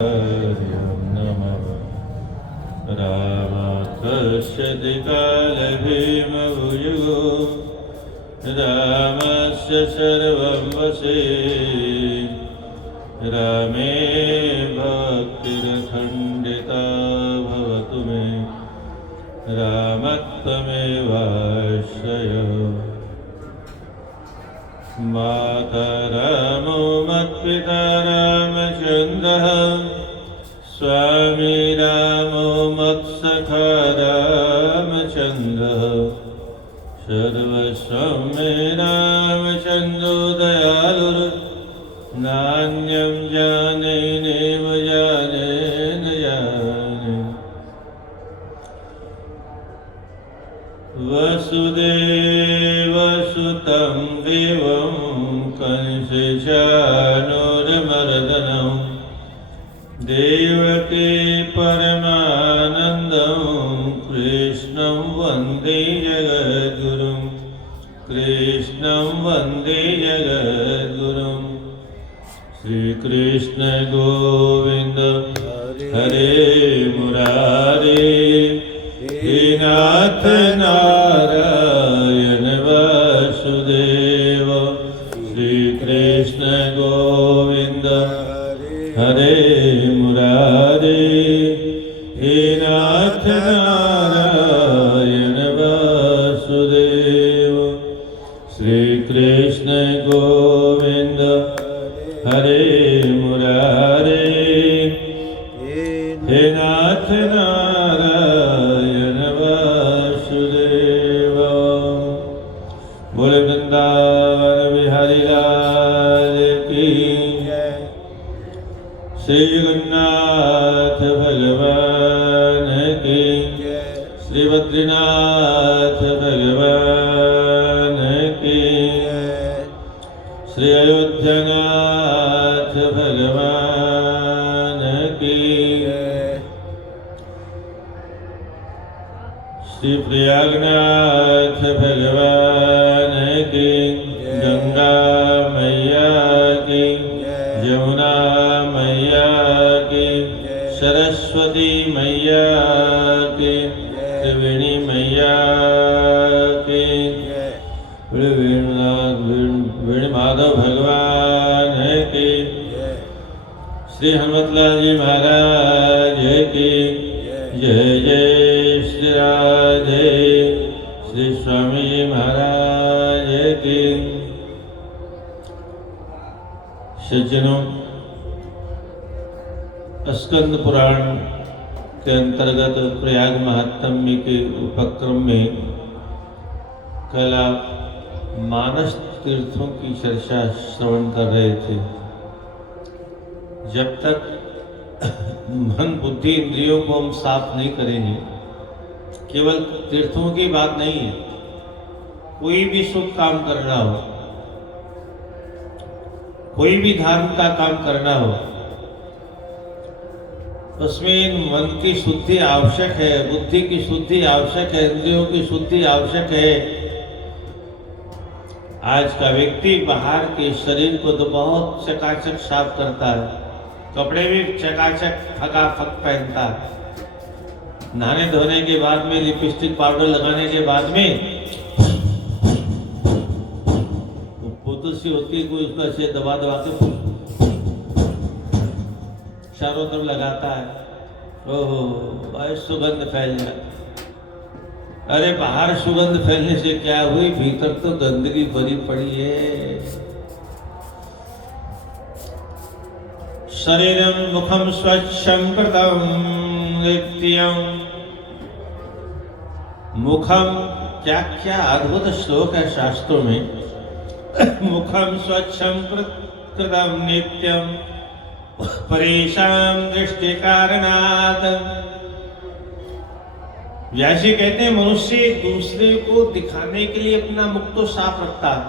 नमः रामकस्य कालभीमभुजो रामस्य सर्वं वशे रामे भक्तिरखण्डिता भवतु मे रामत्वमेवाश्रय माता रामो मत्पिता रामचन्द्रः स्वामी रामो मत्सखा रामचन्द्रः सर्वस्वं मे रामचन्द्रो दयालुर्नान्यं जाने नैव जाने न जाने। वसुदेवसुतं देवं कंसचाणूरमर्दनं देवकी परमानन्दं कृष्णं वन्दे जगद्गुरुं कृष्णं वन्दे जगद्गुरुं। श्रीकृष्ण गोविन्द हरे मुरारे हे नाथ नारायण वासुदेव। श्रीकृष्ण गोविन्द हरे मुरारे हे नाथ नारायण वासुदेव। श्रीकृष्ण गोविन्द हरे मुरारे हे नाथ नारायण वासुदेव। बोले वृंदावन बिहारी लाल की श्री जगन्नाथ भगवान की श्री बद्रीनाथ भगवान की श्री अयोध्यानाथ भगवान की श्री प्रयागनाथ भगवान की गंगा मैया की यमुना मैया की सरस्वती मैया की त्रिवेणी मैया की वेणु माधव भगवान की श्री हनुमतलाल जी महाराज की जय जय श्री राधे श्री स्वामी जी महाराज की। सज्जनों, स्कंद पुराण के अंतर्गत प्रयाग महात्म्य के उपक्रम में कल आप मानस तीर्थों की चर्चा श्रवण कर रहे थे। जब तक मन बुद्धि इंद्रियों को हम साफ नहीं करेंगे, केवल तीर्थों की बात नहीं है, कोई भी शुभ काम करना हो, कोई भी धर्म का काम करना हो, उसमें मन की शुद्धि आवश्यक है, बुद्धि की शुद्धि आवश्यक है, इंद्रियों की शुद्धि आवश्यक है। आज का व्यक्ति बाहर के शरीर को तो बहुत चकाचक साफ करता है, कपड़े भी चकाचक फटाफट पहनता है, नहाने धोने के बाद में लिपस्टिक पाउडर लगाने के बाद में बोतल सी होती है, कोई उसको ऐसे दबा दबा के चारों तरफ लगाता है। ओहो, भाई सुगंध फैल जाए। अरे बाहर सुगंध फैलने से क्या हुई, भीतर तो गंदगी भरी पड़ी है। शरीरम मुखम स्वच्छं कृतं नित्यं। मुखम, क्या क्या अद्भुत श्लोक है शास्त्रों में। मुखम स्वच्छं कृतं नित्यं परेशान दृष्टि कारणात्। व्यासी कहते हैं मनुष्य दूसरे को दिखाने के लिए अपना मुख तो साफ रखता है,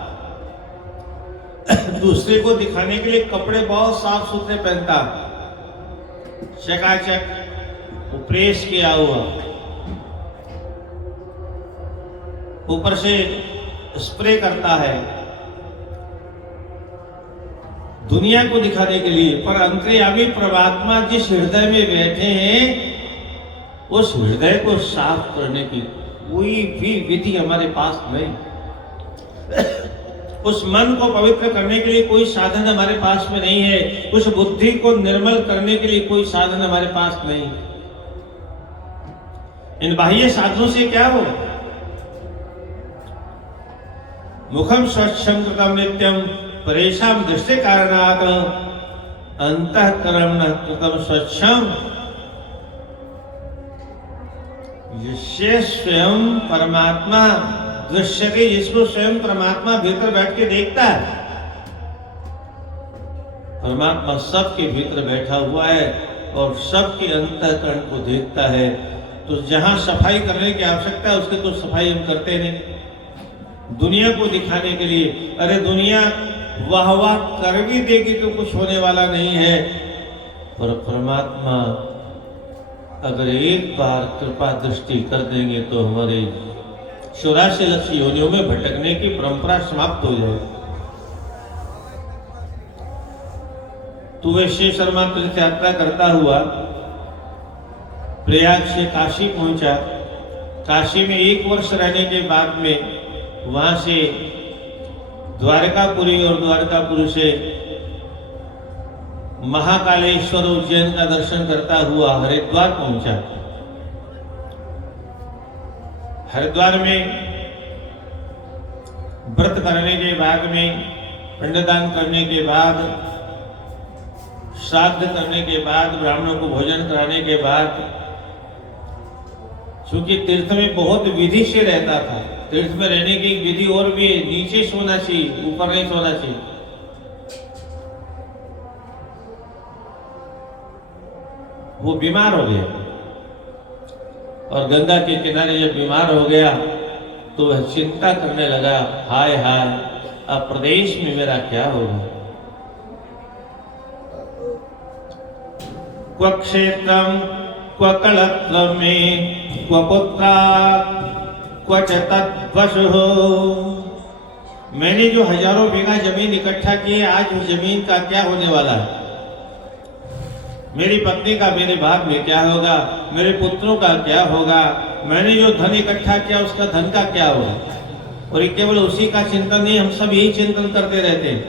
दूसरे को दिखाने के लिए कपड़े बहुत साफ सुथरे पहनता, चकाचक प्रेस किया हुआ, ऊपर से स्प्रे करता है, दुनिया को दिखाने के लिए, पर अंतर्यामी परमात्मा जिस हृदय में बैठे हैं उस हृदय को साफ करने की कोई भी विधि हमारे पास नहीं। उस मन को पवित्र करने के लिए कोई साधन हमारे पास में नहीं है। उस बुद्धि को निर्मल करने के लिए कोई साधन हमारे पास नहीं। इन बाह्य साधनों से क्या हो? मुखम स्वच्छम कृतम नित्यम परेशान दृष्टि कारणात् अंतःकरण कृतम स्वच्छम जिससे स्वयं परमात्मा दृश्यते, जिसको स्वयं परमात्मा भीतर बैठ के देखता है। परमात्मा सबके भीतर बैठा हुआ है और सबके अंतःकरण को देखता है। तो जहां सफाई करने की आवश्यकता है उसकी तो सफाई हम करते नहीं। दुनिया को दिखाने के लिए, अरे दुनिया वाह वाह कर भी देगी तो कुछ होने वाला नहीं है। पर परमात्मा अगर एक बार कृपा दृष्टि कर देंगे तो हमारे 84 लक्ष योनियों में भटकने की परंपरा समाप्त हो जाएगी। तो वे श्री शर्मा तीर्थ यात्रा करता हुआ प्रयाग से काशी पहुंचा। काशी में 1 वर्ष रहने के बाद में वहां से द्वारकापुरी और द्वारकापुरी से महाकालेश्वर उज्जैन का दर्शन करता हुआ हरिद्वार पहुंचा। हरिद्वार में व्रत करने के बाद में, पिंडदान करने के बाद, श्राद्ध करने के बाद, ब्राह्मणों को भोजन कराने के बाद, क्योंकि तीर्थ में बहुत विधि से रहता था। तीर्थ में रहने की विधि और भी, नीचे सोना चाहिए, ऊपर नहीं सोना चाहिए। वो बीमार हो गया और गंगा के किनारे जब बीमार हो गया तो वह चिंता करने लगा, हाय हाय अब प्रदेश में मेरा क्या होगा। क्व क्षेत्रम क्व कलत्रम में क्व पुत्रा क्व च तद्वशुः। मैंने जो हजारों बीघा जमीन इकट्ठा की है, आज उस जमीन का क्या होने वाला है? मेरी पत्नी का मेरे बाप में क्या होगा? मेरे पुत्रों का क्या होगा? मैंने जो धन इकट्ठा किया उसका धन का क्या होगा? और केवल उसी का चिंतन नहीं, हम सब यही चिंतन करते रहते हैं।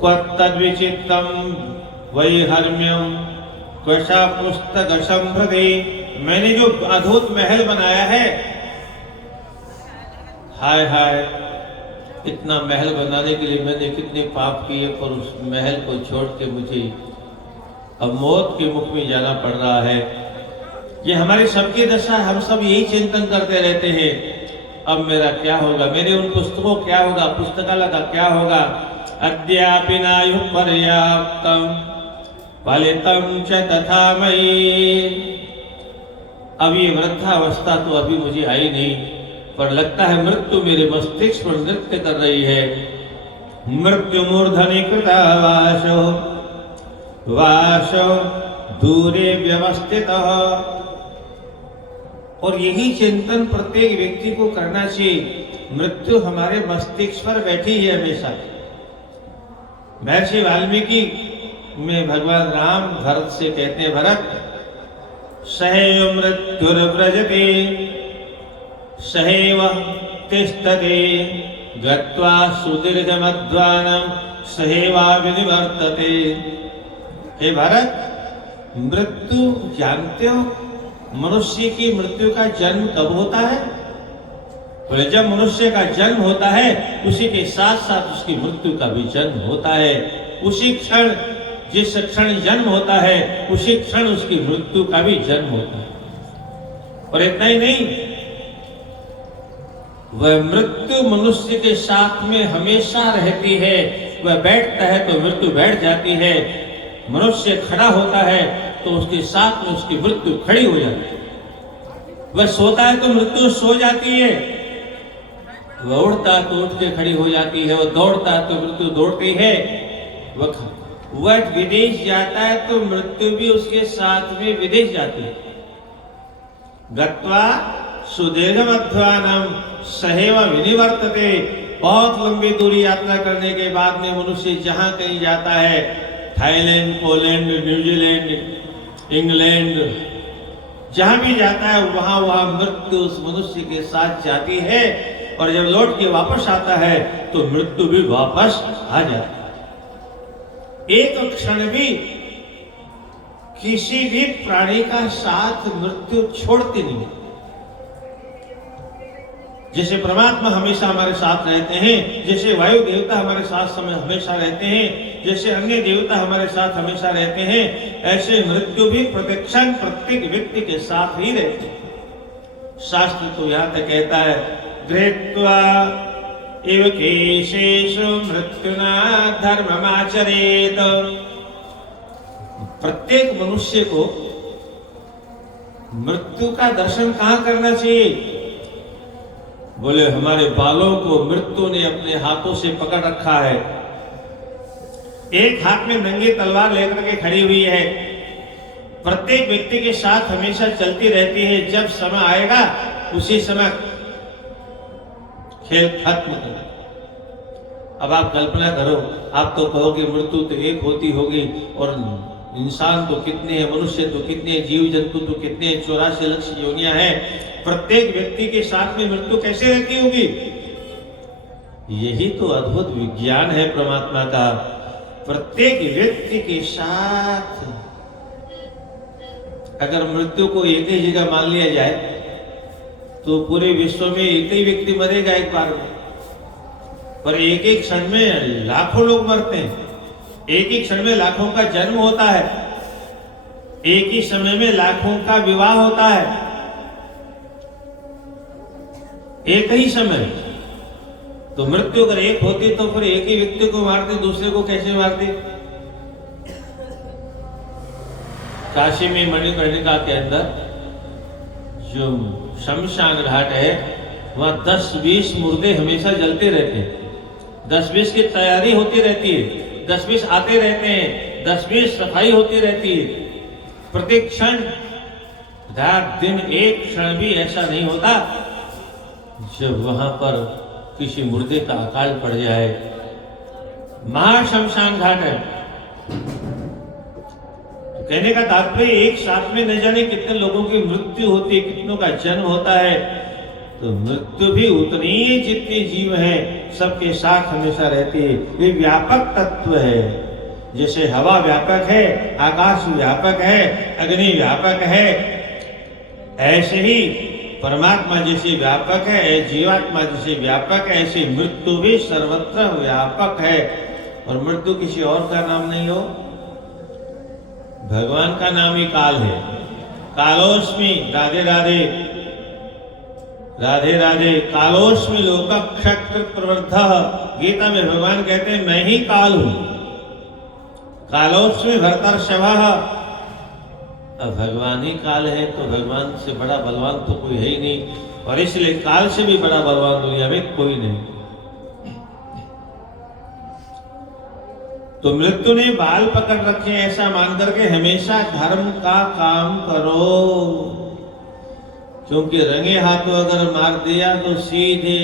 क्व तद्विचित्तम वैहर्म्यम क्वशा पुस्तक संप्रति। मैंने जो अद्भुत महल बनाया है, हाय हाय इतना महल बनाने के लिए मैंने कितने पाप किए, पर उस महल को छोड़ के मुझे अब मौत के मुख में जाना पड़ रहा है। ये हमारी सबकी दशा, हम सब यही चिंतन करते रहते हैं, अब मेरा क्या होगा, मेरे उन पुस्तकों क्या होगा, पुस्तकालय का क्या होगा। अद्यापि नायु पर्याप्तम फलितम च तथा मयि। अब ये वृद्धावस्था तो अभी मुझे आई नहीं, पर लगता है मृत्यु मेरे मस्तिष्क पर नृत्य कर रही है। मृत्यु मूर्धनि कृता वाशो वाशो दूरे व्यवस्थित। और यही चिंतन प्रत्येक व्यक्ति को करना चाहिए। मृत्यु हमारे मस्तिष्क पर बैठी है हमेशा। महर्षि वाल्मीकि में भगवान राम भरत से कहते हैं, भरत सहैव मृत्युर्व्रजते सहैव तिष्ठते गत्वा सुदीर्घमध्वानं सहैवा विनिवर्तते। हे भरत, मृत्यु जानते हो? मनुष्य की मृत्यु का जन्म कब होता है? तो जब मनुष्य का जन्म होता है उसी के साथ साथ उसकी मृत्यु का भी जन्म होता है। उसी क्षण, जिस क्षण जन्म होता है उसी क्षण उसकी मृत्यु का भी जन्म होता है। और इतना ही नहीं, वह मृत्यु मनुष्य के साथ में हमेशा रहती है। वह बैठता है तो मृत्यु बैठ जाती है, मनुष्य खड़ा होता है तो उसके साथ में उसकी मृत्यु खड़ी हो जाती है। वह सोता है तो मृत्यु सो जाती है, वह उड़ता है तो उठ के खड़ी हो जाती है, वह दौड़ता है तो मृत्यु दौड़ती है, वह विदेश जाता है तो मृत्यु भी उसके साथ में विदेश जाती है। गत्वा सुदीर्घमध्वानं सहैव विनिवर्तते। बहुत लंबी दूरी यात्रा करने के बाद में मनुष्य जहां कहीं जाता है, थाईलैंड, पोलैंड, न्यूजीलैंड, इंग्लैंड, जहां भी जाता है वहां वहां मृत्यु उस मनुष्य के साथ जाती है, और जब लौट के वापस आता है तो मृत्यु भी वापस आ जाती है। एक क्षण भी किसी भी प्राणी का साथ मृत्यु छोड़ती नहीं। जैसे परमात्मा हमेशा हमारे साथ रहते हैं, जैसे वायु देवता हमारे साथ हमेशा रहते हैं, जैसे अन्य देवता हमारे साथ हमेशा रहते हैं, ऐसे मृत्यु भी प्रतिक्षण प्रत्येक व्यक्ति के साथ ही रहते हैं। शास्त्र तो यहां तक कहता है, गृहीत्वा इव केशेषु मृत्युना धर्ममाचरेत। प्रत्येक मनुष्य को मृत्यु का दर्शन कहां करना चाहिए? बोले हमारे बालों को मृत्यु ने अपने हाथों से पकड़ रखा है। एक हाथ में नंगी तलवार लेकर के खड़ी हुई है, प्रत्येक व्यक्ति के साथ हमेशा चलती रहती है। जब समय आएगा उसी समय खेल खत्म कर। अब आप कल्पना करो, आप तो कहोगे मृत्यु तो एक होती होगी, और इंसान तो कितने हैं, मनुष्य तो कितने, जीव जंतु तो कितने, 84 लाख योनियां हैं, प्रत्येक व्यक्ति के साथ में मृत्यु कैसे रहती होगी? यही तो अद्भुत विज्ञान है परमात्मा का। प्रत्येक व्यक्ति के साथ अगर मृत्यु को एक ही जगह मान लिया जाए तो पूरे विश्व में एक ही व्यक्ति मरेगा एक बार में, पर एक एक क्षण में लाखों लोग मरते हैं। एक ही क्षण में लाखों का जन्म होता है, एक ही समय में लाखों का विवाह होता है, एक ही समय। तो मृत्यु अगर एक होती तो फिर एक ही व्यक्ति को मारते, दूसरे को कैसे मारते? काशी में मणिकर्णिका के अंदर जो शमशान घाट है, वहां 10-20 मुर्दे हमेशा जलते रहते हैं। 10-20 की तैयारी होती रहती है, 10-20 आते रहते हैं, 10-20 सफाई होती रहती है। प्रत्येक क्षण, रात दिन, एक क्षण भी ऐसा नहीं होता जब वहां पर किसी मुर्दे का अकाल पड़ जाए। महाशमशान घाट है। तो कहने का तात्पर्य एक साथ में न जाने कितने लोगों की मृत्यु होती है, कितनों का जन्म होता है। तो मृत्यु भी उतनी ही जितने जीव हैं सबके साथ हमेशा रहती है। ये व्यापक तत्व है। जैसे हवा व्यापक है, आकाश व्यापक है, अग्नि व्यापक है, ऐसे ही परमात्मा जैसे व्यापक है, जीवात्मा जैसे व्यापक है, ऐसे मृत्यु भी सर्वत्र व्यापक है। और मृत्यु किसी और का नाम नहीं हो, भगवान का नाम ही काल है। कालोस्मि, राधे राधे, राधे राधे। कालोस्मि लोकक्षकृत प्रवृद्धः। गीता में भगवान कहते हैं मैं ही काल हूं। कालोस्मि भर्तर्षभः। अब भगवान ही काल है तो भगवान से बड़ा बलवान तो कोई है ही नहीं, और इसलिए काल से भी बड़ा बलवान दुनिया में कोई नहीं। तो मृत्यु ने बाल पकड़ रखे ऐसा मान करके हमेशा धर्म का काम करो, क्योंकि रंगे हाथों अगर मार दिया तो सीधे।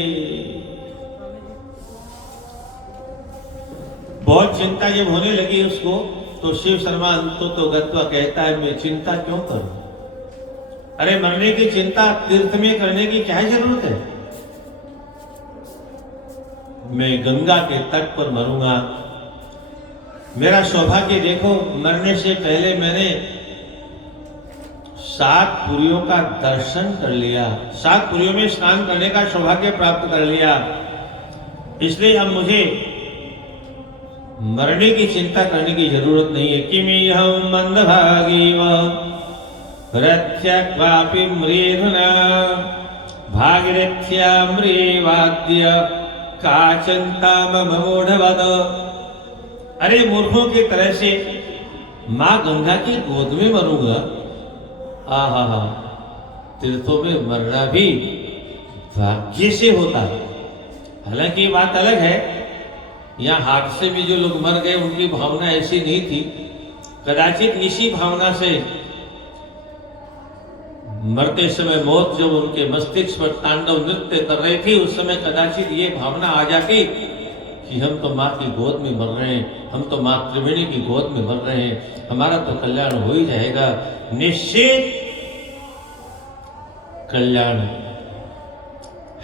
बहुत चिंता जब होने लगी उसको, तो शिव शर्मा तो गत्वा कहता है मैं चिंता क्यों करूं? अरे मरने की चिंता तीर्थ में करने की क्या जरूरत है? मैं गंगा के तट पर मरूंगा। मेरा सौभाग्य देखो, मरने से पहले मैंने 7 पुरियों का दर्शन कर लिया, 7 पुरियों में स्नान करने का सौभाग्य प्राप्त कर लिया। इसलिए अब मुझे मरने की चिंता करने की जरूरत नहीं है। किमिहं मंदभागीव रथ्यक्वापि म्रिधुना भागीरथ्या म्रिवाद्य का चिंता मम मूढ़वद। अरे मूर्खों की तरह से माँ गंगा की गोद में मरूंगा। आहा, तीर्थों में मरना भी भाग्य से होता है। हालांकि ये बात अलग है, यहाँ हादसे में जो लोग मर गए उनकी भावना ऐसी नहीं थी। कदाचित इसी भावना से मरते समय मौत जब उनके मस्तिष्क पर तांडव नृत्य कर रही थी, उस समय कदाचित ये भावना आ जाती कि हम तो माँ की गोद में मर रहे हैं, हम तो माँ त्रिवेणी की गोद में मर रहे हैं, हमारा तो कल्याण हो ही जाएगा, निश्चित कल्याण।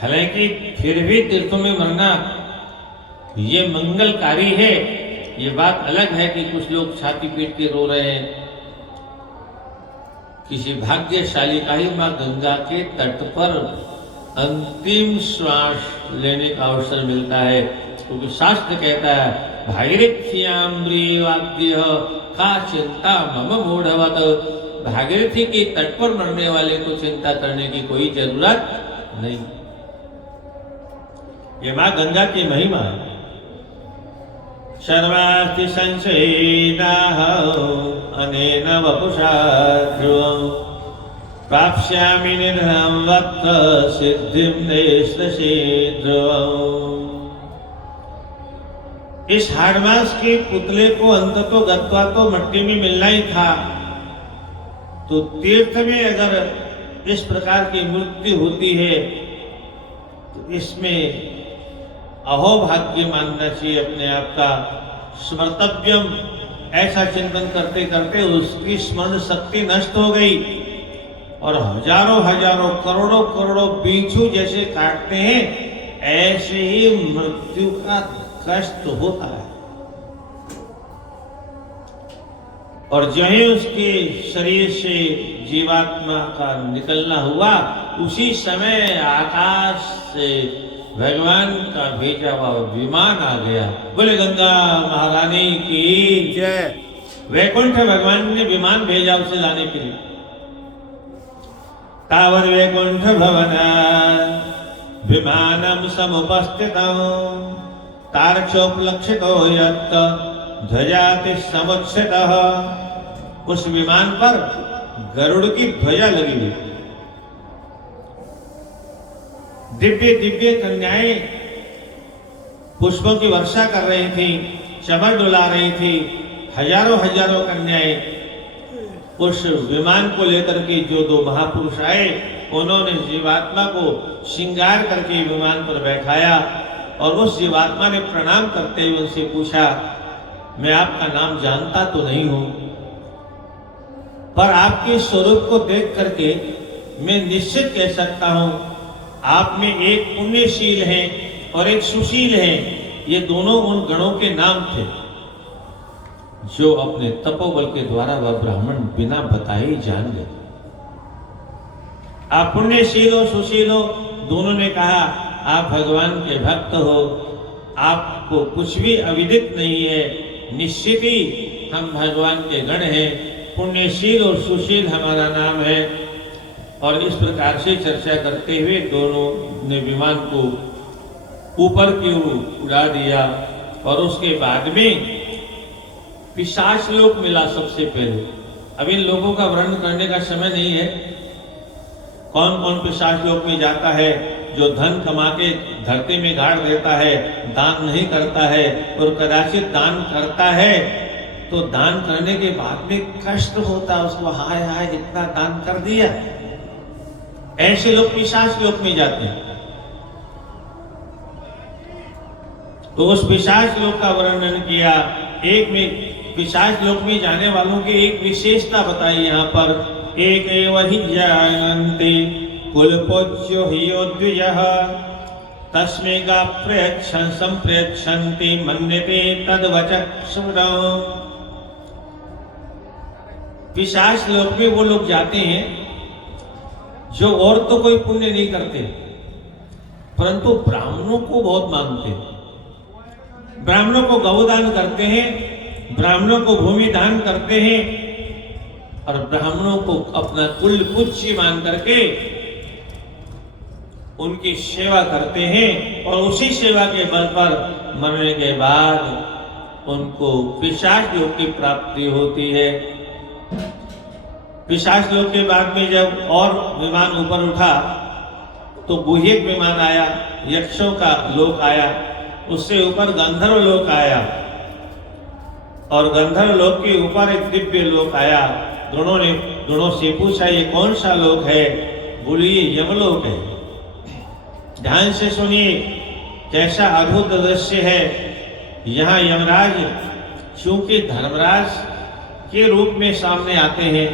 हालांकि फिर भी तीर्थों में मरना ये मंगलकारी है। ये बात अलग है कि कुछ लोग छाती पीट के रो रहे हैं। किसी भाग्यशाली का ही मां गंगा के तट पर अंतिम श्वास लेने का अवसर मिलता है, क्योंकि शास्त्र कहता है भागीरथ्याम्री वाद्य का चिंता मम मूढ़वत। भागीरथी के तट पर मरने वाले को चिंता करने की कोई जरूरत नहीं। ये मां गंगा की महिमा है। शर्वास्ति संशयिनाः अनेन वपुषा ध्रुवं प्राप्स्यामि निर्धनं वक्त सिद्धिं नेष्यसि ध्रुवम्। इस हाड़मास के पुतले को अंततो गत्वा तो मट्टी में मिलना ही था, तो तीर्थ में अगर इस प्रकार की मृत्यु होती है तो इसमें अहोभाग्य मानना चाहिए अपने आप का। स्मर्तव्यम, ऐसा चिंतन करते करते उसकी स्मरण शक्ति नष्ट हो गई और हजारों हजारों करोड़ों करोड़ों बिच्छू जैसे काटते हैं, ऐसे ही मृत्यु का कष्ट होता है। और जो ही उसके शरीर से जीवात्मा का निकलना हुआ, उसी समय आकाश से भगवान का भेजा हुआ विमान आ गया। बोले गंगा महारानी की जय। वैकुंठ भगवान ने विमान भेजा उसे लाने के लिए। तावद वैकुंठ भवन विमानम समुपस्थितम् तारक्षोपलक्षितो यत् ध्वजाति समुच्छितः। उस विमान पर गरुड़ की ध्वजा लगी हुई। दिव्य दिव्य कन्याएं पुष्पों की वर्षा कर रही थी, चमर डुला रही थी। हजारों हजारों कन्याएं उस विमान को लेकर के जो दो महापुरुष आए, उन्होंने जीवात्मा को श्रृंगार करके विमान पर बैठाया और उस जीवात्मा ने प्रणाम करते हुए उनसे पूछा, मैं आपका नाम जानता तो नहीं हूं, पर आपके स्वरूप को देख करके मैं निश्चित कह सकता हूं आप में एक पुण्यशील है और एक सुशील है। ये दोनों उन गणों के नाम थे जो अपने तपोबल के द्वारा वह ब्राह्मण बिना बताए ही जान गए। आप पुण्यशील हो, सुशील हो। दोनों ने कहा आप भगवान के भक्त हो, आपको कुछ भी अविदित नहीं है, निश्चित ही हम भगवान के गण हैं। पुण्यशील और सुशील हमारा नाम है। और इस प्रकार से चर्चा करते हुए दोनों ने विमान को ऊपर की ओर उड़ा दिया और उसके बाद में पिशाच लोक मिला सबसे पहले। अब इन लोगों का वर्णन करने का समय नहीं है। कौन कौन पिशाच लोक में जाता है? जो धन कमा के धरती में गाड़ देता है, दान नहीं करता है, और कदाचित दान करता है तो दान करने के बाद में कष्ट होता है उसको, हाय हाय इतना दान कर दिया। ऐसे लोग पिशाच लोक में जाते हैं। तो उस पिशाच लोक का वर्णन किया। एक में पिशाच लोक में जाने वालों की एक विशेषता बताई यहाँ पर। एक वही जानन्ति कुलपोच्यो ह्योद्विजः तस्मै गा प्रयच्छन् संप्रयच्छन्ति मन्यते तद्वचः। पिशाच लोक में वो लोग जाते हैं जो और तो कोई पुण्य नहीं करते, परंतु ब्राह्मणों को बहुत मानते हैं। ब्राह्मणों को गौदान करते हैं, ब्राह्मणों को भूमि दान करते हैं और ब्राह्मणों को अपना कुल पूज्य मान करके उनकी सेवा करते हैं। और उसी सेवा के बल पर मरने के बाद उनको पिशाच लोक की प्राप्ति होती है। पिशाच लोक के बाद में जब और विमान ऊपर उठा तो गुह्यक विमान आया, यक्षों का लोक आया, उससे ऊपर गंधर्व लोक आया और गंधर्व लोक के ऊपर एक दिव्य लोक आया। दोनों ने गुणों से पूछा, ये कौन सा लोक है? बोले ये यमलोक है। ध्यान से सुनिए, कैसा अद्भुत दृश्य है। यहाँ यमराज चूंकि धर्मराज के रूप में सामने आते हैं,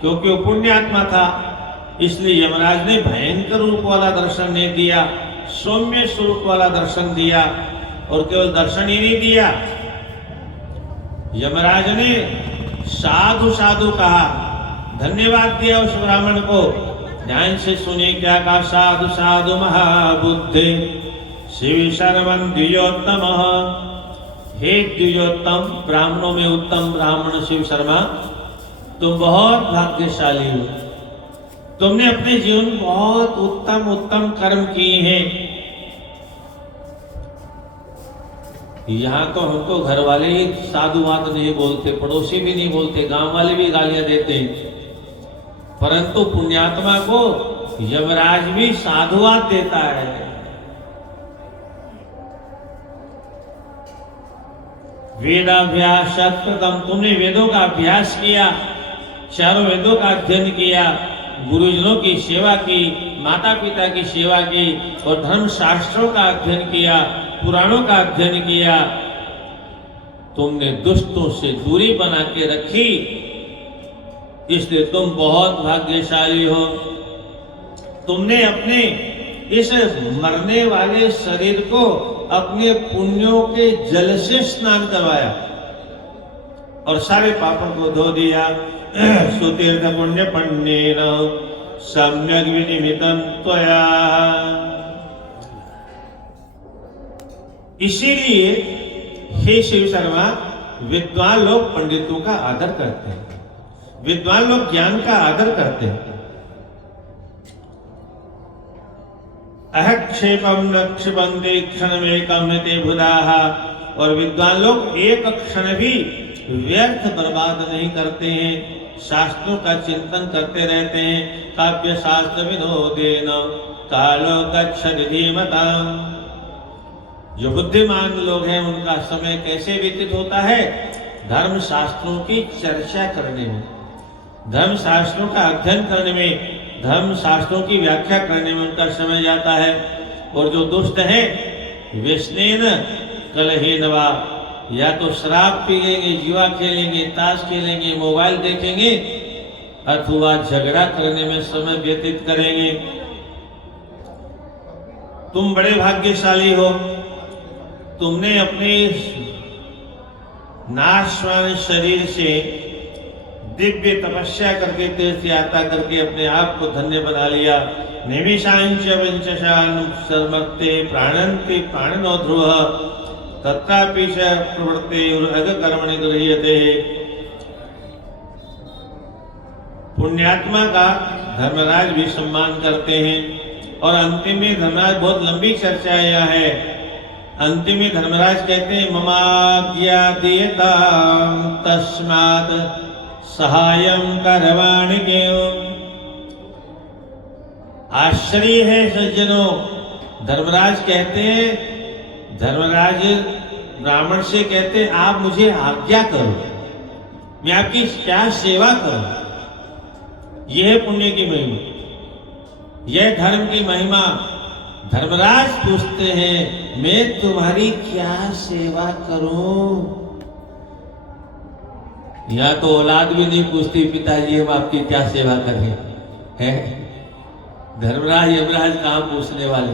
क्योंकि वो पुण्यात्मा था, इसलिए यमराज ने भयंकर रूप वाला दर्शन नहीं दिया, सौम्य स्वरूप वाला दर्शन दिया। और केवल दर्शन ही नहीं दिया, यमराज ने साधु साधु कहा, धन्यवाद दिया उस ब्राह्मण को। ध्यान से सुनिए क्या कहा, साधु साधु महाबुद्धि शिव शर्मन द्विजोत्तम। हे द्विजोत्तम, ब्राह्मणों में उत्तम ब्राह्मण शिव शर्मा, तुम बहुत भाग्यशाली हो। तुमने अपने जीवन में बहुत उत्तम उत्तम कर्म किए हैं। यहाँ तो हमको घर वाले ही साधुवाद नहीं बोलते, पड़ोसी भी नहीं बोलते, गांव वाले भी गालियां देते हैं, परंतु पुण्यात्मा को यमराज भी साधुवाद देता है। वेदाभ्यास कृतम, तुमने वेदों का अभ्यास किया, चारों वेदों का अध्ययन किया, गुरुजनों की सेवा की, माता पिता की सेवा की, और धर्म शास्त्रों का अध्ययन किया, पुराणों का अध्ययन किया। तुमने दुष्टों से दूरी बना के रखी, इसलिए तुम बहुत भाग्यशाली हो। तुमने अपने इस मरने वाले शरीर को अपने पुण्यों के जल से स्नान करवाया और सारे पापों को धो दिया। सुतीर्थ पुण्य पुण्येन सम्यक विनिमितं त्वया। इसीलिए हे शिव शर्मा, विद्वान लोग पंडितों का आदर करते हैं, विद्वान लोग ज्ञान का आदर करते हैं। अहक्षेपम न क्षिपन्ते क्षणमेकं ते बुधाः, और विद्वान लोग एक क्षण भी व्यर्थ बर्बाद नहीं करते हैं, शास्त्रों का चिंतन करते रहते हैं। काव्य शास्त्र विनोदेन कालो गच्छति धीमताम्। जो बुद्धिमान लोग हैं उनका समय कैसे व्यतीत होता है? धर्म शास्त्रों की चर्चा करने में, धर्म शास्त्रों का अध्ययन करने में, धर्म शास्त्रों की व्याख्या करने में उनका समय जाता है। और जो दुष्ट हैं व्यसनेन कलहेन वा, या तो शराब पीएंगे, जुआ खेलेंगे, ताश खेलेंगे, मोबाइल देखेंगे, अथवा झगड़ा करने में समय व्यतीत करेंगे। तुम बड़े भाग्यशाली हो, तुमने अपने नाशवान शरीर से दिव्य तपस्या करके, तीर्थ यात्रा करके अपने आप को धन्य बना लिया। निमिषांच विंशशान सर्मर्ते प्राणन्ति प्राणनो ध्रुव तत्रापि च प्रवृत्ते अग कर्मणि गृह्यते। पुण्यात्मा का धर्मराज भी सम्मान करते हैं। और अंतिम में धर्मराज, बहुत लंबी चर्चा यह है, अंतिम में धर्मराज कहते हैं ममाज्ञा दीयतां तस्मात् सहायं करवाणि केवं। आश्चर्य है सज्जनों, धर्मराज कहते हैं, धर्मराज ब्राह्मण से कहते हैं आप मुझे आज्ञा करो, मैं आपकी क्या सेवा करूं। यह है पुण्य की महिमा, यह धर्म की महिमा। धर्मराज पूछते हैं मैं तुम्हारी क्या सेवा करूं। यहाँ तो औलाद भी नहीं पूछती पिताजी हम आपकी क्या सेवा करें, हैं? धर्मराज यमराज कहाँ पूछने वाले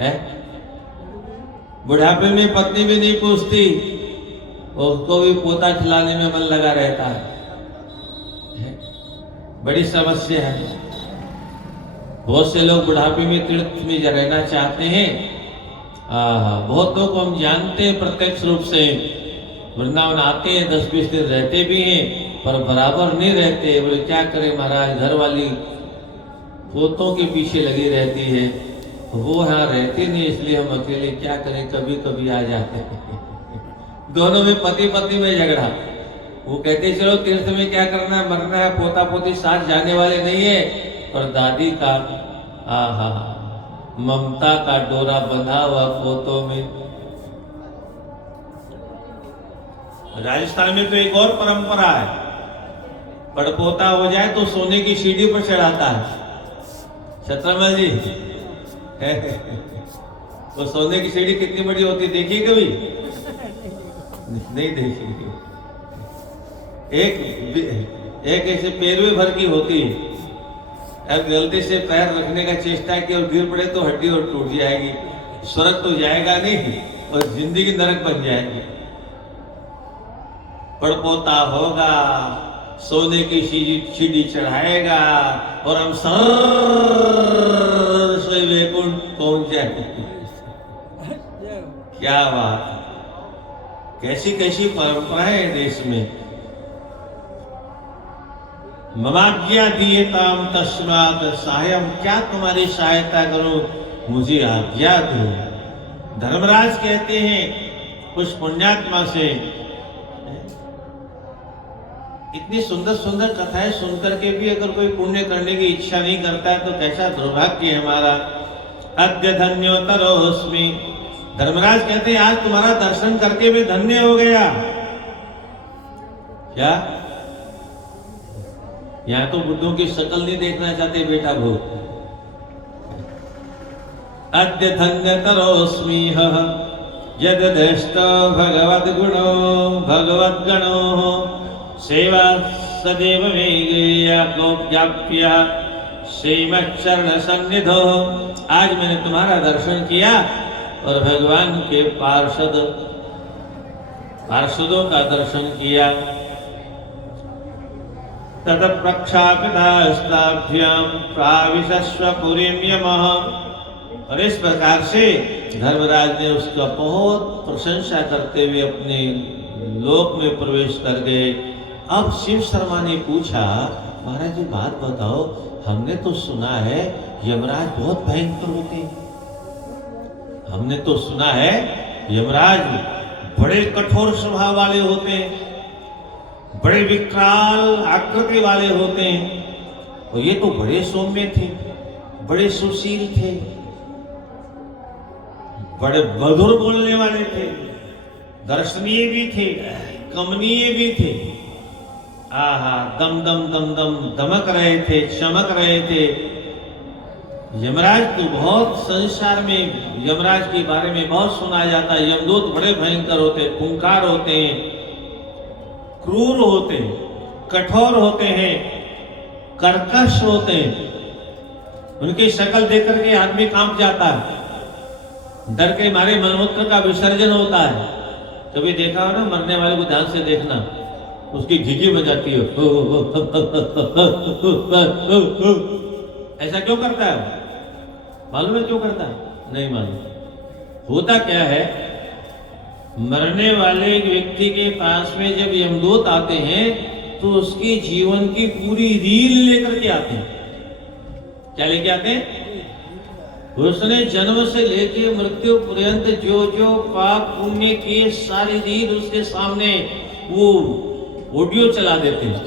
हैं? बुढ़ापे में पत्नी भी नहीं पूछती, उसको भी पोता खिलाने में मन लगा रहता है। बड़ी समस्या है। बहुत से लोग बुढ़ापे में तीर्थ में रहना चाहते हैं। बहुत लोग हम जानते हैं प्रत्यक्ष रूप से, वृंदावन आते हैं, 10-20 दिन रहते भी हैं, पर बराबर नहीं रहते। बोले क्या करें महाराज, घर वाली पोतों के पीछे लगी रहती है, वो यहाँ रहती नहीं, इसलिए हम अकेले क्या करें, कभी कभी आ जाते हैं। दोनों में पति पत्नी में झगड़ा। वो कहते चलो तीर्थ में क्या करना है, मरना है, पोता पोती साथ जाने वाले नहीं है, पर दादी का ममता का डोरा बंधा हुआ पोतों में। राजस्थान में तो एक और परंपरा है, पड़पोता हो जाए तो सोने की सीढ़ी पर चढ़ाता है। छत्रमल जी वो सोने की सीढ़ी कितनी बड़ी होती है, देखिए कभी? नहीं देखी। एक ऐसे पैरवे भर की होती है। अब गलती से पैर रखने का चेष्टा की और गिर पड़े तो हड्डी और टूट जाएगी, स्वर्ग तो जाएगा नहीं और जिंदगी नरक बन जाएगी। पड़पोता होगा, सोने की सीढ़ी चढ़ाएगा और हम सर से वैकुंठ पहुंच जाएंगे। क्या बात, कैसी कैसी परंपराएं है देश में। ममाज्ञा दीयताम तस्मात् साहाय्यम, क्या तुम्हारी सहायता करूं, मुझे आज्ञा दो। धर्मराज कहते हैं कुछ पुण्यात्मा से, इतनी सुंदर सुंदर कथाएं सुनकर के भी अगर कोई पुण्य करने की इच्छा नहीं करता है तो कैसा दुर्भाग्य है हमारा। अद्य धन्योतरोस्मि, धर्मराज कहते हैं आज तुम्हारा दर्शन करके मैं धन्य हो गया। क्या यहां तो बुद्धों की शक्ल नहीं देखना चाहते बेटा भूत। अद्य धन्यतरोस्मि यद दृष्टो भगवद गुणो भगवद गणो सेवा सदैव वेगेया गोप्याप्य श्रीमच्चरण सन्निधो। आज मैंने तुम्हारा दर्शन किया और भगवान के पार्षदों का दर्शन किया। तद प्रक्षापितास्ताभ्यां प्राविशस्व पुरीं यमः, और इस प्रकार से धर्मराज ने उसका बहुत प्रशंसा करते हुए अपने लोक में प्रवेश कर गए। अब शिव शर्मा ने पूछा, महाराज जी बात बताओ, हमने तो सुना है यमराज बहुत भयंकर होते हैं, हमने तो सुना है यमराज बड़े कठोर स्वभाव वाले होते हैं, बड़े विकराल आकृति वाले होते हैं, और ये तो बड़े सौम्य थे, बड़े सुशील थे, बड़े मधुर बोलने वाले थे, दर्शनीय भी थे, कमनीय भी थे। आहा, दम दम दम दम दमक रहे थे, चमक रहे थे। यमराज तो बहुत संसार में यमराज के बारे में बहुत सुना जाता है। यमदूत बड़े भयंकर होते, खूंखार होते हैं, क्रूर होते हैं, कठोर होते हैं, कर्कश होते हैं। उनकी शक्ल देख करके आदमी कांप जाता है, डर के मारे मलमूत्र का विसर्जन होता है। कभी देखा हो ना, मरने वाले को ध्यान से देखना, उसकी घिघी बजाती हो, ऐसा क्यों करता है? मालूम है क्यों करता है? नहीं मालूम। होता क्या है, मरने वाले व्यक्ति के पास में जब यमदूत आते हैं तो उसकी जीवन की पूरी रील लेकर के आते हैं। क्या लेके आते हैं? उसने जन्म से लेके मृत्यु पर्यंत जो जो पाप पुण्य किए सारी रील उसके सामने वो ऑडियो चला देते हैं,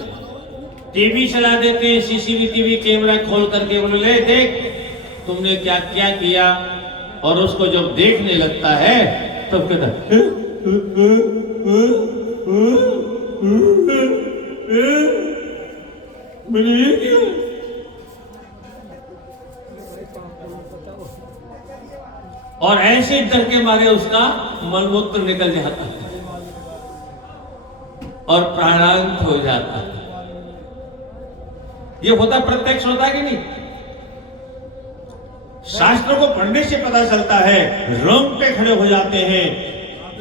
टीवी चला देते हैं, सीसीटीवी कैमरा खोल करके बोले ले देख तुमने क्या क्या किया। और उसको जब देखने लगता है तब कहता मैंने ये किया। और ऐसे डर के मारे उसका मलमूत्र निकल जाता है और प्राणांत हो जाता है। ये होता, प्रत्यक्ष होता है कि नहीं? शास्त्र को पढ़ने से पता चलता है, रोंगटे खड़े हो जाते हैं।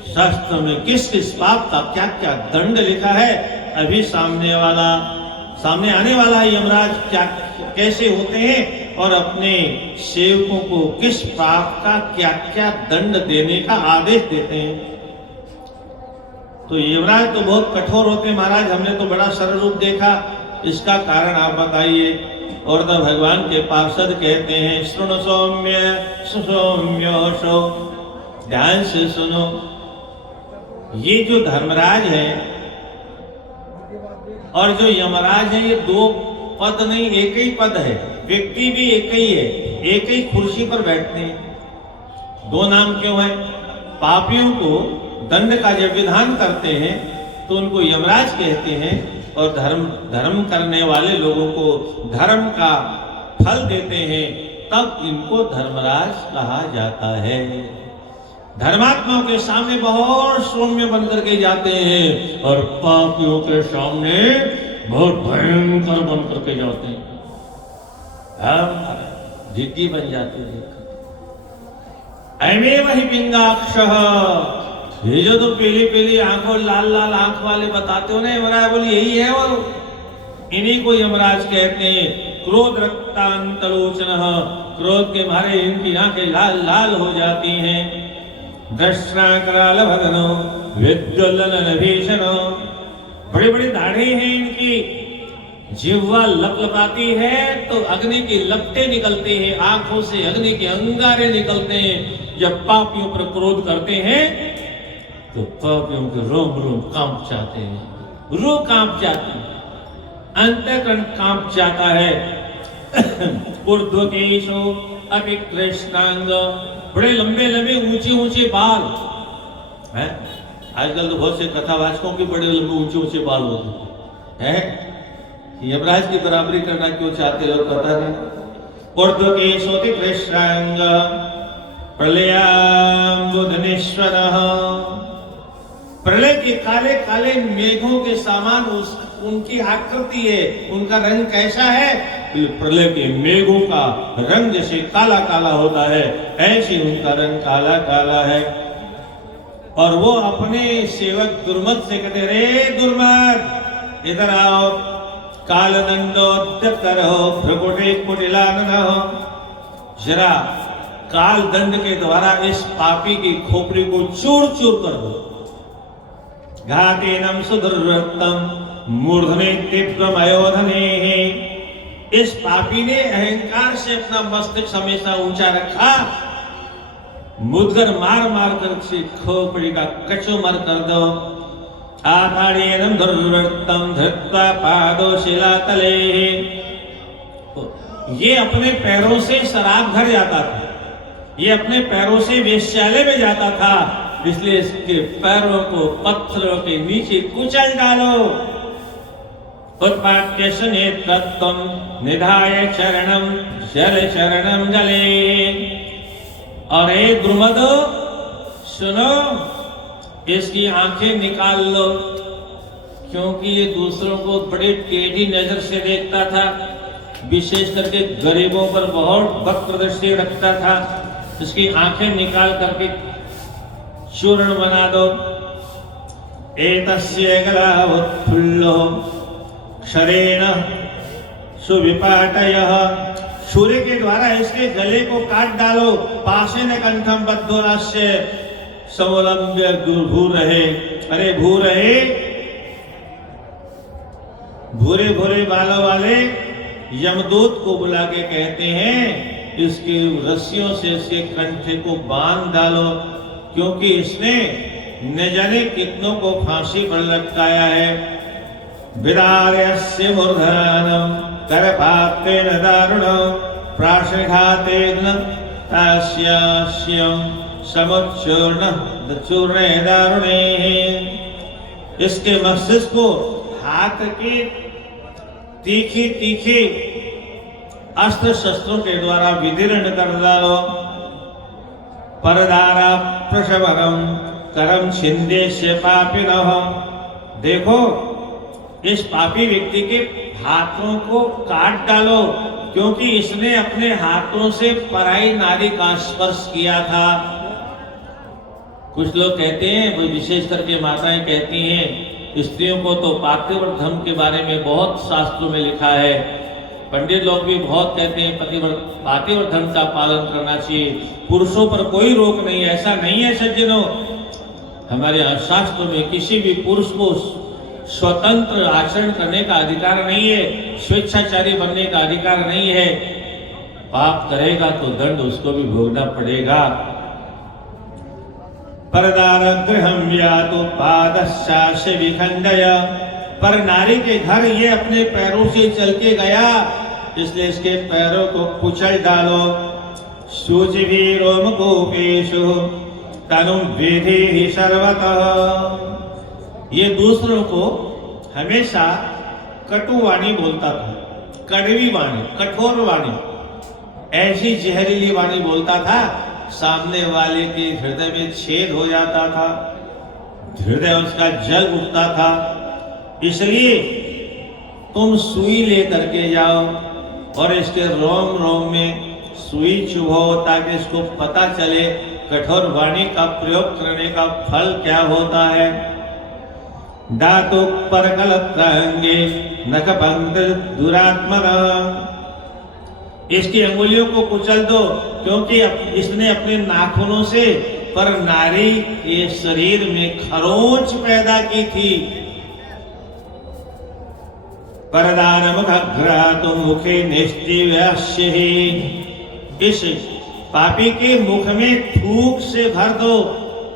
शास्त्र में किस किस पाप का क्या क्या दंड लिखा है। अभी सामने आने वाला यमराज क्या कैसे होते हैं और अपने सेवकों को किस पाप का क्या क्या दंड देने का आदेश देते हैं। तो यमराज तो बहुत कठोर होते हैं महाराज, हमने तो बड़ा सरल रूप देखा, इसका कारण आप बताइए। और तब भगवान के पार्षद कहते हैं, सुनो सौम्य सुसौम्योषो, ध्यान से सुनो। ये जो धर्मराज है और जो यमराज है, ये दो पद नहीं, एक ही पद है। व्यक्ति भी एक ही है, एक ही कुर्सी पर बैठते हैं। दो नाम क्यों है? पापियों को दंड का जब विधान करते हैं तो उनको यमराज कहते हैं, और धर्म करने वाले लोगों को धर्म का फल देते हैं, तब इनको धर्मराज कहा जाता है। धर्मात्माओं के सामने बहुत सौम्य बनकर के जाते हैं और पापियों के सामने बहुत भयंकर बनकर के जाते हैं। हम जिद्दी बन जाते हैं। ऐमे वही पिंगाक्षः, ये जो तो पीली पीली आंखों लाल लाल आंख वाले बताते हो ना यमराज, बोली यही है वो, इन्हीं को यमराज कहते हैं। क्रोध रक्तांतलोचनः, क्रोध के मारे इनकी आंखें लाल लाल हो जाती हैं। दृष्टाकराल भदनो विद्युल्लन भीषणो, बड़ी बड़ी दाढ़ी हैं इनकी, जिह्वा लपलपाती है तो अग्नि की लपटें निकलते हैं, आंखों से अग्नि के अंगारे निकलते हैं। जब पापियों पर क्रोध करते हैं तो पापियों के रोम रोम कांप जाते हैं, रूह कांप जाती है, अंतःकरण कांप जाता है। ऊर्ध्वकेशो अपि कृष्णांग, बड़े लंबे लंबे ऊंचे ऊंचे बाल हैं। आजकल तो बहुत से कथावाचकों के बड़े लंबे ऊंचे ऊंचे बाल होते हैं। यमराज की बराबरी करना क्यों चाहते हो पता नहीं। ऊर्ध्वकेशोऽपि कृष्णांग प्रलयाम्बुधनेश्वरः, प्रलय के काले काले मेघों के समान उनकी आकृति है। उनका रंग कैसा है? प्रलय के मेघों का रंग जैसे काला काला होता है, ऐसे उनका रंग काला काला है। और वो अपने सेवक दुर्मत से कहते, रे दुर्मत इधर आओ, कालदंडोद्यत करो, भ्रकुटे कुटिलानन हो, जरा काल दंड के द्वारा इस पापी की खोपड़ी को चूर चूर कर दो। घातेनम सुदुर्वृत्तम मूर्धने तीव्रमयोधने, इस पापी ने अहंकार से अपना मस्तक हमेशा ऊंचा रखा, मुदगर मार मार कर से खोपड़ी का कचूमर कर दो। आधारेणम दुर्वृत्तम धृत्वा पादो शिलातले, ये अपने पैरों से शराब घर जाता था, ये अपने पैरों से वेश्यालय में जाता था, इसलिए इसके पैरों को पत्थरों के नीचे कुचल डालो। उत्पाट्य नेत्रत्वम निधाय चरणम जल चरणम जले, और एक द्रुमद सुनो, इसकी आंखें निकाल लो, क्योंकि ये दूसरों को बड़ी टेढ़ी नजर से देखता था, विशेष करके गरीबों पर बहुत वक्र दृष्टि रखता था। इसकी आंखें निकाल करके चूर्ण बना दो। एतस्य गलावोत्फुल्लो क्षरेण सुविपाटयः, सूर्य के द्वारा इसके गले को काट डालो। पाशेन कंठम बद्धोरास्य समलंब्य भूरहे, अरे भूरहे, भूरे भूरे बालों वाले यमदूत को बुला के कहते हैं, इसके रस्सियों से इसके कंठे को बांध डालो, क्योंकि इसने न जाने कितनों को फांसी पर लटकाया है। विदार्यस्य मूर्धनम करपातेन दारुणं प्राशघातेन तास्यास्यं समुच्चूर्ण चूर्णे दारुणे, इसके मस्तिष्क को हाथ के तीखे तीखे अस्त्र शस्त्रों के द्वारा विदीर्ण कर डालो। परदारा प्रशवरम करम छिंदे से पापिनः, देखो इस पापी व्यक्ति के हाथों को काट डालो, क्योंकि इसने अपने हाथों से पराई नारी का स्पर्श किया था। कुछ लोग कहते हैं, वो विशेष करके माताएं कहती हैं, स्त्रियों को तो पातिव्रत धर्म के बारे में बहुत शास्त्रों में लिखा है, पंडित लोग भी बहुत कहते हैं पातिव्रत धर्म का पालन करना चाहिए, पुरुषों पर कोई रोक नहीं। ऐसा नहीं है सज्जनों, हमारे यहाँ शास्त्रों में किसी भी पुरुष को स्वतंत्र आचरण करने का अधिकार नहीं है, स्वेच्छाचारी बनने का अधिकार नहीं है। पाप करेगा तो दंड उसको भी भोगना पड़ेगा। परदारगृहं यातु पादश्चास्य विखंडय, पर नारी के घर ये अपने पैरों से चल के गया, इसलिए इसके पैरों को कुचल डालो। शुचिभिरोम गोपेषु तनुं विधि सर्वतः, ये दूसरों को हमेशा कटु वाणी बोलता था, कड़वी वाणी, कठोर वाणी, ऐसी जहरीली वाणी बोलता था, सामने वाले के हृदय में छेद हो जाता था, हृदय उसका जल उठता था। इसलिए तुम सुई लेकर के जाओ और इसके रोम रोम में सुई चुभो, ताकि इसको पता चले कठोर वाणी का प्रयोग करने का फल क्या होता है। धातु परकलत्रांगे नखपंक्ति दुरात्मना, इसकी अंगुलियों को कुचल दो, क्योंकि इसने अपने नाखूनों से पर नारी के शरीर में खरोंच पैदा की थी। परदानमुखघ्रातु मुखे निश्चिव्यस्य ही, इस पापी के मुख में थूक से भर दो,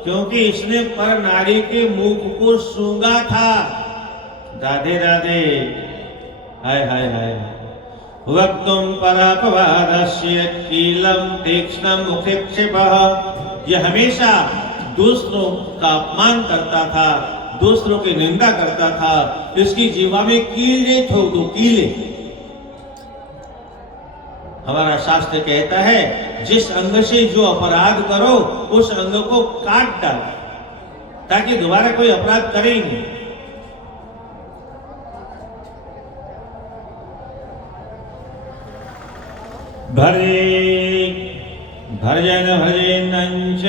क्योंकि इसने पर नारी के मुख को सूंघा था। राधे राधे, हाय हाय हाय। वक्तुम परापवादस्य कीलम तीक्ष्णम मुखेक्षेपः, यह हमेशा दूसरों का अपमान करता था, दूसरों की निंदा करता था। इसकी जीवा में कीले ठोक दो, कीले। हमारा शास्त्र कहता है, जिस अंग से जो अपराध करो उस अंग को काट डालो, ताकि दोबारा कोई अपराध करे ही नहीं। भरे भर्जन भर्जेन्नंच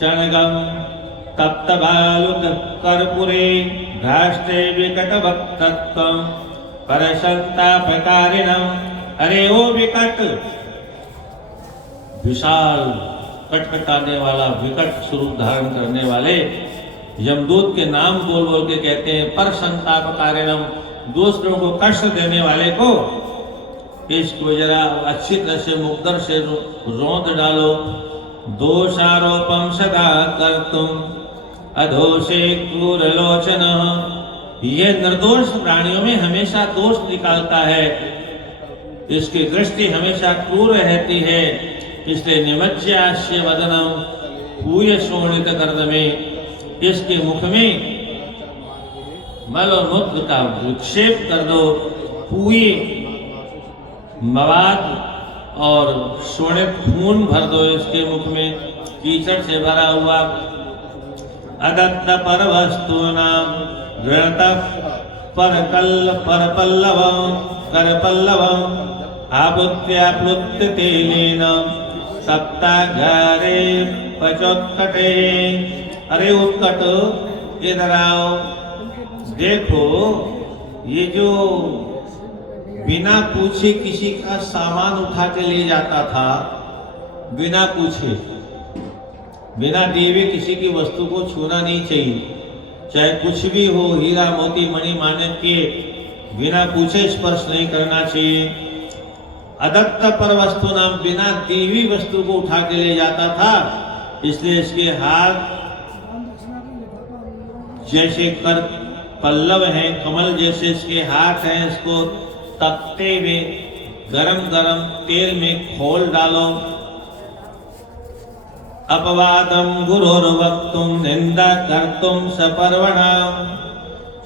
चणगम तप्त बालुक कर्पूरे धाष्टे विकट वक्तत्वं परसंतापकारिणं। अरे ओ विकट, विशाल कटकटाने वाला, विकट स्वरूप धारण करने वाले यमदूत के नाम बोल बोल के कहते हैं परसंतापकारिणं, दूसरों को कष्ट देने वाले को इसको जरा अच्छी तरह से मुकदर से रोंद डालो। दोषारोपम सदा कर्तुम अधोषे क्रूरलोचन, ये निर्दोष प्राणियों में हमेशा दोष निकालता है, इसकी दृष्टि हमेशा क्रूर रहती है। इसलिए निमज्ज्यास्य वदनम पूय शोणित कर्दमे, इसके मुख में मल और मूत्र का विक्षेप कर दो। पूय मवाद और शोणित खून भर दो इसके मुख में, कीचड़ से भरा हुआ। अदत्त पर वस्तूनां गृणत परपल्लवं करपल्लवं आभूत्याप्लुत्य तेलेन सप्ताघारे पचोत्कटे। अरे उत्कट, इधर आओ, देखो ये जो बिना पूछे किसी का सामान उठा के ले जाता था, बिना पूछे, बिना दिए किसी की वस्तु को छूना नहीं चाहिए, चाहे कुछ भी हो, हीरा मोती मणि माणिक के, बिना पूछे स्पर्श नहीं करना चाहिए। अदत्त पर वस्तु नाम, बिना दी हुई वस्तु को उठा के ले जाता था, इसलिए इसके हाथ जैसे कर पल्लव हैं, कमल जैसे इसके हाथ हैं, इसको तपते हुए गरम गरम तेल में खोल डालो। अपवादम गुरुर्वक्तुम निंदा कर्तुम सपर्वणा,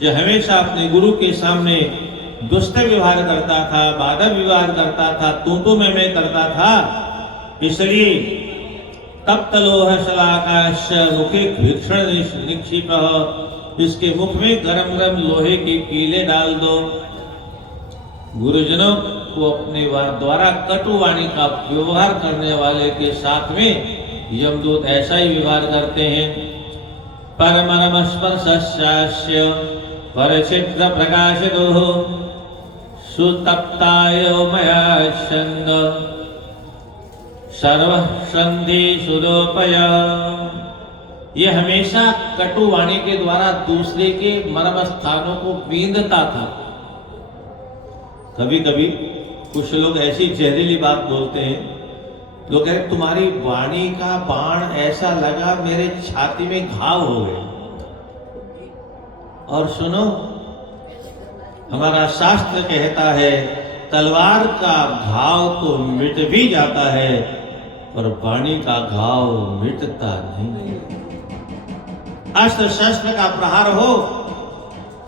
जो हमेशा अपने गुरु के सामने दुष्ट व्यवहार करता था, बाधा विवाद करता था, तू मैं करता था, इसलिए तप्त लोह शलाकाश मुखे भीषण निक्षिपः, इसके मुख में गरम गरम लोहे के कीले डाल दो। गुरुजनों को अपने द्वारा कटु वाणी का व्यवहार करने वाले के साथ में यमदूत ऐसा ही व्यवहार करते हैं। परमरम स्पर्शस्य परचित्र प्रकाशितो सुतप्ताय मया छंद सर्व संधि सुदोपय, ये हमेशा कटु वाणी के द्वारा दूसरे के मर्म स्थानों को बींधता था। कभी कभी कुछ लोग ऐसी जहरीली बात बोलते हैं, लोग कहते तुम्हारी वाणी का बाण ऐसा लगा मेरे छाती में घाव हो गए। और सुनो, हमारा शास्त्र कहता है तलवार का घाव तो मिट भी जाता है, पर वाणी का घाव मिटता नहीं। अस्त्र शस्त्र का प्रहार हो,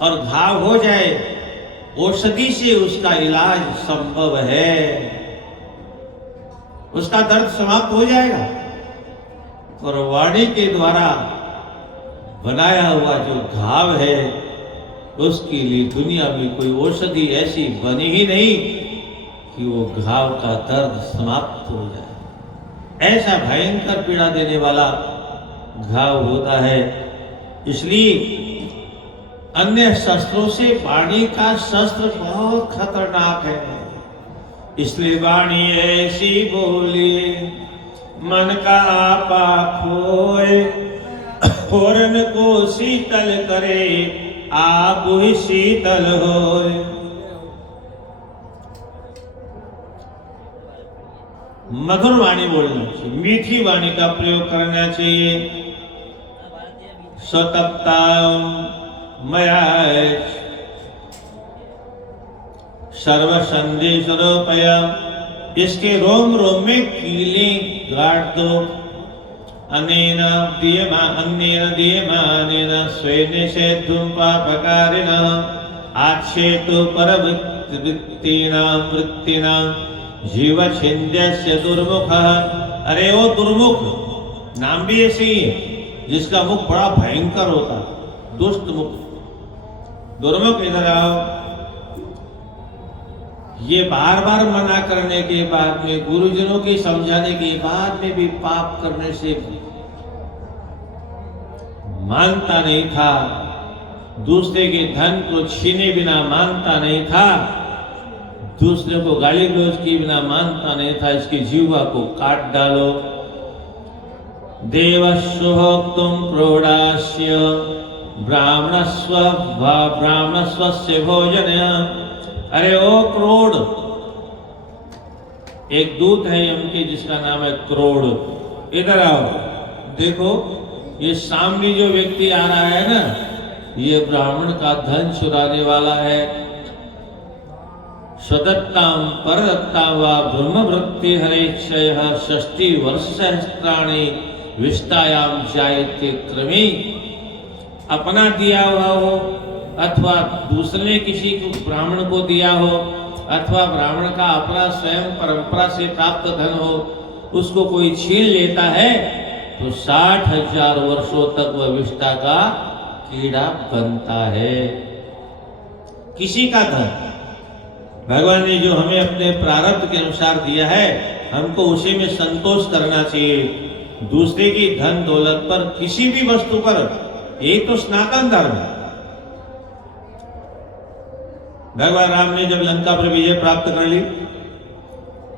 और घाव हो जाए, औषधि से उसका इलाज संभव है, उसका दर्द समाप्त हो जाएगा। और वाणी के द्वारा बनाया हुआ जो घाव है, उसके लिए दुनिया में कोई औषधि ऐसी बनी ही नहीं कि वो घाव का दर्द समाप्त हो जाए। ऐसा भयंकर पीड़ा देने वाला घाव होता है। इसलिए अन्य शस्त्रों से वाणी का शस्त्र बहुत खतरनाक है। इसलिए वाणी ऐसी बोली, मन का आपा खोए, होरन को शीतल करे, आप ही शीतल होए। मधुर वाणी बोलना चाहिए, मीठी वाणी का प्रयोग करना चाहिए। स्वतप्ता मया सर्व संदेश रूपया, इसके रोम रोम में कीले गाड़ दो। अनेन दीयमानेन स्वेन सेद्धुं पापकारिणः आच्छेतु परवृत्तिनां वृत्तिनां जीवछिन्द्यस्य दुर्मुखः। अरे वो दुर्मुख, नाम भी ऐसे ही है, जिसका मुख बड़ा भयंकर होता, दुष्ट मुख। दुर्मुख इधर आओ। ये बार बार मना करने के बाद में, गुरुजनों के समझाने के बाद में भी पाप करने से मानता नहीं था, दूसरे के धन को छीने बिना मानता नहीं था, दूसरे को गाली गलौज किए बिना मानता नहीं था। इसकी जीवा को काट डालो। देवस्वोक्तुम प्रोडास्य ब्राह्मणस्वस्य भोजन। अरे ओ क्रोड़, एक दूत है यम के जिसका नाम है क्रोड़। इधर आओ, देखो ये सामने जो व्यक्ति आ रहा है ना, ये ब्राह्मण का धन चुराने वाला है। स्वदत्ताम परदत्ताम वा ब्रह्मवृत्ति हरेक्षयः 60 वर्ष सहस्त्राणि विष्टायाम जायते क्रमे। अपना दिया हुआ हो अथवा दूसरे किसी को ब्राह्मण को दिया हो, अथवा ब्राह्मण का अपना स्वयं परंपरा से प्राप्त धन हो, उसको कोई छीन लेता है तो 60,000 वर्षों तक वह विष्टा का कीड़ा बनता है। किसी का धन भगवान ने जो हमें अपने प्रारब्ध के अनुसार दिया है, हमको उसी में संतोष करना चाहिए। दूसरे की धन दौलत पर, किसी भी वस्तु पर, एक तो सनातन धर्म। भगवान राम ने जब लंका पर विजय प्राप्त कर ली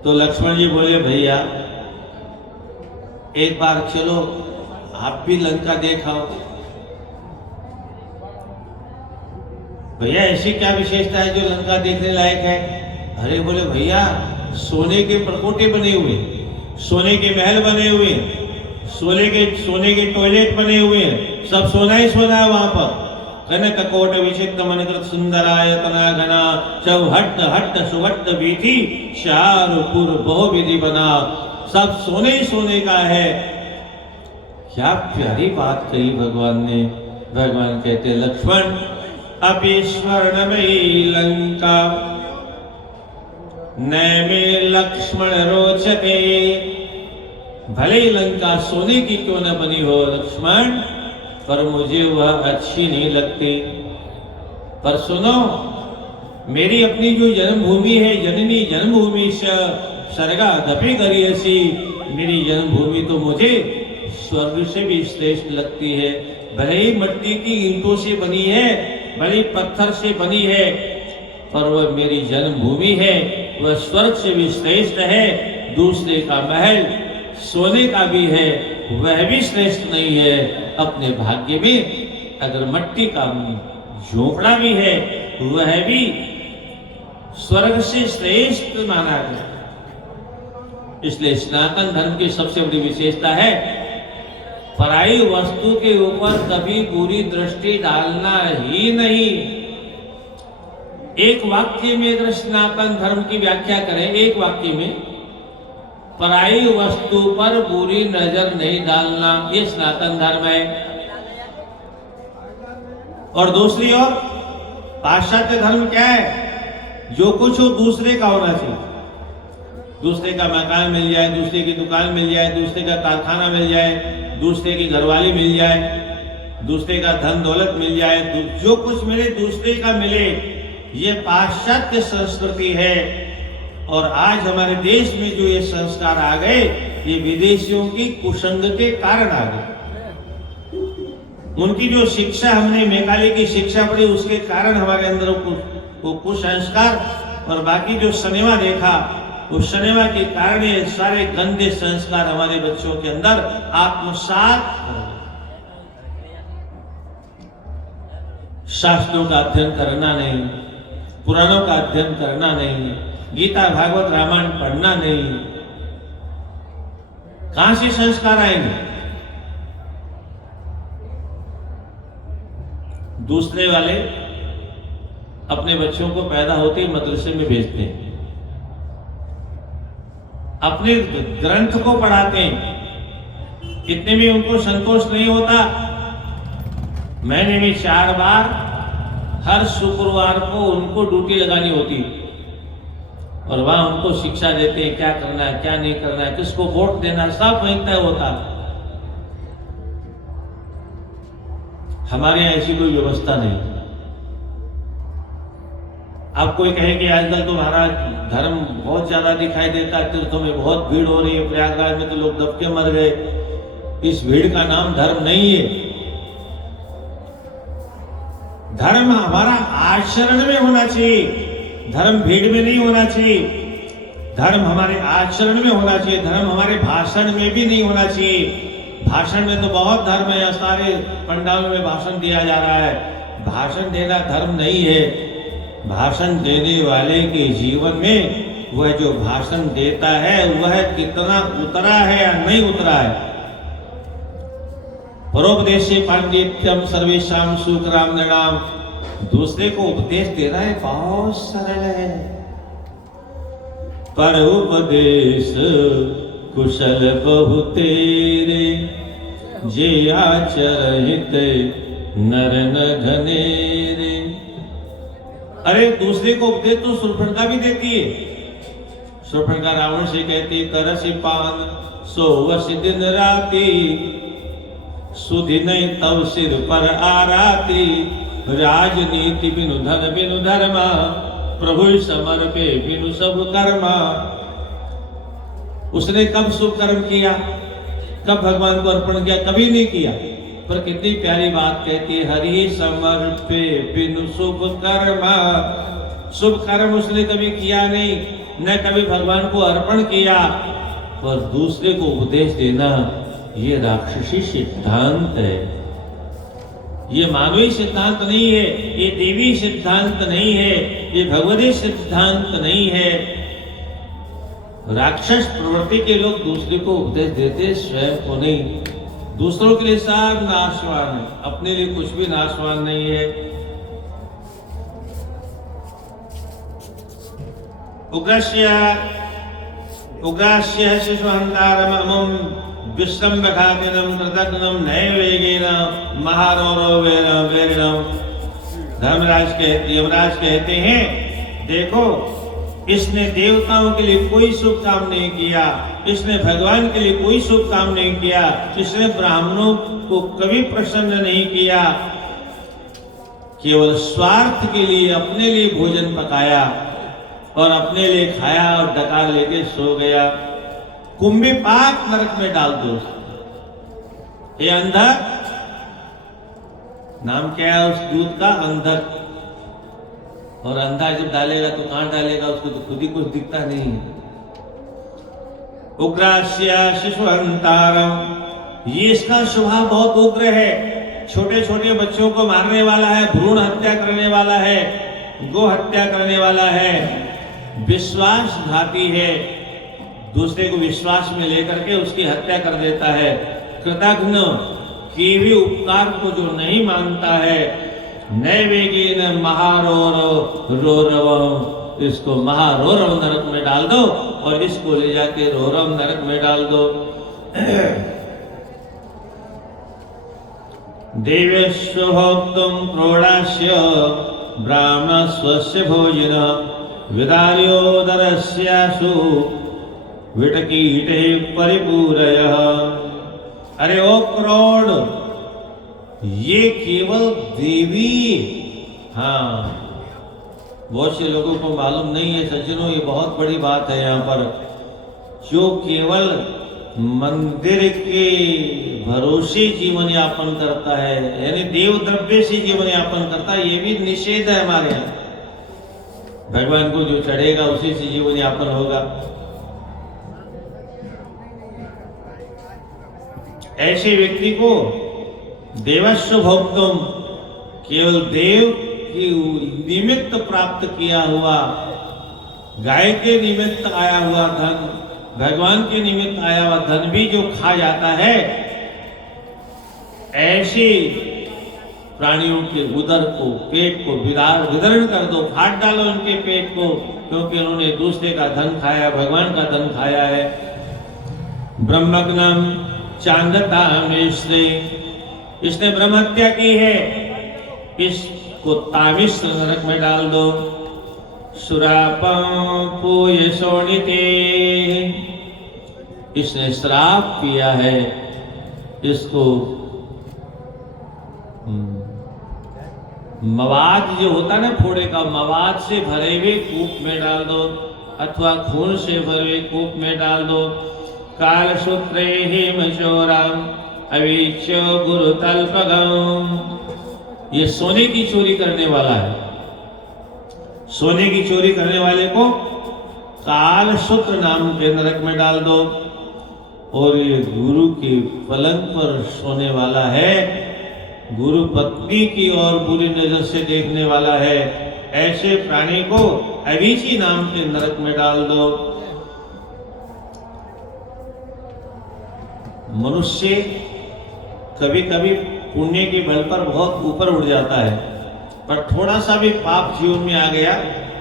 तो लक्ष्मण जी बोले, भैया एक बार चलो आप भी लंका देखाओ। भैया ऐसी क्या विशेषता है जो लंका देखने लायक है? अरे बोले भैया, सोने के प्रकोटे बने हुए, सोने के महल बने हुए, सोने के टॉयलेट बने हुए हैं, सब सोना ही सोना है वहां पर। कनक कोट विचित्र मनकृत सुंदरायतना घना, चौहट्ट हट्ट सुवट्ट वीथि चारुपुर बहु विधि बना। सब सोने ही सोने का है। क्या प्यारी बात कही भगवान ने। भगवान कहते, लक्ष्मण अपि स्वर्णमयी लंका नैमे लक्ष्मण रोचते। भले ही लंका सोने की क्यों न बनी हो लक्ष्मण, पर मुझे वह अच्छी नहीं लगती। पर सुनो, मेरी अपनी जो जन्मभूमि है, जननी जन्मभूमि सर्गा दपे करियसी, मेरी जन्मभूमि तो मुझे स्वर्ग से भी श्रेष्ठ लगती है। भले ही मिट्टी की ईंटों से बनी है, भले ही पत्थर से बनी है, पर वह मेरी जन्मभूमि है, वह स्वर्ग से भी श्रेष्ठ है। दूसरे का महल सोने का भी है, वह भी श्रेष्ठ नहीं है। अपने भाग्य में अगर मिट्टी का झोपड़ा भी है, वह भी स्वर्ग से श्रेष्ठ माना गया। इसलिए सनातन धर्म की सबसे बड़ी विशेषता है, पराई वस्तु के ऊपर कभी बुरी दृष्टि डालना ही नहीं। एक वाक्य में अगर सनातन धर्म की व्याख्या करें, एक वाक्य में, पराई वस्तु पर बुरी नजर नहीं डालना, ये सनातन धर्म है। और दूसरी ओर पाश्चात्य धर्म क्या है? जो कुछ हो दूसरे का होना चाहिए। दूसरे का मकान मिल जाए, दूसरे की दुकान मिल जाए, दूसरे का कारखाना मिल जाए, दूसरे की घरवाली मिल जाए, दूसरे का धन दौलत मिल जाए, जो कुछ मिले दूसरे का मिले, ये पाश्चात्य संस्कृति है। और आज हमारे देश में जो ये संस्कार आ गए, ये विदेशियों की कुसंग के कारण आ गए। उनकी जो शिक्षा, हमने मेघालय की शिक्षा पढ़ी, उसके कारण हमारे अंदर वो कुसंस्कार और बाकी जो सिनेमा देखा, उस सिनेमा के कारण ये सारे गंदे संस्कार हमारे बच्चों के अंदर आत्मसात। शास्त्रों का अध्ययन करना नहीं, पुराणों का अध्ययन करना नहीं, गीता भागवत रामायण पढ़ना नहीं, कहां से संस्कार आएंगे? दूसरे वाले अपने बच्चों को पैदा होते ही मदरसे में भेजते हैं, अपने ग्रंथ को पढ़ाते हैं, इतने में उनको संतोष नहीं होता। महीने में 4 बार हर शुक्रवार को उनको ड्यूटी लगानी होती और वहां उनको शिक्षा देते हैं, क्या करना है, क्या नहीं करना है, किसको वोट देना है, सब वहीं तय होता। हमारे यहां ऐसी कोई व्यवस्था नहीं। आप कोई कहे कि आजकल तुम्हारा धर्म बहुत ज्यादा दिखाई देता है, तीर्थों में बहुत भीड़ हो रही है, प्रयागराज में तो लोग दबके मर गए, इस भीड़ का नाम धर्म नहीं है। धर्म हमारा आचरण में होना चाहिए, धर्म भीड़ में नहीं होना चाहिए। धर्म हमारे आचरण में होना चाहिए, धर्म हमारे भाषण में भी नहीं होना चाहिए। भाषण में तो बहुत धर्म है, सारे पंडालों में भाषण दिया जा रहा है। भाषण देना धर्म नहीं है। भाषण देने वाले के जीवन में वह जो भाषण देता है वह कितना उतरा है या नहीं उतरा है। परोपदेशे पांडित्यम सर्वेशाम सुखराम नृणाम। दूसरे को उपदेश देना है बहुत सरल है। पर उपदेश कुशल बहु तेरे, जे आचरहित नर न घनेरे। अरे दूसरे को उपदेश तो शूर्पणखा भी देती है। शूर्पणखा रावण से कहती, करसि पान सोवस दिन राती, सुधि नहीं तव सिर पर आराती। राजनीति बिनु धन बिनु धर्मा, प्रभु समर्पे बिनु सब कर्मा। उसने कब शुभ कर्म किया, कब भगवान को अर्पण किया? कभी नहीं किया। पर कितनी प्यारी बात कहती है, हरि समर्पे बिनु शुभ कर्मा। शुभ कर्म उसने कभी किया नहीं, न कभी भगवान को अर्पण किया। पर दूसरे को उपदेश देना ये राक्षसी सिद्धांत है, ये मानवीय सिद्धांत नहीं है, ये देवी सिद्धांत नहीं है, ये भगवती सिद्धांत नहीं है। राक्षस प्रवृत्ति के लोग दूसरे को उपदेश देते, स्वयं को नहीं। दूसरों के लिए सब नाशवान है, अपने लिए कुछ भी नाशवान नहीं है। उग्रस्य शिशुहंतारमं विश्रम्भघातिनं कृतघ्नं नैवेगेन महारौरवेण। धर्मराज कहते, यमराज कहते हैं, देखो इसने देवताओं के लिए कोई शुभ काम नहीं किया, इसने भगवान के लिए कोई शुभ काम नहीं किया, इसने ब्राह्मणों को कभी प्रसन्न नहीं किया। केवल स्वार्थ के लिए अपने लिए भोजन पकाया और अपने लिए खाया और डकार लेके सो गया। कुंभी पाक नरक में डाल दो। ये अंधक, नाम क्या है उस दूध का? अंधक। और अंधा जब डालेगा तो कहां डालेगा? उसको तो खुद ही कुछ दिखता नहीं। उग्रास्य शिशुहंतारम, ये इसका स्वभाव बहुत उग्र है। छोटे छोटे बच्चों को मारने वाला है, भ्रूण हत्या करने वाला है, गो हत्या करने वाला है, विश्वासघाती है। दूसरे को विश्वास में लेकर के उसकी हत्या कर देता है। कृतघ्न, केवि उपकार को जो नहीं मानता है। नैवेगेन महारोरव, इसको महारोरव नरक में डाल दो और इसको ले जाके रोरव नरक में डाल दो। देवेश्वहोक्तम क्रोडास्य ब्राह्मण स्वस्य भोजन विदार्योदरस्यासु विटकीटे परिपूरयः। अरे ओ क्रोध, ये केवल देवी, हाँ बहुत से लोगों को मालूम नहीं है सज्जनों, ये बहुत बड़ी बात है यहाँ पर, जो केवल मंदिर के भरोसे जीवन यापन करता है, यानी देव द्रव्य से जीवन यापन करता है, ये भी निषेध है हमारे यहाँ। भगवान को जो चढ़ेगा उसी से जीवन यापन होगा। ऐसे व्यक्ति को देवस्व भोक्तुम, केवल देव की निमित्त प्राप्त किया हुआ, गाय के निमित्त आया हुआ धन, भगवान के निमित्त आया हुआ धन भी जो खा जाता है, ऐसे प्राणियों के उदर को, पेट को विदरण कर दो, फाड़ डालो उनके पेट को, क्योंकि उन्होंने दूसरे का धन खाया, भगवान का धन खाया है। ब्रह्मग्नम चांदता मिश्रे, इसने ब्रह्म हत्या की है, इसको तामिश्र नरक में डाल दो। सुरापम पूय शोणिते, इसने श्राप किया है, इसको मवाद जो होता है ना फोड़े का, मवाद से भरे हुए कूप में डाल दो, अथवा खून से भरे हुए कूप में डाल दो। कालसूत्रे हेमशोरम अवीच्यो गुरुतल्पगम, ये सोने की चोरी करने वाला है, सोने की चोरी करने वाले को कालसूत्र नाम के नरक में डाल दो। और ये गुरु के पलंग पर सोने वाला है, गुरु पत्नी की ओर बुरी नजर से देखने वाला है, ऐसे प्राणी को अवीची नाम के नरक में डाल दो। मनुष्य कभी कभी पुण्य के बल पर बहुत ऊपर उठ जाता है, पर थोड़ा सा भी पाप जीवन में आ गया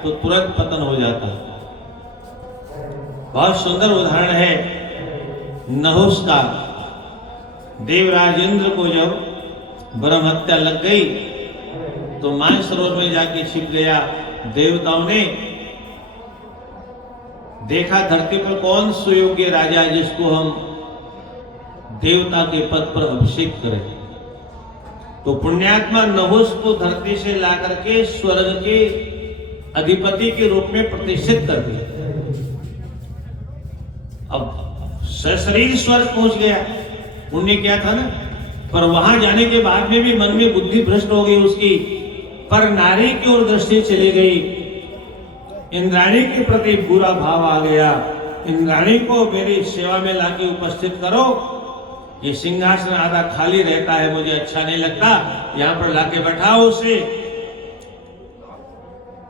तो तुरंत पतन हो जाता है। बहुत सुंदर उदाहरण है नहुस का। देवराज इंद्र को जब ब्रह्म हत्या लग गई तो मानसरोवर में जाके छिप गया। देवताओं ने देखा धरती पर कौन सुयोग्य राजा है जिसको हम देवता के पद पर अभिषेक करें। तो पुण्यात्मा नहुस को धरती से ला करके स्वर्ग के अधिपति के रूप में प्रतिष्ठित कर दिया। अब सशरीर स्वर्ग पहुंच गया, पुण्य क्या था ना, पर वहां जाने के बाद में भी मन में बुद्धि भ्रष्ट हो गई उसकी, पर नारी की ओर दृष्टि चली गई, इंद्राणी के प्रति बुरा भाव आ गया। इंद्राणी को मेरी सेवा में लाके उपस्थित करो, ये सिंहासन आधा खाली रहता है, मुझे अच्छा नहीं लगता, यहाँ पर लाके बैठाओ उसे।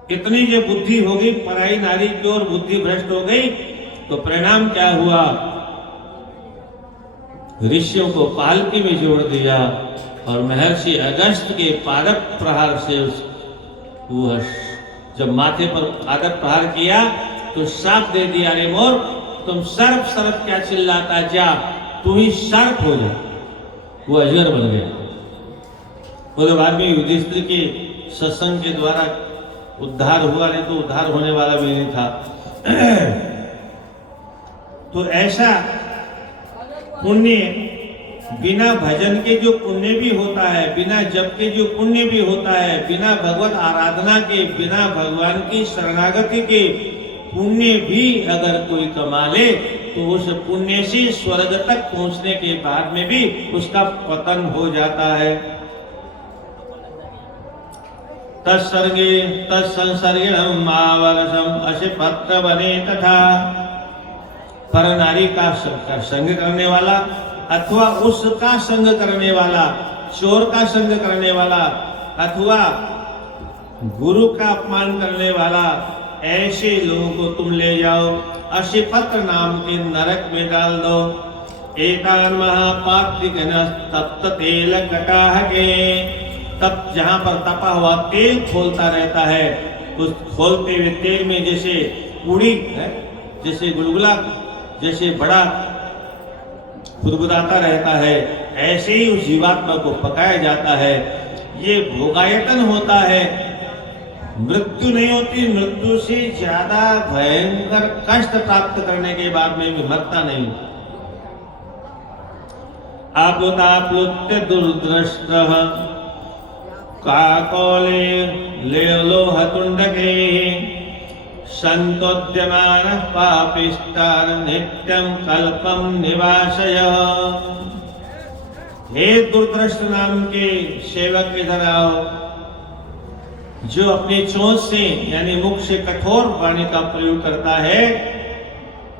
इतनी जो बुद्धि हो गई पराई नारी की ओर बुद्धि भ्रष्ट हो गई, तो परिणाम क्या हुआ, ऋषियों को पालकी में जोड़ दिया और महर्षि अगस्त के पादप प्रहार से जब माथे पर पादप प्रहार किया तो शाप दे दिया, अरे मोर तुम सर्प सर्प क्या चिल्लाता, जा तू ही सर्प हो जा। वो अजगर बन गया। उसके बाद में युधिष्ठिर के सत्संग के द्वारा उद्धार हुआ, नहीं तो उद्धार होने वाला भी नहीं था। तो ऐसा पुण्य बिना भजन के जो पुण्य भी होता है, बिना जप के जो पुण्य भी होता है, बिना भगवत आराधना के, बिना भगवान की शरणागति के पुण्य भी अगर कोई कमा ले तो उस पुण्य से स्वर्ग तक पहुंचने के बाद में भी उसका पतन हो जाता है। तत्सर्गे तत्संसर्गिणं मावरसम अशिपत्र बने तथा, पर नारी का संग करने वाला अथवा उसका संग करने वाला, चोर का संग करने वाला अथवा गुरु का अपमान करने वाला, ऐसे लोगों को तुम ले जाओ अशिपत्र नाम के नरक में डाल दो। एतान महापात्रिकन तप्त तेल कटाह के, तब जहां पर तपा हुआ तेल खोलता रहता है, उस खोलते हुए तेल में जैसे पूड़ी है, जैसे गुलगुला, जैसे बड़ा खुदबुदाता रहता है, ऐसे ही उस जीवात्मा को पकाया जाता है। ये भोगायतन होता है, मृत्यु नहीं होती, मृत्यु से ज्यादा भयंकर कष्ट प्राप्त करने के बाद में भी मरता नहीं। आप्लुत्य दुर्दृष्ट काकोले लेलोहतुंडके संतोद्यमान पापिष्टार नित्यम कल्पम निवासय। हे दुर्दृष्ट नाम के सेवक इधर आओ, जो अपनी चोंच से यानी मुख से कठोर वाणी का प्रयोग करता है,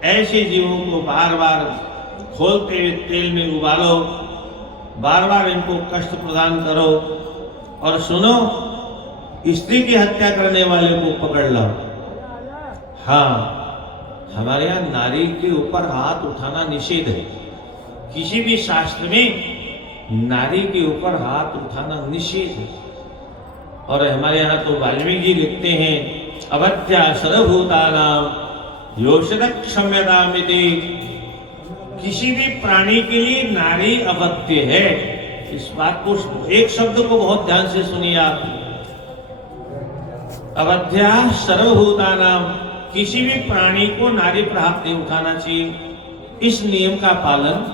ऐसे जीवों को बार बार खोलते हुए तेल में उबालो, बार बार इनको कष्ट प्रदान करो। और सुनो, स्त्री की हत्या करने वाले को पकड़ लाओ। हाँ, हमारे यहाँ नारी के ऊपर हाथ उठाना निषेध है। किसी भी शास्त्र में नारी के ऊपर हाथ उठाना निषेध है। और हमारे यहाँ तो वाल्मीकि जी लिखते हैं, अवध्या सर्वभूतानां योषदः क्षम्यतामिति। किसी भी प्राणी के लिए नारी अवध्य है। इस बात को, एक शब्द को बहुत ध्यान से सुनिए आप। अवध्या सर्वभूतानां, किसी भी प्राणी को नारी पर हाथ नहीं उठाना चाहिए। इस नियम का पालन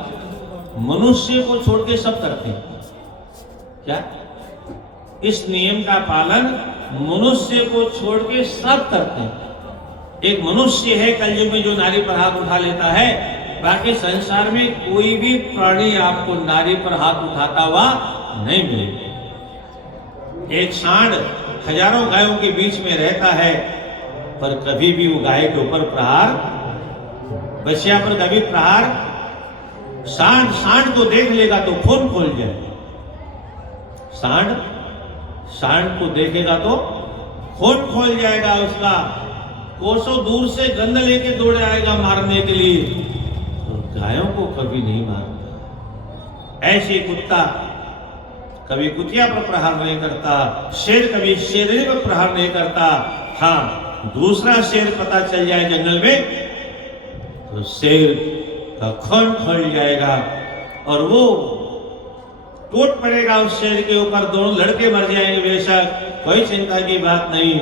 मनुष्य को छोड़ के सब करते हैं। क्या? इस नियम का पालन मनुष्य को छोड़ के सब करते हैं। एक मनुष्य है कलयुग में जो नारी पर हाथ उठा लेता है, बाकी संसार में कोई भी प्राणी आपको नारी पर हाथ उठाता हुआ नहीं मिलेगा। एक सांड हजारों गायों के बीच में रहता है, पर कभी भी वो गाय के ऊपर प्रहार, बछिया पर कभी प्रहार, सांड को देख लेगा तो खून खोल जाए। सांड को देखेगा तो खून खोल जाएगा उसका, कोसों दूर से गंध लेके दौड़ आएगा मारने के लिए। तो गायों को कभी नहीं मारता। ऐसे कुत्ता कभी कुतिया पर प्रहार नहीं करता, शेर कभी शेरनी पर प्रहार नहीं करता। हाँ, दूसरा शेर पता चल जाए जंगल में तो शेर का खून खोल जाएगा और वो टूट पड़ेगा उस शेर के ऊपर। दोनों लड़के मर जाएंगे बेशक, कोई चिंता की बात नहीं।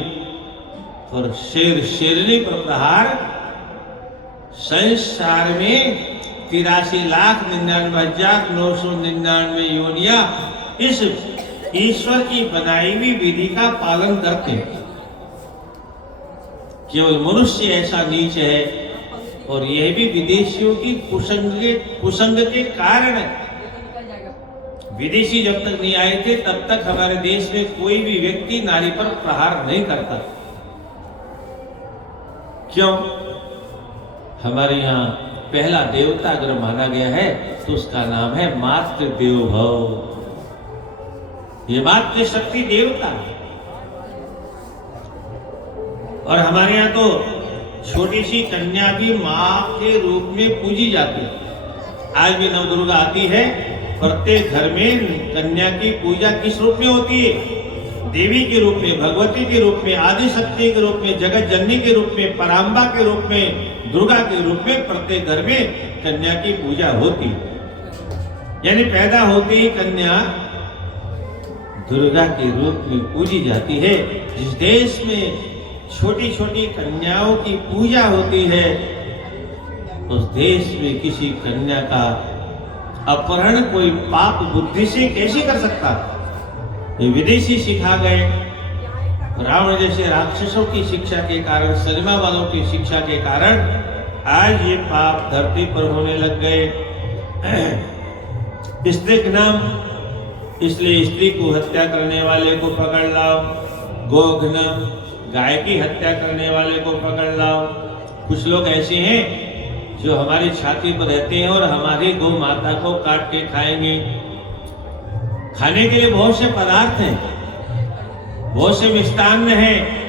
पर शेर शेरनी पर प्रहार, संसार में 83,99,999 योनिया इस ईश्वर की बनाई हुई विधि का पालन करते हैं। केवल मनुष्य ऐसा नीच है, और यह भी विदेशियों की कुसंग के कारण। विदेशी जब तक नहीं आए थे तब तक हमारे देश में कोई भी व्यक्ति नारी पर प्रहार नहीं करता। क्यों? हमारे यहाँ पहला देवता अगर माना गया है तो उसका नाम है मातृ देवो भव। ये मातृ शक्ति देवता है। और हमारे यहाँ तो छोटी सी कन्या भी माँ के रूप में पूजी जाती है। आज भी नवदुर्गा आती है, प्रत्येक घर में कन्या की पूजा किस रूप में होती है? देवी के रूप में, भगवती के रूप में, आदि शक्ति के रूप में, जगत जननी के रूप में, पराम्बा के रूप में, दुर्गा के रूप में प्रत्येक घर में कन्या की पूजा होती है। यानी पैदा होती ही कन्या दुर्गा के रूप में पूजी जाती है। जिस देश में छोटी छोटी कन्याओं की पूजा होती है, उस देश में किसी कन्या का अपहरण कोई पाप बुद्धि से कैसे कर सकता? ये विदेशी सिखा गए। रावण जैसे राक्षसों की शिक्षा के कारण, सिनेमा वालों की शिक्षा के कारण आज ये पाप धरती पर होने लग गए। स्त्रीघ्नम, इसलिए स्त्री को हत्या करने वाले को पकड़ लाओ। गोघ्नम, गाय की हत्या करने वाले को पकड़ लाओ। कुछ लोग ऐसे हैं जो हमारी छाती पर रहते हैं और हमारी गौ माता को काट के खाएंगे। खाने के लिए बहुत से पदार्थ हैं, बहुत से मिष्टान्न हैं।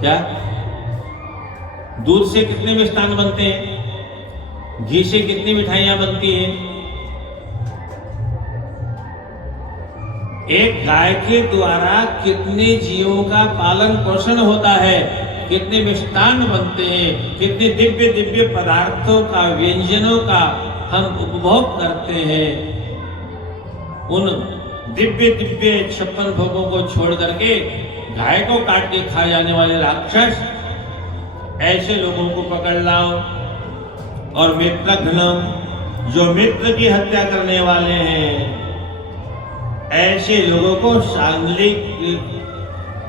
क्या? दूध से कितने मिष्टान्न बनते हैं? घी से कितनी मिठाइयां बनती हैं? एक गाय के द्वारा कितने जीवों का पालन पोषण होता है, कितने मिष्टान्न बनते हैं, कितने दिव्य दिव्य पदार्थों का, व्यंजनों का हम उपभोग करते हैं। उन दिव्य दिव्य 56 भोगों को छोड़ करके गाय को काट के खा जाने वाले राक्षस, ऐसे लोगों को पकड़ लाओ। और मित्रघ्नम, जो मित्र की हत्या करने वाले हैं, ऐसे लोगों को सांगलिक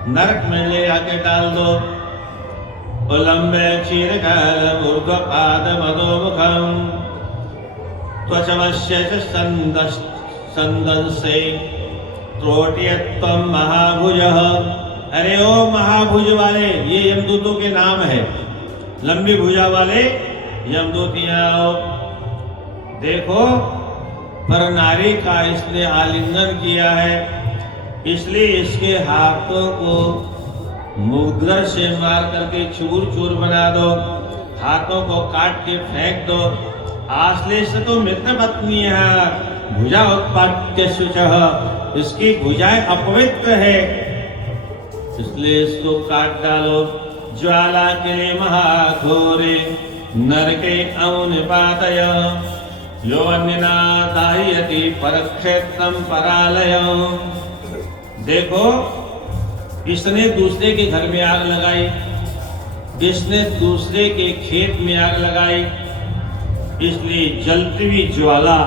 नरक में ले आके डाल दो। उलम्बे क्षीरकालम ऊर्ध्वपाद मधोमुखम त्वचवश्य संदंसे त्रोटियत्वम महाभुजः। अरे ओ महाभुज वाले, ये यमदूतों के नाम है। लंबी भुजा वाले यमदूतियां आओ। देखो, पर नारी का इसने आलिंगन किया है, इसलिए इसके हाथों को मुद्गर से मार करके चूर चूर बना दो, हाथों को काट के फेंक दो। आश्लेष तो मित्र पत्नी है, भुजा उत्पाद्य शुचः, इसकी भुजाएं अपवित्र है, इसलिए इसको काट डालो। ज्वाला के महाघोरे नरके अवनिपातय यो अन्यना दाह्यति परक्षेत्रम परालय। देखो, इसने दूसरे के घर में आग लगाई, इसने दूसरे के खेत में आग लगाई, इसलिए जलती हुई ज्वाला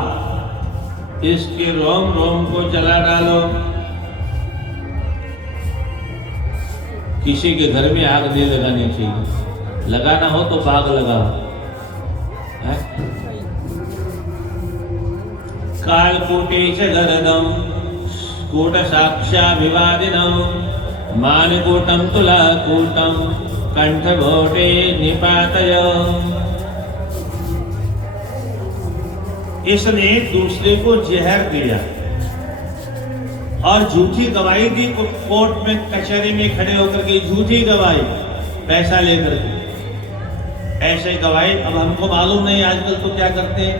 इसके रोम रोम को जला डालो। किसी के घर में आग नहीं लगानी चाहिए, लगाना हो तो बाग लगाओ। कालकूटे च गरदम कूट साक्षाभिवादिनम मानकूटम तुलाकूटम कंठभोटे निपातय। इसने दूसरे को जहर दिया और झूठी गवाही दी, कोर्ट में कचहरी में खड़े होकर के झूठी गवाही, पैसा लेकर के ऐसे गवाही। अब हमको मालूम नहीं आजकल तो क्या करते हैं,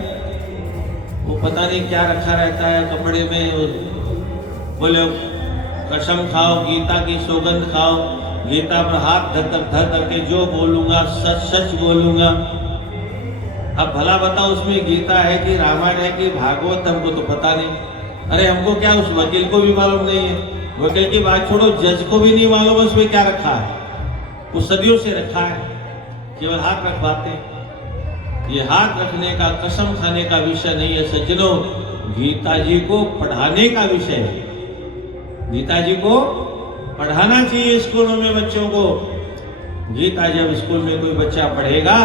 वो पता नहीं क्या रखा रहता है कपड़े में, बोले कसम खाओ, गीता की सौगंध खाओ, गीता पर हाथ धर करके जो बोलूंगा सच सच बोलूंगा। अब भला बताओ, उसमें गीता है कि रामायण है कि भागवत, हमको तो पता नहीं। अरे हमको क्या, उस वकील को भी मालूम नहीं है, वकील की बात छोड़ो, जज को भी नहीं मालूम उसमें क्या रखा है, वो सदियों से रखा है, केवल हाथ रखवाते। ये हाथ रखने का, कसम खाने का विषय नहीं है सज्जनों, गीता जी को पढ़ाने का विषय है। गीता जी को पढ़ाना चाहिए स्कूलों में बच्चों को। गीता जब स्कूल में कोई बच्चा पढ़ेगा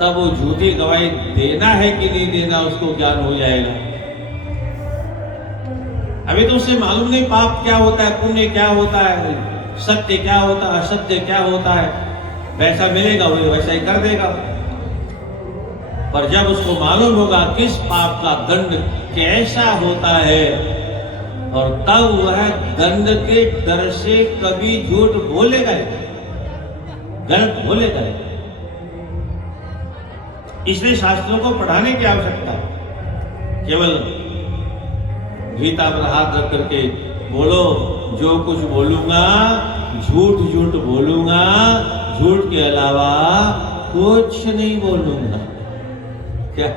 तब वो झूठी गवाही देना है कि नहीं देना उसको ज्ञान हो जाएगा। अभी तो उसे मालूम नहीं पाप क्या होता है, पुण्य क्या होता है, सत्य क्या होता है, असत्य क्या होता है। वैसा मिलेगा वो वैसा ही कर देगा। पर जब उसको मालूम होगा किस पाप का दंड कैसा होता है, और तब वह दंड के डर से कभी झूठ बोलेगा, गलत बोलेगा। इसलिए शास्त्रों को पढ़ाने की आवश्यकता है। केवल गीता पर हाथ रख करके बोलो, जो कुछ बोलूंगा झूठ झूठ बोलूंगा, झूठ के अलावा कुछ नहीं बोलूंगा। क्या?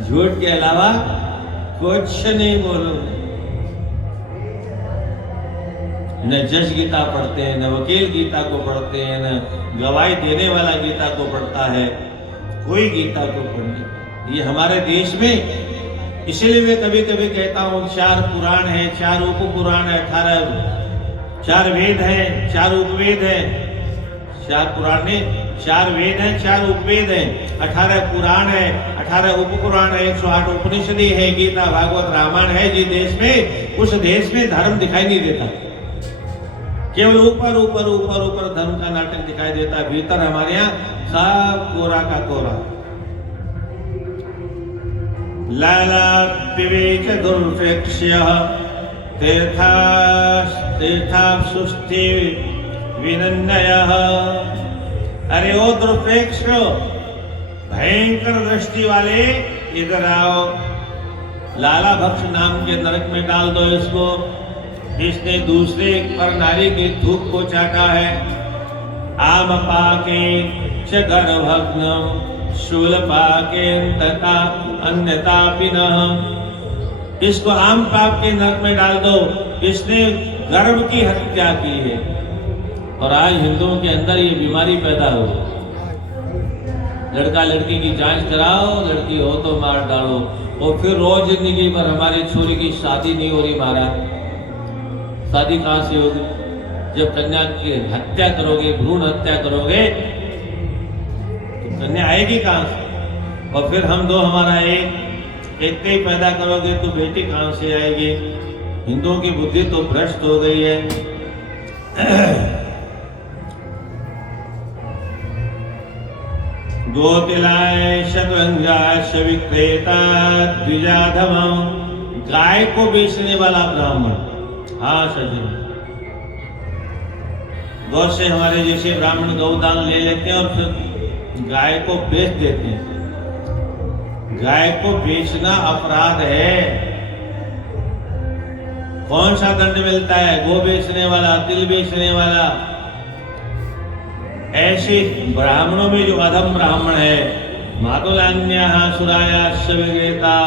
झूठ के अलावा कुछ नहीं बोलूंगा। न जज गीता पढ़ते हैं, न वकील गीता को पढ़ते हैं, न गवाही देने वाला गीता को पढ़ता है, कोई गीता को पढ़ने। ये हमारे देश में, इसीलिए मैं कभी कभी कहता हूँ 4 पुराण है, 4 उप पुराण है, 4 वेद हैं, 4 उपवेद हैं। 4 पुराण ने 4 वेद हैं, 4 उपवेद हैं, 18 पुराण है, 18 उप पुराण है, 108 उपनिषद है, गीता भागवत रामायण है। जिस देश में, उस देश में धर्म दिखाई नहीं देता, केवल ऊपर ऊपर ऊपर ऊपर धर्म का नाटक दिखाई देता है। भीतर हमारे यहाँ सब कोरा का कोरा। लाला विवेक दुर्प्रेक्ष्य तीर्थाप्सुष्टि विनन्नयः। अरे ओ दुर्प्रेक्ष, भयंकर दृष्टि वाले, इधर आओ। लाला भक्ष नाम के नरक में डाल दो इसको। इसने दूसरे पर नारी के थूक को चाटा है। आम पाके च गर्भग्नम शूल पाके अन्यता पिनः। इसको आम पाप के नरक में डाल दो, इसने गर्भ की हत्या की है। और आज हिंदुओं के अंदर ये बीमारी पैदा हो, लड़का लड़की की जांच कराओ, लड़की हो तो मार डालो। और फिर रोज जिंदगी भर हमारी छोरी की शादी नहीं हो रही महाराज। शादी कहां से होगी जब कन्या की हत्या करोगे, भ्रूण हत्या करोगे तो कन्या आएगी कहां से? और फिर हम दो हमारा एक ही पैदा करोगे तो बेटी कहां से आएगी? हिंदुओं की बुद्धि तो भ्रष्ट हो गई है। गोतिलाय शतरंगाश विक्रेता द्विजाधम, गाय को बेचने वाला ब्राह्मण। हाँ सज्जन, गौ से हमारे जैसे ब्राह्मण गौदान ले लेते हैं और फिर गाय को बेच देते हैं। गाय को बेचना अपराध है। कौन सा दंड मिलता है? गो बेचने वाला, तिल बेचने वाला। ऐसे ब्राह्मणों में जो अधम ब्राह्मण है, मातुलान्या सुराया विक्रेता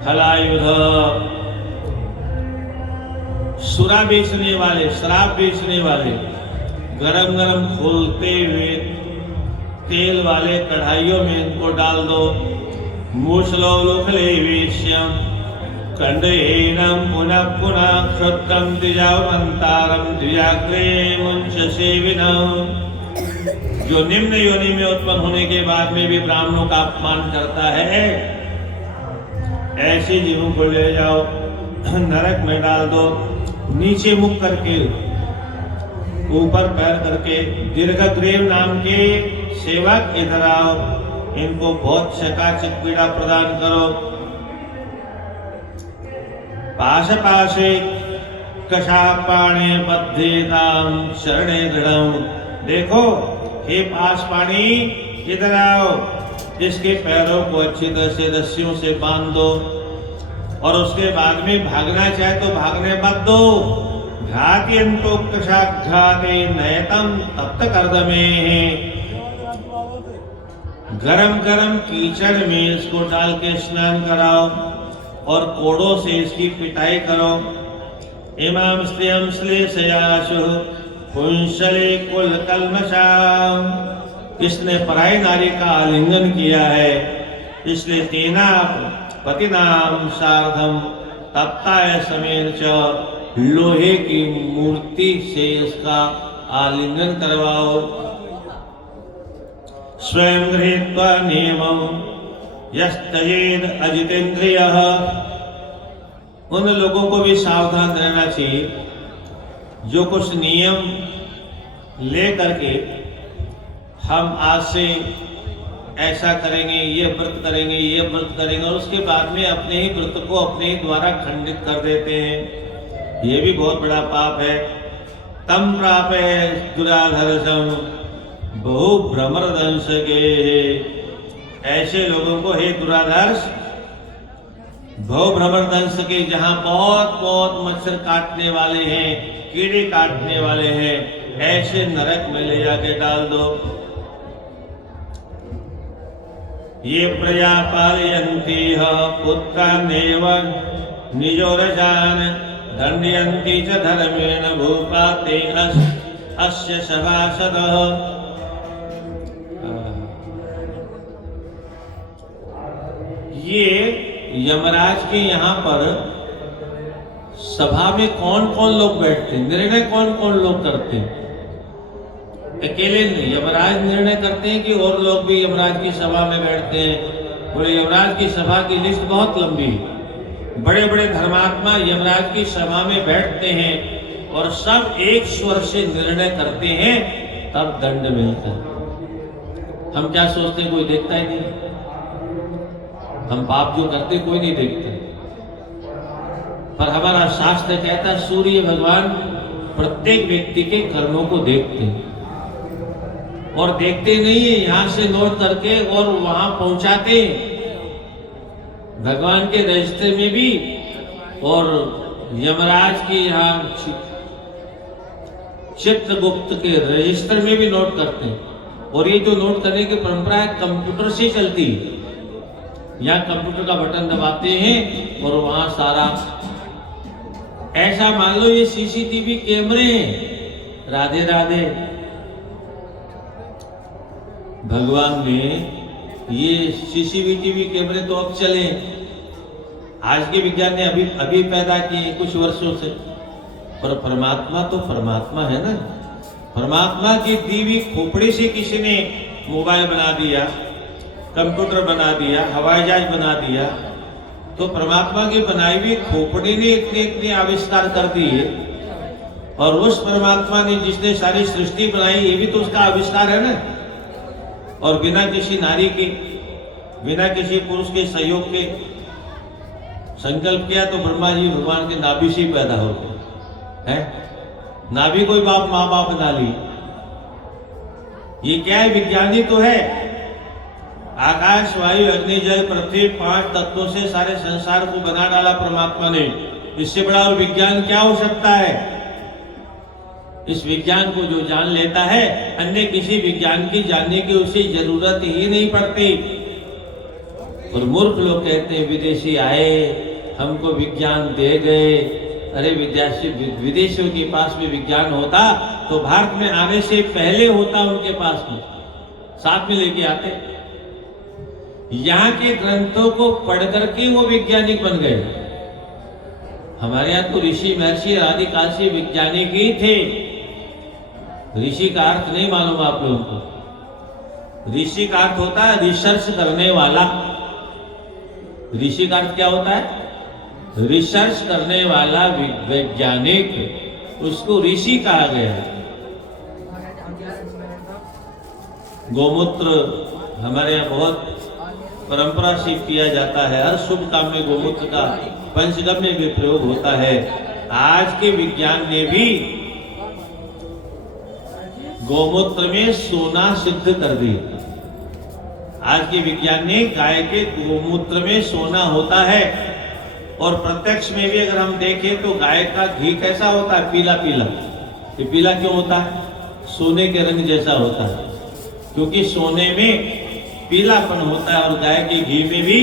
फलायुध, सुरा बेचने वाले, शराब बेचने वाले, गरम गरम खोलते हुए तेल वाले कढ़ाइयों में इनको डाल दो। मूसलो लोकले वेश्यम कंडेनम पुनः पुनः क्षत्रम द्विजावंतारम द्विजाग्रे मुंश सेविनम। जो निम्न योनि में उत्पन्न होने के बाद में भी ब्राह्मणों का अपमान करता है, ऐसे जीवों को ले जाओ, नरक में डाल दो। नीचे मुख करके, ऊपर पैर करके। दीर्घग्रीव नाम के सेवक इधर आओ, इनको बहुत चकाचक पीड़ा प्रदान करो। पाश पाशे कशापाणे बद्धेताम शरणे दृढ़म। देखो हे पास पानी, इधर आओ, इसके पैरों को अच्छी तरह से रस्सियों से बांध दो और उसके बाद में भागना चाहे तो भागने मत दो। घातियंतो कशाघाते नयतम तप्त कर्दमे। गरम गरम कीचड़ में इसको डाल के स्नान कराओ और कोड़ों से इसकी पिटाई करो। इमाम स्त्रियम श्लेषयाशु पुंसले कुल कलमशाम। इसने पराई नारी का आलिंगन किया है, इसलिए तेना पतिनाम सार्धम तप्ताय समेन च। लोहे की मूर्ति से इसका आलिंगन करवाओ। स्वयं गृहीत्वा नियमम यस्तयेद अजितेंद्रियः। उन लोगों को भी सावधान रहना चाहिए जो कुछ नियम ले करके हम आज से ऐसा करेंगे, ये व्रत करेंगे, ये व्रत करेंगे, और उसके बाद में अपने ही व्रत को अपने ही द्वारा खंडित कर देते हैं। ये भी बहुत बड़ा पाप है। तम प्रापे दुराधर्षम बहु भ्रमर दंश के। ऐसे लोगों को हे दुराधर्ष, बहु भ्रमर दंश के, जहां बहुत बहुत मच्छर काटने वाले हैं, कीड़े काटने वाले हैं, ऐसे नरक में ले जाके डाल दो। ये प्रजा पालयन्ति पुत्रान्नेव निजोरजान दंडयन्ति च धर्मेण भूपा ते अस्य सभासदः। ये यमराज के यहाँ पर सभा में कौन कौन लोग बैठते हैं, निर्णय कौन कौन लोग करते हैं? अकेले नहीं, यमराज निर्णय करते हैं कि और लोग भी यमराज की सभा में बैठते हैं। बोले यमराज की सभा की लिस्ट बहुत लंबी है। बड़े बड़े धर्मात्मा यमराज की सभा में बैठते हैं और सब एक स्वर से निर्णय करते हैं, तब दंड मिलता है। हम क्या सोचते हैं, कोई देखता ही नहीं। हम पाप जो करते कोई नहीं देखता, पर हमारा शास्त्र कहता है सूर्य भगवान प्रत्येक व्यक्ति के कर्मों को देखते हैं, और देखते नहीं है, यहां से नोट करके और वहां पहुंचाते भगवान के रजिस्टर में भी, और यमराज के यहाँ चित्रगुप्त के रजिस्टर में भी नोट करते हैं। और ये जो नोट करने की परंपरा है कंप्यूटर से चलती है। यहाँ कंप्यूटर का बटन दबाते हैं और वहां सारा, ऐसा मान लो ये सीसीटीवी कैमरे हैं। राधे राधे। भगवान ने ये सीसीटीवी कैमरे तो अब चले, आज के विज्ञान ने अभी पैदा किए कुछ वर्षों से, पर परमात्मा तो परमात्मा है ना। परमात्मा की दी हुई खोपड़ी से किसी ने मोबाइल बना दिया, कंप्यूटर बना दिया, हवाई जहाज बना दिया, तो परमात्मा की बनाई हुई खोपड़ी ने इतने इतने आविष्कार कर दिए। और उस परमात्मा ने जिसने सारी सृष्टि बनाई, ये भी तो उसका आविष्कार है ना। और बिना किसी नारी के, बिना किसी पुरुष के सहयोग के संकल्प किया तो ब्रह्मा जी भगवान के नाभि से ही पैदा हो गए हैं। नाभि कोई बाप माँ बाप बना ली। ये क्या है? विज्ञानी तो है। आकाश, वायु, अग्नि, जल, पृथ्वी, 5 तत्वों से सारे संसार को बना डाला परमात्मा ने। इससे बड़ा और विज्ञान क्या हो सकता है? इस विज्ञान को जो जान लेता है, अन्य किसी विज्ञान की जानने की उसे जरूरत ही नहीं पड़ती। और मूर्ख लोग कहते हैं विदेशी आए, हमको विज्ञान दे गए। अरे विदेशियों के पास में विज्ञान होता तो भारत में आने से पहले होता, उनके पास में साथ में लेके आते। यहाँ के ग्रंथों को पढ़ करके वो वैज्ञानिक बन गए। हमारे यहाँ तो ऋषि महर्षि आदिकाल से वैज्ञानिक ही थे। ऋषि का अर्थ नहीं मालूम आप लोगों को? ऋषि का अर्थ होता है रिसर्च करने वाला। ऋषि का अर्थ क्या होता है? रिसर्च करने वाला वैज्ञानिक, उसको ऋषि कहा गया है। गोमूत्र हमारे यहाँ बहुत परंपरा से किया जाता है। हर शुभ काम में गोमूत्र का पंचगव्य में प्रयोग होता है। आज के विज्ञान ने भी गोमूत्र में सोना सिद्ध कर दी। आज के विज्ञान ने गाय के गोमूत्र में सोना होता है। और प्रत्यक्ष में भी अगर हम देखें तो गाय का घी कैसा होता है? पीला पीला। ये पीला क्यों होता है? सोने के रंग जैसा होता है, क्योंकि सोने में पीलापन होता है और गाय के घी में भी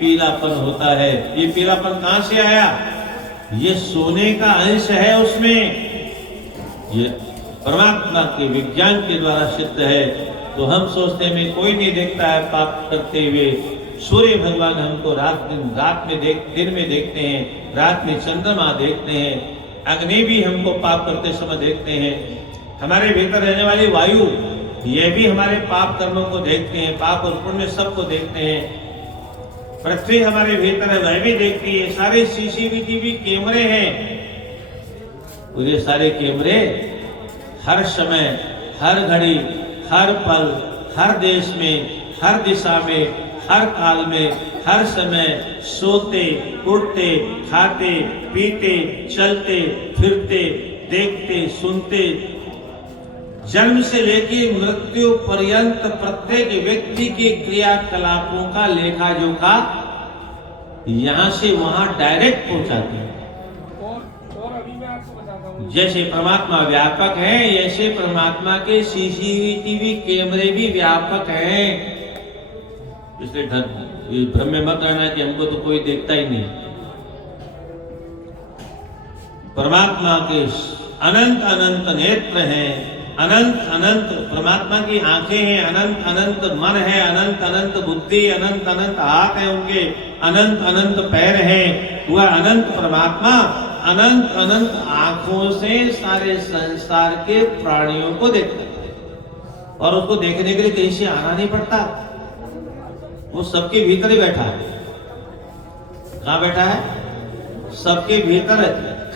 पीलापन होता है। ये पीलापन कहां से आया? ये सोने का अंश है उसमें। ये परमात्मा के विज्ञान के द्वारा सिद्ध है। तो हम सोचते हैं कोई नहीं देखता है पाप करते हुए। सूर्य भगवान हमको दिन में देखते हैं, रात में चंद्रमा देखते हैं, अग्नि भी हमको पाप करते समय देखते हैं। हमारे भीतर रहने वाली वायु, ये भी हमारे पाप कर्मों को देखते हैं, पाप और पुण्य सबको देखते हैं। पृथ्वी हमारे भीतर है, वह भी देखती है। सारे सीसीटीवी कैमरे हैं। ये सारे कैमरे हर समय, हर घड़ी, हर पल, हर देश में, हर दिशा में, हर काल में, हर समय सोते, उठते, खाते, पीते, चलते, फिरते, देखते, सुनते, जन्म से लेकर मृत्यु पर्यंत प्रत्येक व्यक्ति के क्रियाकलापों का लेखा जोखा यहां से वहां डायरेक्ट पहुंचाते हैं। जैसे परमात्मा व्यापक है, ऐसे परमात्मा के सीसीटीवी कैमरे भी व्यापक हैं। इसलिए भ्रम में मत रहना कि हमको तो कोई देखता ही नहीं। परमात्मा के अनंत अनंत नेत्र हैं, अनंत अनंत परमात्मा की आंखें हैं, अनंत अनंत मन है, अनंत अनंत बुद्धि, अनंत अनंत हाथ है उनके, अनंत अनंत पैर हैं। वह अनंत परमात्मा अनंत अनंत आंखों से सारे संसार के प्राणियों को देखता है। और उसको देखने के लिए कहीं से आना नहीं पड़ता, वो सबके भीतर ही बैठा है। कहाँ बैठा है? सबके भीतर,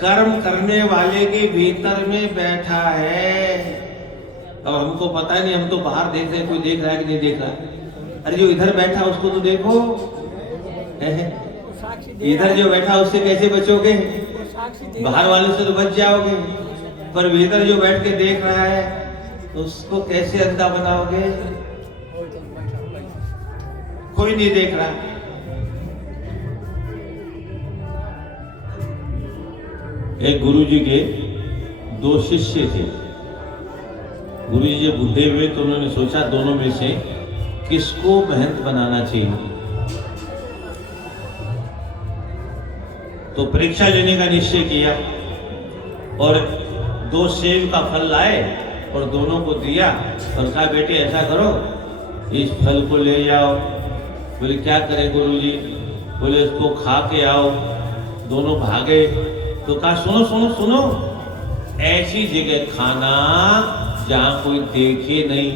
कर्म करने वाले के भीतर में बैठा है। अब हमको पता नहीं, हम तो बाहर देख रहे हैं, कोई देख रहा है कि नहीं देख रहा। अरे जो इधर बैठा उसको तो देखो। इधर जो बैठा उससे कैसे बचोगे? बाहर वाले से तो बच जाओगे, पर भीतर जो बैठ के देख रहा है उसको कैसे अंधा बनाओगे? कोई नहीं देख रहा। एक गुरुजी के 2 शिष्य थे। गुरुजी जब बूढ़े हुए तो उन्होंने सोचा दोनों में से किसको महंत बनाना चाहिए। तो परीक्षा लेने का निश्चय किया और 2 सेब का फल लाए और दोनों को दिया और कहा बेटे ऐसा करो, इस फल को ले जाओ। बोले क्या करें गुरुजी? बोले इसको खा के आओ। दोनों भागे तो कहा सुनो सुनो सुनो, ऐसी जगह खाना जहां कोई देखे नहीं।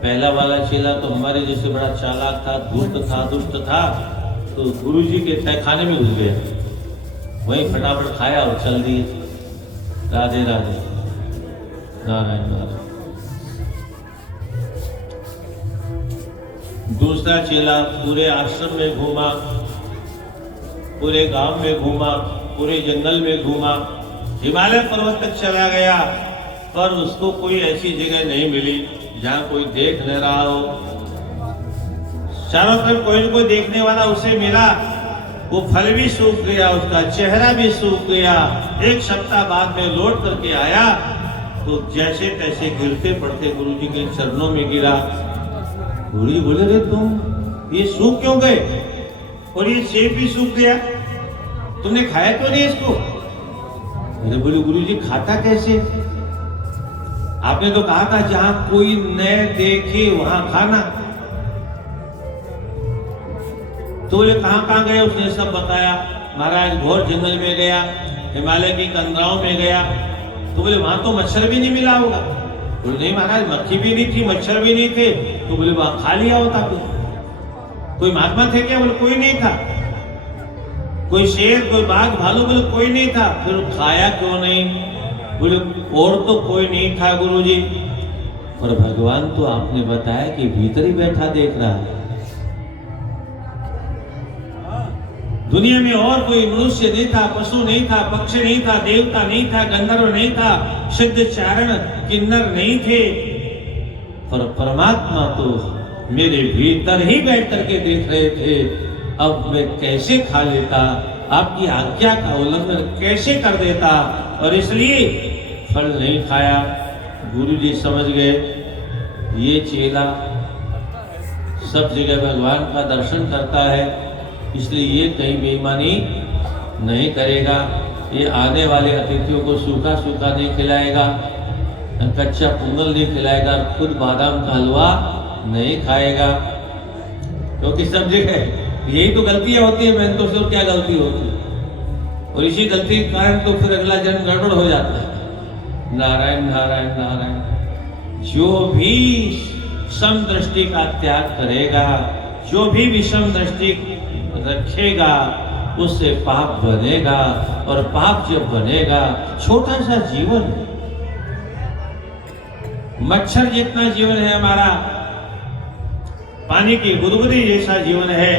पहला वाला चेला तो हमारे जैसे बड़ा चालाक था, दुष्ट था, तो गुरुजी के तहखाने में घुस गया, वहीं फटाफट खाया और चल दिए। राधे राधे, नारायण नारायण। दूसरा चेला पूरे आश्रम में घूमा, पूरे गांव में घूमा, पूरे जंगल में घूमा, हिमालय पर्वत तक चला गया, पर उसको कोई ऐसी जगह नहीं मिली जहां कोई देख न रहा हो। चारों तरफ कोई न कोई देखने वाला उसे मिला, वो फल भी सूख गया, उसका चेहरा भी सूख गया। 1 सप्ताह बाद में लौट करके आया तो जैसे तैसे गिरते पड़ते गुरुजी के चरणों में गिरा। गुरुजी बोले रे तुम ये सूख क्यों गए? और ये सेब भी सूख गया, तुमने खाया क्यों नहीं इसको? मैंने बोले गुरुजी खाता कैसे? आपने तो कहा था जहां कोई न देखे वहां खाना। तो बोले कहां गए? उसने सब बताया। महाराज घोर जंगल में गया, हिमालय की कंदराओं में गया। तो बोले वहां तो मच्छर भी नहीं मिला होगा। बोले नहीं महाराज, मक्खी भी नहीं थी, मच्छर भी नहीं थे। तो बोले वहां खा लिया होता कोई महात्मा थे क्या? बोले कोई नहीं था। कोई शेर, कोई बाघ, भालू? बोले कोई नहीं था। फिर खाया क्यों नहीं? बोले और तो कोई नहीं था गुरुजी, और भगवान तो आपने बताया कि भीतर ही बैठा देख रहा है। दुनिया में और कोई मनुष्य नहीं था, पशु नहीं था, पक्षी नहीं था, देवता नहीं था, गंधर्व नहीं था, सिद्ध चारण किन्नर नहीं थे, पर परमात्मा तो मेरे भीतर ही बैठ करके देख रहे थे। अब मैं कैसे खा लेता, आपकी आज्ञा का उल्लंघन कैसे कर देता, और इसलिए फल नहीं खाया। गुरुजी समझ गए ये चेला सब जगह भगवान का दर्शन करता है, इसलिए ये कहीं बेईमानी नहीं करेगा। ये आने वाले अतिथियों को सूखा सूखा नहीं खिलाएगा, कच्चा पोंगल नहीं खिलाएगा, खुद बादाम का हलवा नहीं खाएगा। क्योंकि सब जगह यही तो गलतियां होती है, मैं तो सिर्फ क्या गलती होती है, और इसी गलती के कारण तो फिर अगला जन्म गड़बड़ हो जाता है। नारायण नारायण नारायण। जो भी समदृष्टि का त्याग करेगा, जो भी विषम दृष्टि रखेगा, उससे पाप बनेगा, और पाप जब बनेगा, छोटा सा जीवन, मच्छर जितना जीवन है हमारा, पानी की बुदबुदी जैसा जीवन है,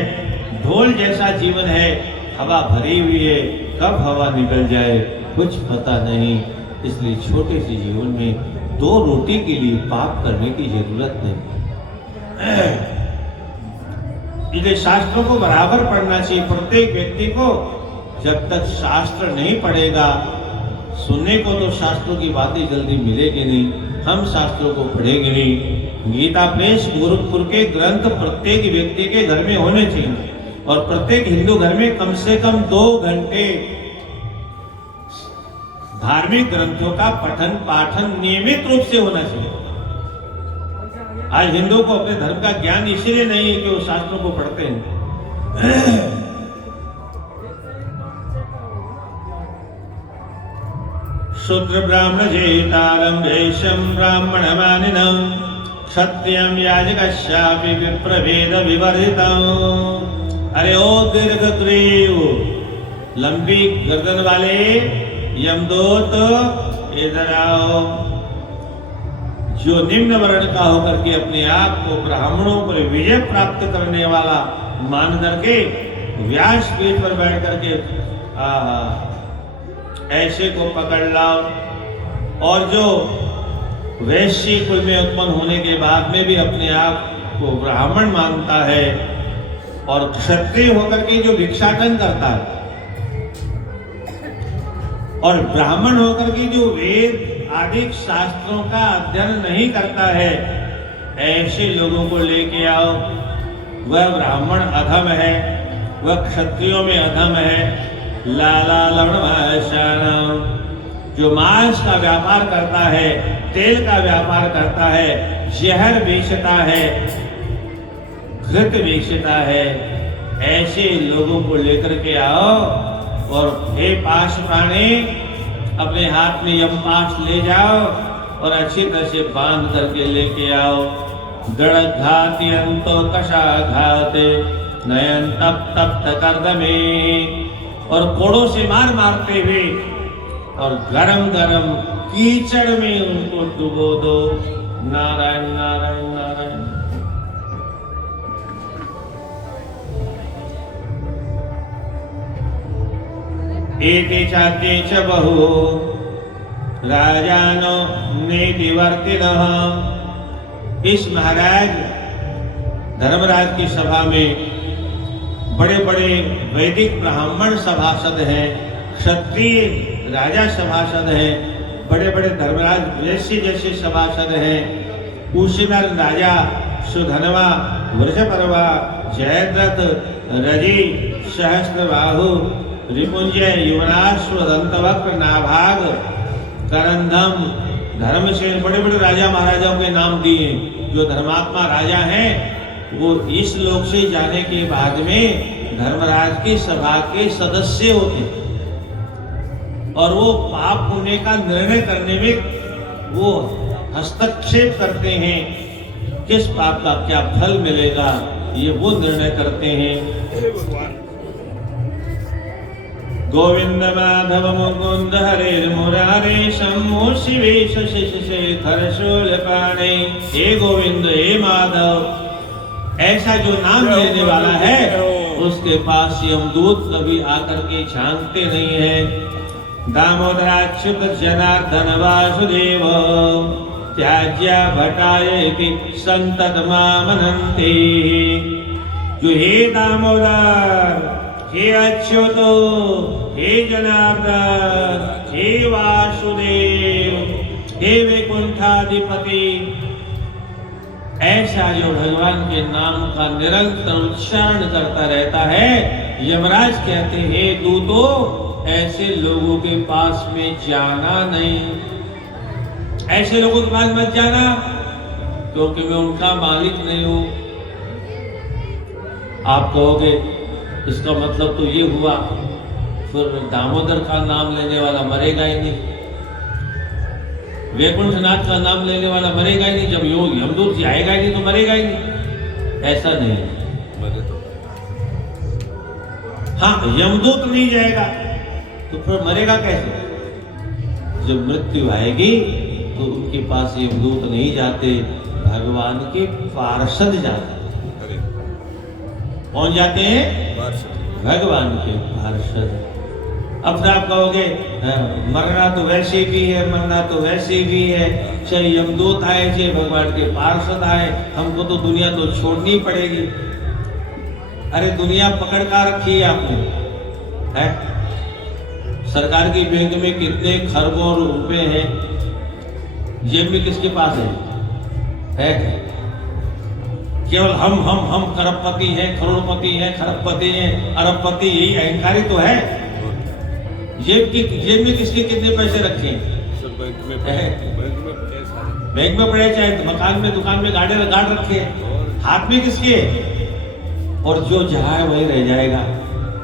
ढोल जैसा जीवन है, हवा भरी हुई है, कब हवा निकल जाए कुछ पता नहीं। इसलिए छोटे से जीवन में 2 रोटी के लिए पाप करने की जरूरत नहीं। इसलिए शास्त्रों को बराबर पढ़ना चाहिए प्रत्येक व्यक्ति को। जब तक शास्त्र नहीं पढ़ेगा, सुनने को तो शास्त्रों की बातें जल्दी मिलेगी नहीं, हम शास्त्रों को पढ़ेंगे नहीं। गीता प्रेस गोरखपुर के ग्रंथ प्रत्येक व्यक्ति के घर में होने चाहिए, और प्रत्येक हिंदू घर में कम से कम 2 घंटे धार्मिक ग्रंथों का पठन पाठन नियमित रूप से होना चाहिए। आज हिंदुओं को अपने धर्म का ज्ञान इसलिए नहीं है कि वो शास्त्रों को पढ़ते हैं। शूद्र ब्राह्मण जेतारम वेशम ब्राह्मण मानिनम सत्यम याजकस्यापि विप्रभेद विवर्धितम। अरे ओ दीर्घग्रीव, लंबी गर्दन वाले यमदूत, इधर आओ। जो निम्न वर्ण का होकर के अपने आप को ब्राह्मणों पर विजय प्राप्त करने वाला मान करके व्यास पीठ पर बैठ करके ऐसे को पकड़ लाओ। और जो वैश्य कुल में उत्पन्न होने के बाद में भी अपने आप को ब्राह्मण मानता है, और क्षत्रिय होकर के जो भिक्षाटन करता है, और ब्राह्मण होकर के जो वेद आदि शास्त्रों का अध्ययन नहीं करता है, ऐसे लोगों को लेके आओ। वह ब्राह्मण अधम है, वह क्षत्रियों में अधम है। लाला लवणमाशानम, जो मांस का व्यापार करता है, तेल का व्यापार करता है, जहर बेचता है, घृत बेचता है, ऐसे लोगों को लेकर के आओ और हे पाश प्राणी अपने हाथ में यमपाश ले जाओ और अच्छी तरह से बांध करके लेके आओ। गणघाति अंतो कषा घाते नयन तप तप्त कर्दमे, और कोड़ों से मार मारते हुए और गरम गरम कीचड़ में उनको डुबो दो। नारायण नारायण नारायण। एते चाते च बहु राजानो नीतिवर्तिनः। इस महाराज धर्मराज की सभा में बड़े बड़े वैदिक ब्राह्मण सभासद हैं, क्षत्रिय राजा सभासद हैं, बड़े बड़े धर्मराज वैश्य जैसे सभासद हैं। उषनर राजा सुधनवा, वृषपर्वा, जयद्रथ, रजि, सहस्त्रबाहु, रिपुंजय, युवनाश्व, दंतवक्र, नाभाग, करंधम, धर्मसेन, बड़े बड़े राजा महाराजाओं के नाम दिए। जो धर्मात्मा राजा हैं वो इस लोक से जाने के बाद में धर्मराज की सभा के सदस्य होते और वो पाप पुण्य का निर्णय करने में वो हस्तक्षेप करते हैं। किस पाप का क्या फल मिलेगा ये वो निर्णय करते हैं। गोविंद माधव मुकुंद हरे मुरारे शंभु शिवेश शेखर शूलपाणे। हे गोविंद हे माधव, ऐसा जो नाम लेने वाला है उसके पास यमदूत कभी आकर के झांकते नहीं है। दामोदराच्युत जनार्दन वासुदेव त्याज्या भटायेति संतत मामनन्ति। जो हे दामोदर, हे अच्युतो, हे जनार्दन, हे वासुदेव, हे वैकुंठाधिपति, ऐसा जो भगवान के नाम का निरंतर उच्चारण करता रहता है, यमराज कहते हैं दूतो ऐसे लोगों के पास में जाना नहीं, ऐसे लोगों के पास मत जाना क्योंकि मैं उनका मालिक नहीं हूं। आप कहोगे इसका मतलब तो ये हुआ फिर दामोदर का नाम लेने वाला मरेगा ही नहीं, वैकुंठनाथ का नाम लेने वाला मरेगा ही नहीं, जब यमदूत आएगा ही नहीं तो मरेगा ही नहीं। ऐसा नहीं है। हाँ, यमदूत नहीं जाएगा तो फिर मरेगा कैसे? जब मृत्यु आएगी तो उनके पास यमदूत नहीं जाते, भगवान के पार्षद जाते। कौन जाते हैं? भगवान के पार्षद। अब फिर आप कहोगे मरना तो वैसे भी है, मरना तो वैसे भी है, चाहे यमदूत आए चाहे भगवान के पार्षद आए, हमको तो दुनिया तो छोड़नी पड़ेगी। अरे दुनिया पकड़ का रखी है आपने, है? सरकार की बैंक में कितने खरबों रुपए हैं, जेब में किसके पास है? केवल हम करोड़पति हैं, करोड़पति हैं, खरबपति हैं, अरबपति, यही अहंकारी तो है। जेब में किसके कितने पैसे रखे हैं? बैंक में पड़े, चाहे मकान में, दुकान में गाड़ी गाड़ रखे, हाथ में किसके? और जो जहां वही रह जाएगा।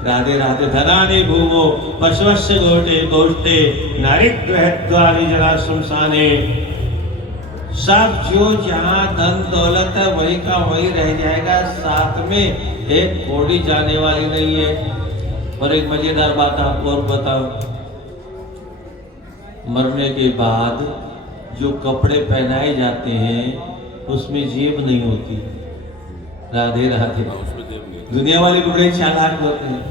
राधे राधे। धनानि भूमो पशवस्य गोटे गोष्ठे नारिद्वहद्वारि जरा सुनसाने। सब जो जहां धन दौलत है वही का वही रह जाएगा, साथ में एक कौड़ी जाने वाली नहीं है। और एक मजेदार बात आपको और बताओ, मरने के बाद जो कपड़े पहनाए जाते हैं उसमें जेब नहीं होती। राधे राधे। दुनिया वाले बड़े चालाक होते हैं,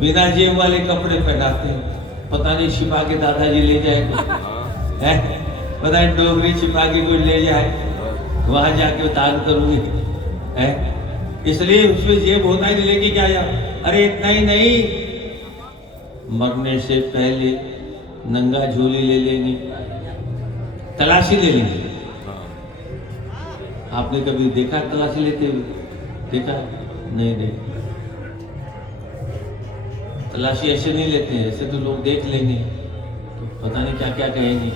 बिना जेब वाले कपड़े पहनाते हैं। पता नहीं छिपा के दादाजी ले जाए, पता नहीं डोगरी छिपा के कोई ले जाए, वहां जाके दान करूंगी, है? इसलिए उसमें जेब होता ही नहीं, लेके क्या जाए? अरे इतना ही नहीं, मरने से पहले नंगा झोली ले लेंगे, तलाशी ले लेंगे। आपने कभी देखा तलाशी लेते हुए? देखा नहीं? तलाशी ऐसे नहीं लेते हैं, ऐसे तो लोग देख लेंगे तो पता नहीं क्या क्या कहेंगे,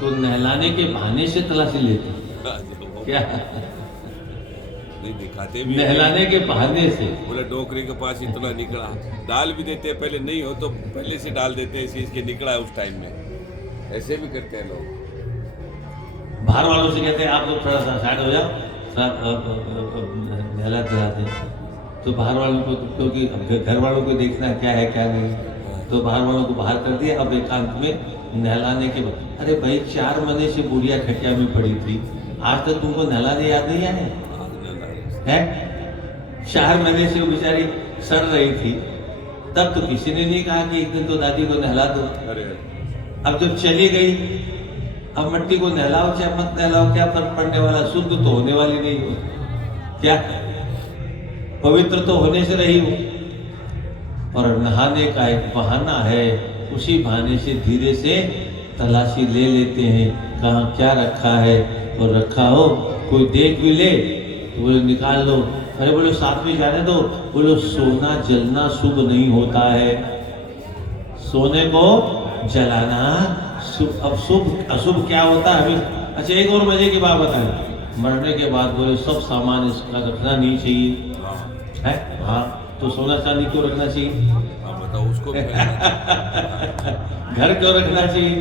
तो नहलाने के बहाने से तलाशी लेते हैं क्या? नहीं दिखाते भी, नहलाने के बहाने से। बोले डोकरी के पास इतना निकला, डाल भी देते हैं, पहले नहीं हो तो पहले से डाल देते हैं, इसी इसके निकला है उस टाइम में, ऐसे भी करते हैं लोग। बाहर वालों से कहते हैं आप लोग थोड़ा सा साइड हो जाओ, नहला दिलाते हैं, तो बाहर वालों को, क्योंकि घर वालों को देखना क्या है क्या नहीं, तो बाहर वालों को बाहर कर दिया। अब एकांत में नहलाने के बाद, अरे भाई 4 महीने से बुढ़िया खटिया में पड़ी थी, आज तक तुमको नहलाने याद नहीं आया है? 4 महीने से वो बेचारी सड़ रही थी, तब तो किसी ने नहीं कहा कि एक दिन तो दादी को नहला दो। अब जब चली गई, अब मट्टी को नहलाओ चाहे मत नहलाओ, क्या फर्क पड़ने वाला, शुद्ध तो होने वाली नहीं हो, क्या पवित्र तो होने से रही हो। और नहाने का एक बहाना है, उसी बहाने से धीरे से तलाशी ले लेते हैं कहाँ क्या रखा है, और रखा हो कोई देख भी ले तो बोले निकाल लो, अरे बोले साथ में जाने दो, बोलो सोना जलना शुभ नहीं होता है, सोने को जलाना शुभ। अब शुभ अशुभ क्या होता है अभी? अच्छा एक और मजे की बात बताएं, मरने के बाद बोले सब सामान इसका रखना नहीं चाहिए है, हाँ तो सोना चांदी क्यों रखना चाहिए? बताओ उसको घर क्यों रखना चाहिए,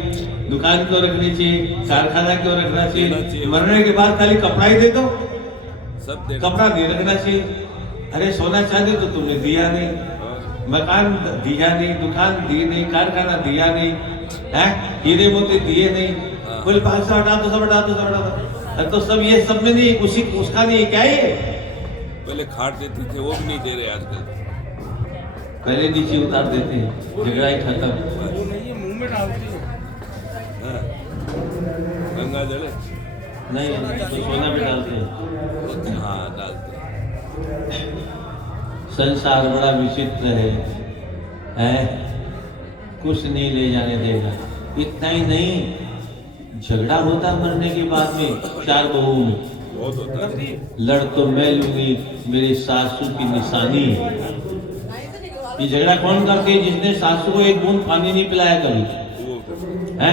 दुकान क्यों रखनी चाहिए, कारखाना क्यों रखना चाहिए? मरने के बाद खाली कपड़ा ही दे दो, सब कपड़ा नहीं रखना चाहिए। अरे सोना चांदी तो तुमने दिया नहीं, मकान दिया नहीं, दुकान दी नहीं, कारखाना दिया नहीं है, हीरे मोती दिए नहीं, बोले 500 हटा दो, सब हटा दो, सब हटा दो, तो सब ये सब में नहीं, उसी उसका नहीं, क्या ये पहले खाट देते थे वो भी नहीं दे रहे आजकल, पहले नीचे उतार देते हैं, झगड़ा ही खत्म। मुंह में डालते हैं गंगा जल नहीं तो सोना में डालते हैं। हाँ डालते हैं। संसार बड़ा विचित्र है, कुछ नहीं ले जाने देगा। इतना ही नहीं, झगड़ा होता मरने के बाद में 4 बहुओं में, बहुत होता है। लड़ तो मैं लूंगी, मेरी सासू की निशानी है। ये झगड़ा कौन करती है? जिसने सासू को एक बूंद पानी नहीं पिलाया कभी है,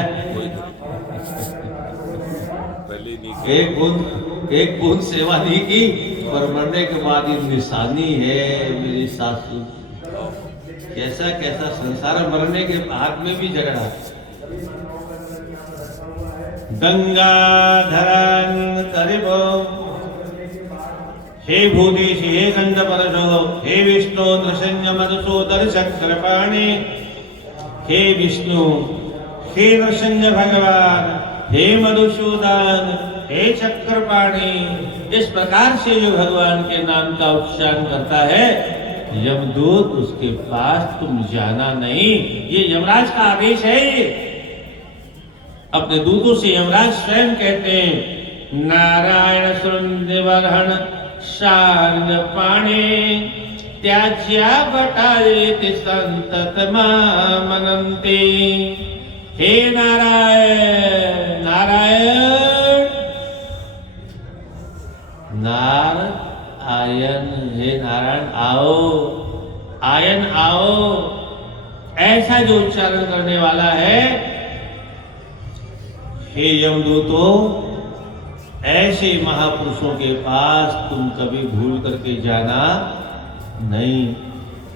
एक बूंद सेवा नहीं की, पर मरने के बाद ये निशानी है मेरी सासू। कैसा कैसा संसार, मरने के बाद में भी झगड़ा। गंगाधरन करिबो, हे भूतेश हे गंध परशो, हे विष्णु नृसिंह मधुसूदन चक्रपाणि, हे विष्णु हे नृसिंह भगवान, हे मधुसूदन, हे चक्रपाणि। इस प्रकार से जो भगवान के नाम का उच्चारण करता है, यमदूत उसके पास तुम जाना नहीं, ये यमराज का आदेश है। अपने दूतों से यमराज स्वयं कहते हैं, नारायण सुंदरहण शार्ंग पाणे, त्याज्या बटायेति संतत मनन्ते। हे नारायण नारायण नारायण, हे नारायण आओ, आयन आओ, ऐसा जो उच्चारण करने वाला है, हे यमदूतो, ऐसे महापुरुषों के पास तुम कभी भूल करके जाना नहीं,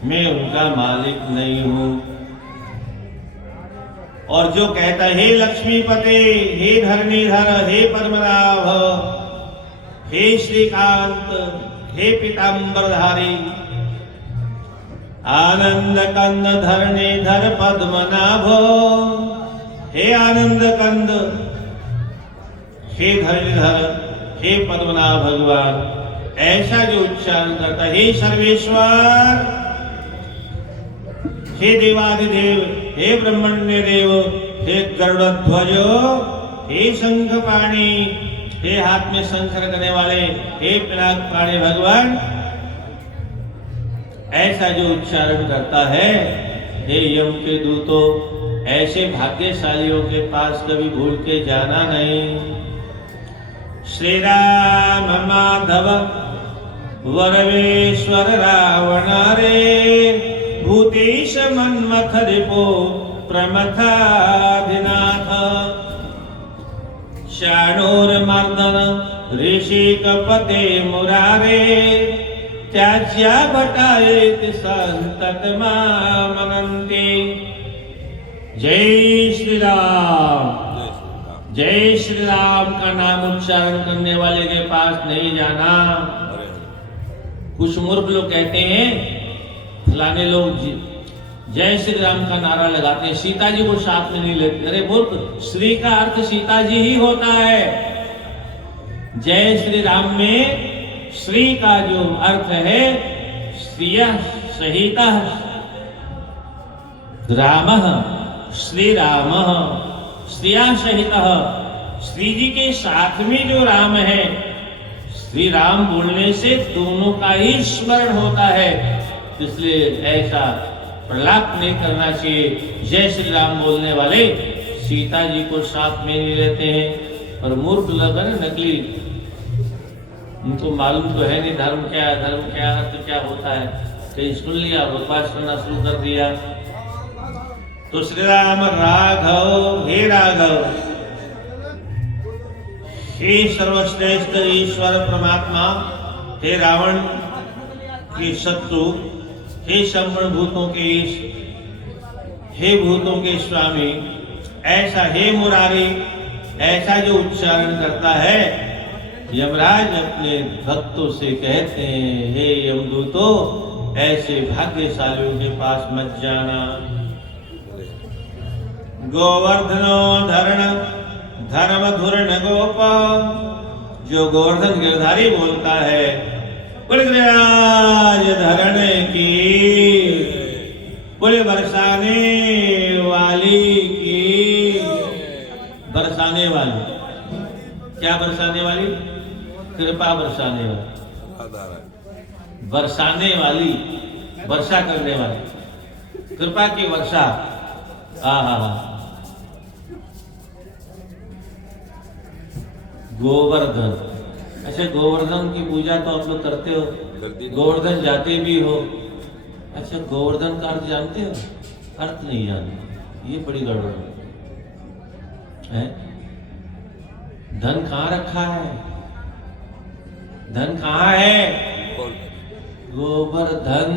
मैं उनका मालिक नहीं हूं। और जो कहता है, हे लक्ष्मीपते, हे धरणीधर, हे पद्मनाभ, हे श्रीकांत, हे पीतांबरधारी, आनंद कंद धरणीधर पद्मनाभ, हे आनंद कंद, हे धरणीधर, हे पद्मनाभ भगवान, ऐसा जो उच्चारण करता है, हे सर्वेश्वर, हे देवादिदेव, हे ब्रह्मण्य देव, हे गरुड़ध्वज, हे शंखपाणि, हे हाथ में शंख रखने वाले, हे पिनाक प्राणी भगवान, ऐसा जो उच्चारण करता है, हे यम के दूतों, ऐसे भाग्यशालियों के पास कभी भूल के जाना नहीं। श्री राम माधव वरवेश्वर रावण रे, भूतेश मन्मथ रिपो प्रमथाधिनाथ शाणोर्मर्दन ऋषिकपते मुरारे त्याज्या भटायेति संतत मामनन्ति। जय श्री राम। जय श्री राम का नाम उच्चारण करने वाले के पास नहीं जाना। कुछ मूर्ख लोग कहते हैं, फलाने लोग जय श्री राम का नारा लगाते हैं, सीता जी को साथ में नहीं लेते। अरे मूर्ख, श्री का अर्थ सीता जी ही होता है। जय श्री राम में श्री का जो अर्थ है, श्रिय सहिता रामः, श्री राम श्रिया सहित, श्री जी के साथ में जो राम है, श्री राम बोलने से दोनों का ही स्मरण होता है। इसलिए ऐसा प्रलाप नहीं करना चाहिए। जय श्री राम बोलने वाले सीता जी को साथ में नहीं लेते हैं। और मूर्ख लोग है ना, नकली, उनको मालूम तो है नहीं धर्म क्या है, धर्म क्या अर्थ क्या होता है। कहीं सुन लिया, बकवास करना शुरू कर दिया। तो श्री राम राघव, हे राघव, हे सर्वश्रेष्ठ ईश्वर परमात्मा, हे रावण के शत्रु, हे संपूर्ण भूतों के ईश, हे भूतों के स्वामी, ऐसा हे मुरारी, ऐसा जो उच्चारण करता है, यमराज अपने भक्तों से कहते हैं, हे यमदूतों, ऐसे भाग्यशालियों के पास मत जाना। गोवर्धनो धरण धर्म धुरण गोप, जो गोवर्धन गिरधारी बोलता है, बलराज धरण की, बोले बरसाने वाली की। बरसाने वाली, क्या बरसाने वाली? कृपा बरसाने वाली, बरसाने वाली, वर्षा करने वाली, कृपा की वर्षा। गोवर्धन, अच्छा गोवर्धन की पूजा तो आप लोग करते हो, गोवर्धन जाते भी हो। अच्छा गोवर्धन का अर्थ जानते हो? अर्थ नहीं जानते, ये बड़ी गड़बड़ है। धन कहाँ रखा है? धन कहाँ है? गोवर्धन।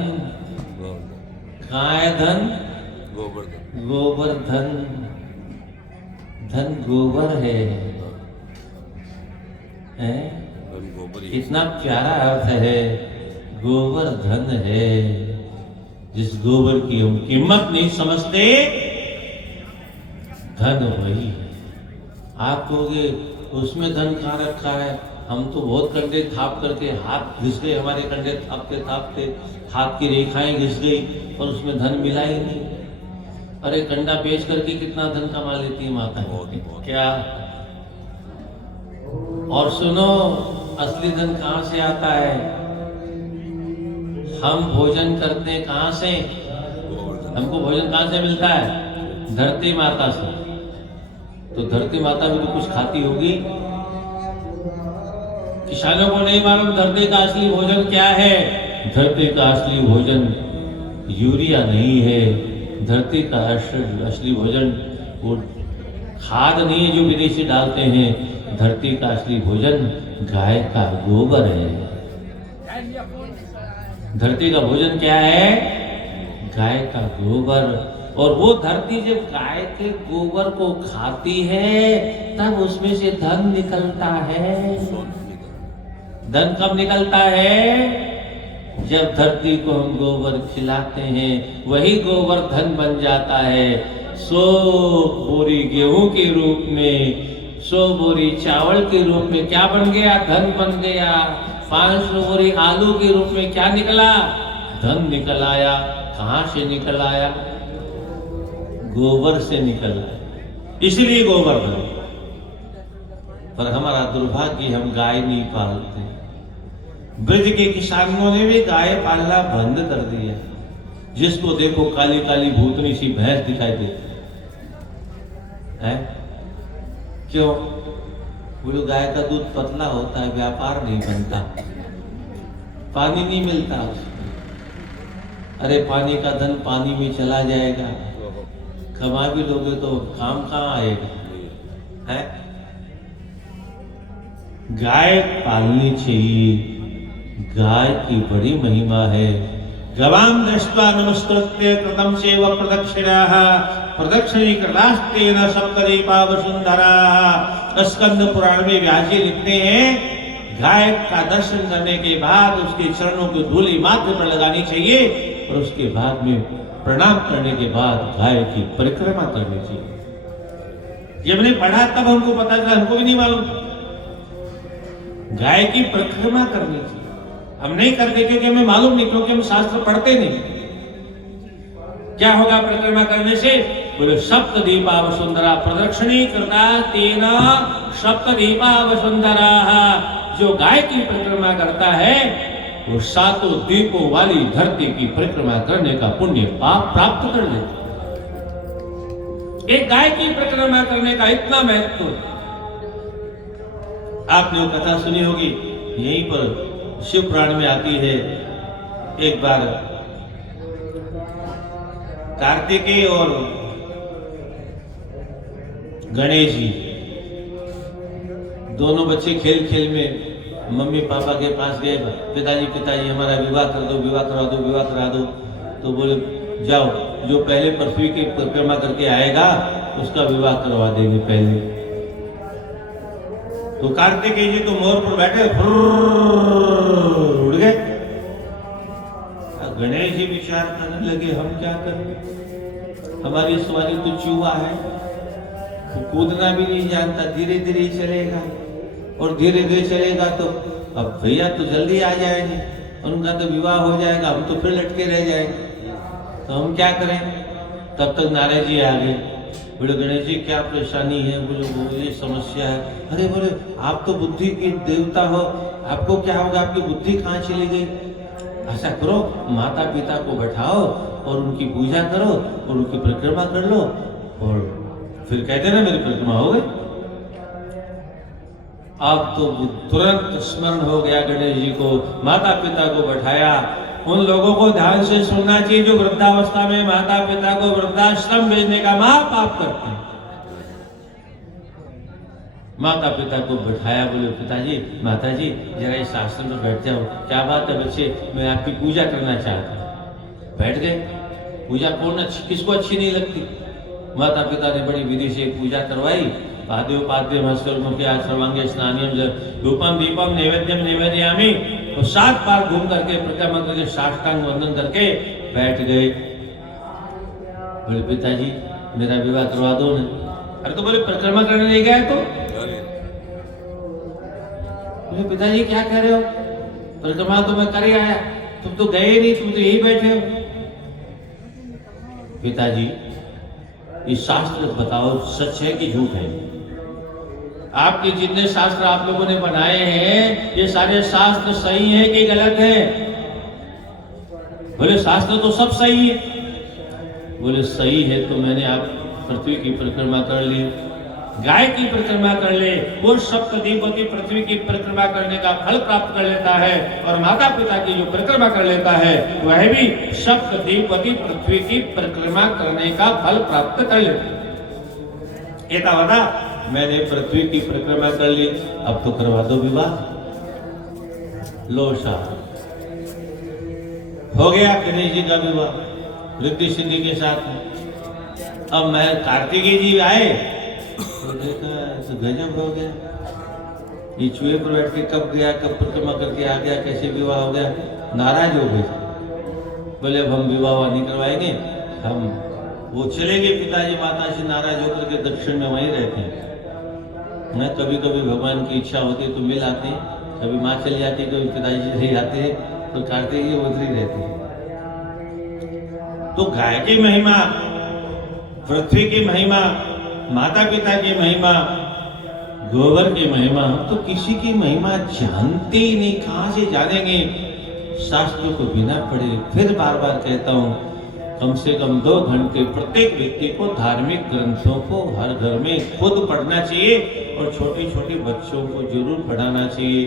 कहाँ है धन? गोवर्धन। धन गोबर है। इतना प्यारा अर्थ है, गोवर्धन है। जिस गोबर की हम कीमत नहीं समझते, धन वही है। आप कहोगे उसमें धन कहाँ रखा है? हम तो बहुत कंडे थाप करके हाथ घिस गए, हमारे कंडे थापते थापते हाथ की रेखाएं घिस गई और उसमें धन मिला ही नहीं। अरे कंडा बेच करके कितना धन कमा लेती है माता क्या? और सुनो, असली धन कहाँ से आता है? हम भोजन करते हैं कहाँ से? हमको भोजन कहाँ से मिलता है? धरती माता से। तो धरती माता भी तो कुछ खाती होगी। किसानों को नहीं मालूम धरती का असली भोजन क्या है। धरती का असली भोजन यूरिया नहीं है। धरती का असली भोजन वो खाद नहीं है जो विदेशी डालते हैं। धरती का असली भोजन गाय का गोबर है। धरती का भोजन क्या है? गाय का गोबर। और वो धरती जब गाय के गोबर को खाती है तब उसमें से धन निकलता है। धन कब निकलता है? जब धरती को हम गोबर खिलाते हैं, वही गोबर धन बन जाता है। 100 बोरी गेहूं के रूप में, 100 बोरी चावल के रूप में क्या बन गया? धन बन गया। 500 बोरी आलू के रूप में क्या निकला? धन निकल आया। कहां से निकल आया? गोबर से निकल आया। इसलिए गोबर धन। पर हमारा दुर्भाग्य, हम गाय नहीं पालते। ब्रज के किसानों ने भी गाय पालना बंद कर दिया। जिसको देखो काली काली भूतनी सी भैंस दिखाई देती है। क्यों? वो गाय का दूध पतला होता है, व्यापार नहीं बनता, पानी नहीं मिलता। अरे पानी का धन पानी में चला जाएगा, कमा भी लोगे तो काम कहाँ आएगा है? गाय पालनी चाहिए, गाय की बड़ी महिमा है। गवां दृष्ट्वा नमस्कृत्य कृतं सेव प्रदक्षिणाः प्रदक्षिणी कृतास्तेन सप्तदीपा वसुंधराः। स्कंद पुराण में व्यास जी लिखते हैं, गाय का दर्शन करने के बाद उसके चरणों की धूली माथे पर लगानी चाहिए और उसके बाद में प्रणाम करने के बाद गाय की परिक्रमा करनी चाहिए। जब हमने पढ़ा तब हमको पता चला, हमको भी नहीं मालूम था। गाय की परिक्रमा करनी चाहिए, हम नहीं करते क्योंकि हमें मालूम नहीं, क्योंकि हम शास्त्र पढ़ते नहीं। क्या होगा परिक्रमा करने से? बोले सप्तदीपा वसुंधरा प्रदक्षिणी कृता तेन सप्तदीपा वसुंधरा। जो गाय की परिक्रमा करता है वो सातों दीपों वाली धरती की परिक्रमा करने का पुण्य पाप प्राप्त कर लेता। एक गाय की परिक्रमा करने का इतना महत्व। आपने वो कथा सुनी होगी, यहीं पर शिव पुराण में आती है। एक बार कार्तिकेय और गणेश जी दोनों बच्चे खेल खेल में मम्मी पापा के पास गए, पिताजी हमारा विवाह कर दो, विवाह करा दो, विवाह करा दो। तो बोले जाओ, जो पहले पृथ्वी की परिक्रमा करके आएगा उसका विवाह करवा देंगे पहले। तो कार्तिकेय जी तो मोर पर बैठे उड़ गए। गणेश जी विचार करने लगे, हम क्या करें, हमारी सवारी तो चूहा है, कूदना भी नहीं जानता, धीरे धीरे चलेगा और धीरे धीरे चलेगा तो अब भैया तो जल्दी आ जाएंगे, उनका तो विवाह हो जाएगा, हम तो फिर लटके रह जाएंगे, तो हम क्या करें। तब तक नारद जी आ गए। बोले गणेश जी क्या परेशानी है? बोले ये समस्या है। अरे बोले आप तो बुद्धि के देवता हो, आपको क्या होगा, आपकी बुद्धि कहाँ चली गई? ऐसा करो, माता पिता को बैठाओ और उनकी पूजा करो और उनकी परिक्रमा कर लो और फिर कह देना मेरी परिक्रमा हो गई। अब तो तुरंत स्मरण हो गया गणेश जी को, माता पिता को बैठाया। उन लोगों को ध्यान से सुनना चाहिए जो वृद्धावस्था में माता पिता को वृद्धाश्रम भेजने का महापाप करते हैं। माता पिता को बैठाया, बोले पिताजी माताजी जरा इस आश्रम में बैठ जाओ। क्या बात है बच्चे, मैं आपकी पूजा करना चाहता हूँ। बैठ गए। पूजा कौन किसको अच्छी नहीं लगती। माता पिता ने बड़ी विधि से पूजा करवाई। पाद्योपाद्य मुख्य सर्वांगे स्नानियम धूपम दीपम नैवेद्यम निवेदयामि। तो 7 बार घूम करके परिक्रमा करके साष्टांग वंदन करके बैठ गए। बोले पिताजी मेरा विवाह करवा दो ना। अरे तो बोले परिक्रमा करने नहीं गए तो? बोले पिताजी क्या कह रहे हो, परिक्रमा तो मैं कर ही आया, तुम तो गए नहीं, तुम तो यही बैठे हो। पिताजी ये शास्त्र बताओ सच है कि झूठ है? आपके जितने शास्त्र आप लोगों ने बनाए हैं ये सारे शास्त्र सही हैं कि गलत हैं? बोले शास्त्र तो सब सही है। बोले सही है तो मैंने आप पृथ्वी की परिक्रमा कर ली, गाय की परिक्रमा कर ले, वो सप्तदीपवती पृथ्वी की परिक्रमा करने का फल प्राप्त कर लेता है, और माता पिता की जो परिक्रमा कर लेता है वह भी सप्तदीपवती पृथ्वी की परिक्रमा करने का फल प्राप्त कर लेता है। एता बता मैंने पृथ्वी की परिक्रमा कर ली, अब तो करवा दो विवाह। लो साहब हो गया गणेश जी का विवाह रिद्धि सिद्धि के साथ। अब मैं कार्तिकेय जी आए तो देखा तो गजब हो गया। ये चूहे पर बैठ के कब गया, कब परिक्रमा करके आ गया, कैसे विवाह हो गया। नाराज हो गए। बोले अब हम विवाह नहीं करवाएंगे, हम वो चले गए। पिताजी माता से नाराज होकर के दक्षिण में वहीं रहते हैं। मैं कभी कभी भगवान की इच्छा होती तो मिल आते हैं, कभी माँ चली जाती, कभी पिताजी चले जाते हैं, तो कार्तिक जी उधर ही रहते हैं। तो गाय की महिमा, पृथ्वी की महिमा, माता पिता की महिमा, गोबर की महिमा, हम तो किसी की महिमा जानते ही नहीं, कहां से जानेंगे। शास्त्रों को बिना पढ़े, फिर बार बार कहता हूं कम से कम 2 घंटे प्रत्येक व्यक्ति को धार्मिक ग्रंथों को हर घर में खुद पढ़ना चाहिए और छोटे छोटे बच्चों को जरूर पढ़ाना चाहिए।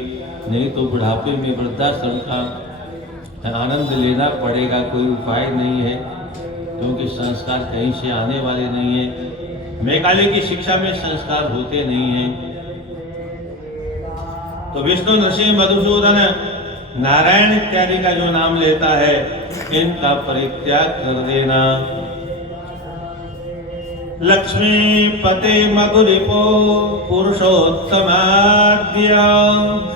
नहीं तो बुढ़ापे में वृद्धाश्रम का आनंद लेना पड़ेगा, कोई उपाय नहीं है, क्योंकि संस्कार कहीं से आने वाले नहीं है। मेघालय की शिक्षा में संस्कार होते नहीं हैं। तो विष्णु, नरसिंह, मधुसूदन, नारायण इत्यादि का जो नाम लेता है, इनका परित्याग कर देना। लक्ष्मी पते मधुरिपो पुरुषोत्तमाद्य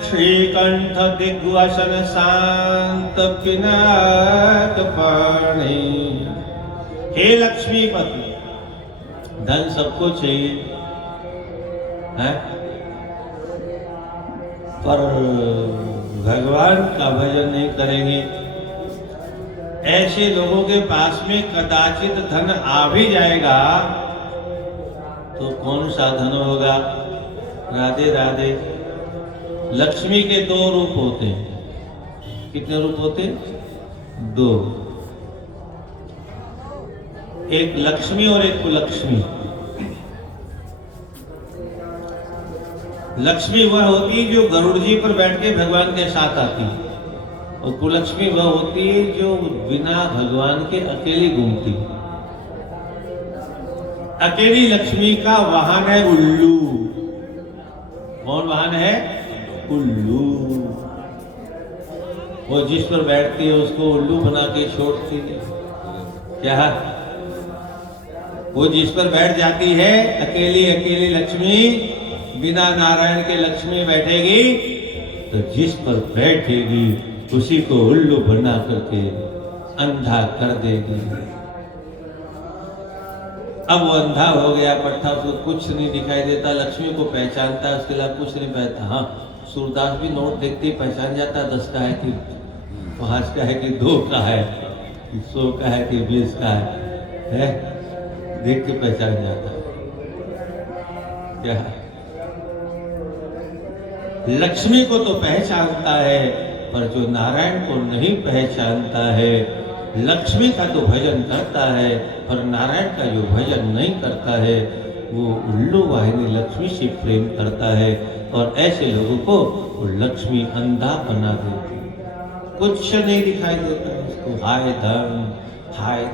श्रीकंठ दिग्वसन शांत पिनाक पाणी। हे लक्ष्मीपति, धन सबको चाहिए है, पर भगवान का भजन नहीं करेंगे। ऐसे लोगों के पास में कदाचित धन आ भी जाएगा तो कौन सा धन होगा? राधे राधे। लक्ष्मी के दो रूप होते हैं। कितने रूप होते हैं? दो। एक लक्ष्मी और एक कुलक्ष्मी। लक्ष्मी वह होती है जो गरुड़ जी पर बैठ के भगवान के साथ आती है, और कुलक्ष्मी वह होती है जो बिना भगवान के अकेली घूमती। अकेली लक्ष्मी का वाहन है उल्लू। कौन वाहन है? उल्लू। वो जिस पर बैठती है उसको उल्लू बना के छोड़ती है। क्या? वो जिस पर बैठ जाती है, अकेली अकेली लक्ष्मी, बिना नारायण के लक्ष्मी बैठेगी, तो जिस पर बैठेगी उसी को उल्लू बना करके अंधा कर देगी। अब वो अंधा हो गया, पट्टा, उसको कुछ नहीं दिखाई देता, लक्ष्मी को पहचानता है, उसके अलावा कुछ नहीं पहचानता। हाँ, सूरदास भी नोट देखते ही पहचान जाता, 10 का है कि 5 का है कि 2 का है, 100 का है कि 20 का है? देख के पहचान जाता। क्या है? लक्ष्मी को तो पहचानता है, पर जो नारायण को नहीं पहचानता है, लक्ष्मी का तो भजन करता है, पर नारायण का जो भजन नहीं करता है, वो उल्लू वाहिनी लक्ष्मी से प्रेम करता है, और ऐसे लोगों को वो लक्ष्मी अंधा बना देती। कुछ नहीं दिखाई देता उसको। हाय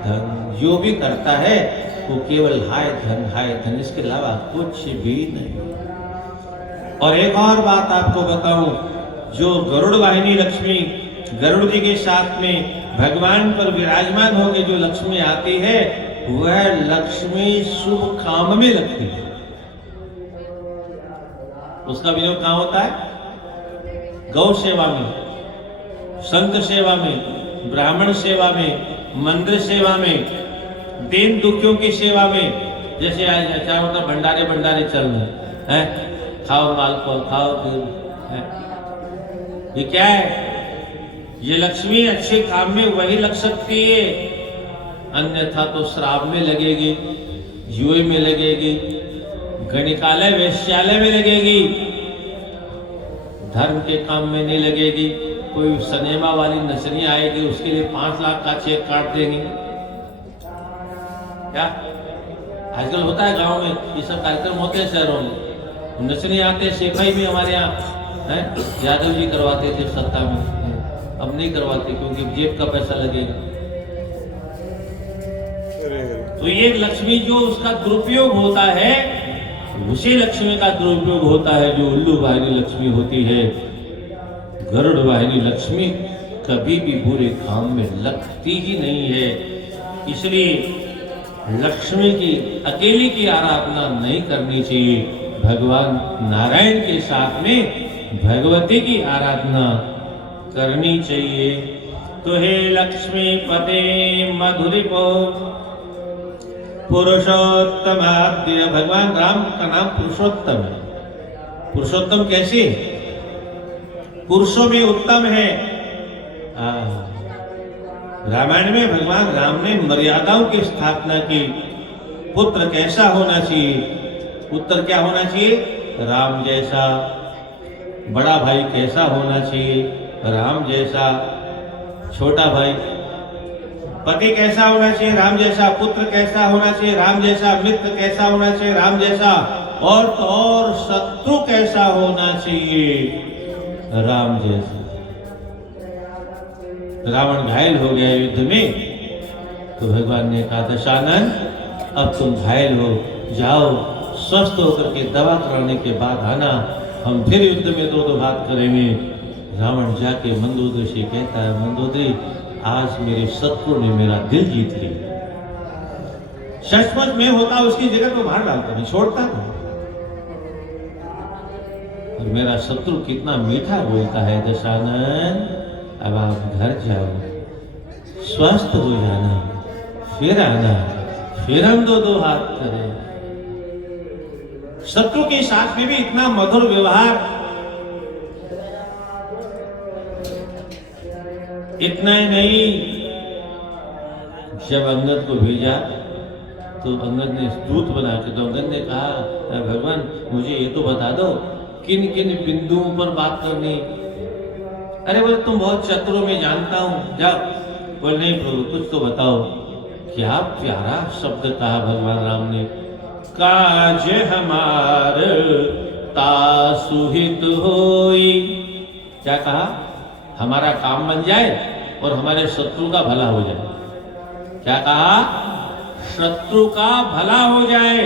धन जो भी करता है वो केवल हाय धन, इसके अलावा कुछ भी नहीं। और एक और बात आपको बताऊं, जो गरुड़ वाहिनी लक्ष्मी, गरुड़ जी के साथ में भगवान पर विराजमान होकर जो लक्ष्मी आती है, वह लक्ष्मी शुभ काम में लगती है। उसका विनियोग कहां होता है? गौ सेवा में, संत सेवा में, ब्राह्मण सेवा में, मंदिर सेवा में, दीन दुखियों की सेवा में। जैसे आज क्या होता, भंडारे चल रहे हैं, खाओ मालपुआ, खाओ फिर। ये क्या है? ये लक्ष्मी अच्छे काम में वही लग सकती है, अन्यथा तो श्राप में लगेगी, जुए में लगेगी, गणिकालय वेश्यालय में लगेगी, धर्म के काम में नहीं लगेगी। कोई सनेमा वाली नसनी आएगी, उसके लिए 5 लाख का चेक काट देंगे। क्या आजकल होता है गांव में, ये सब कार्यक्रम होते हैं शहरों में। नसनी आते, सेफाई भी हमारे यहाँ है, यादव जी करवाते थे सत्ता में, अब नहीं करवाते क्योंकि जेब का पैसा लगेगा। तो ये लक्ष्मी जो उसका दुरुपयोग होता है, उसी लक्ष्मी का दुरुपयोग होता है जो उल्लू वाहिनी लक्ष्मी होती है। गरुड़ वाहिनी लक्ष्मी कभी भी बुरे काम में लगती ही नहीं है। इसलिए लक्ष्मी की अकेली की आराधना नहीं करनी चाहिए, भगवान नारायण के साथ में भगवती की आराधना करनी चाहिए। तो हे लक्ष्मी पते मधुरिपो पुरुषोत्तमाद्य, भगवान राम का नाम पुरुषोत्तम है। पुरुषोत्तम कैसे? पुरुषों में उत्तम है। रामायण में भगवान राम ने मर्यादाओं की स्थापना की। पुत्र कैसा होना चाहिए? पुत्र क्या होना चाहिए? राम जैसा। बड़ा भाई कैसा होना चाहिए? राम जैसा। छोटा भाई। पति कैसा होना चाहिए? राम जैसा। पुत्र कैसा होना चाहिए? राम जैसा। मित्र कैसा होना चाहिए? राम जैसा। और तो और शत्रु कैसा होना चाहिए? राम जैसा। रावण घायल हो गया युद्ध में, तो भगवान ने कहा दशानन अब तुम घायल हो, जाओ स्वस्थ होकर के दवा कराने के बाद आना, हम फिर युद्ध में दो बात करेंगे। रावण जाके मंदोदरी से कहता है, मंदोदरी आज मेरे शत्रु ने मेरा दिल जीत लिया, सचमुच में होता उसकी जगह को मार डालता, नहीं छोड़ता नहीं। और मेरा शत्रु कितना मीठा बोलता है, दशानन अब आप घर जाओ, स्वस्थ हो जाना, फिर आना, फिर हम दो हाथ करें। शत्रु के साथ में भी इतना मधुर व्यवहार, इतना ही नहीं, जब अंगद को भेजा तो अंगद ने दूत बना के, तो अंगद ने कहा भगवान मुझे ये तो बता दो किन किन बिंदुओं पर बात करनी। अरे बोले तुम बहुत चतुर, मैं जानता हूं, जाओ। बोले नहीं प्रभु कुछ तो बताओ। क्या प्यारा शब्द कहा भगवान राम ने, काज हमार तासुहित होई। क्या कहा, हमारा काम बन जाए और हमारे शत्रु का भला हो जाए। क्या कहा, शत्रु का भला हो जाए।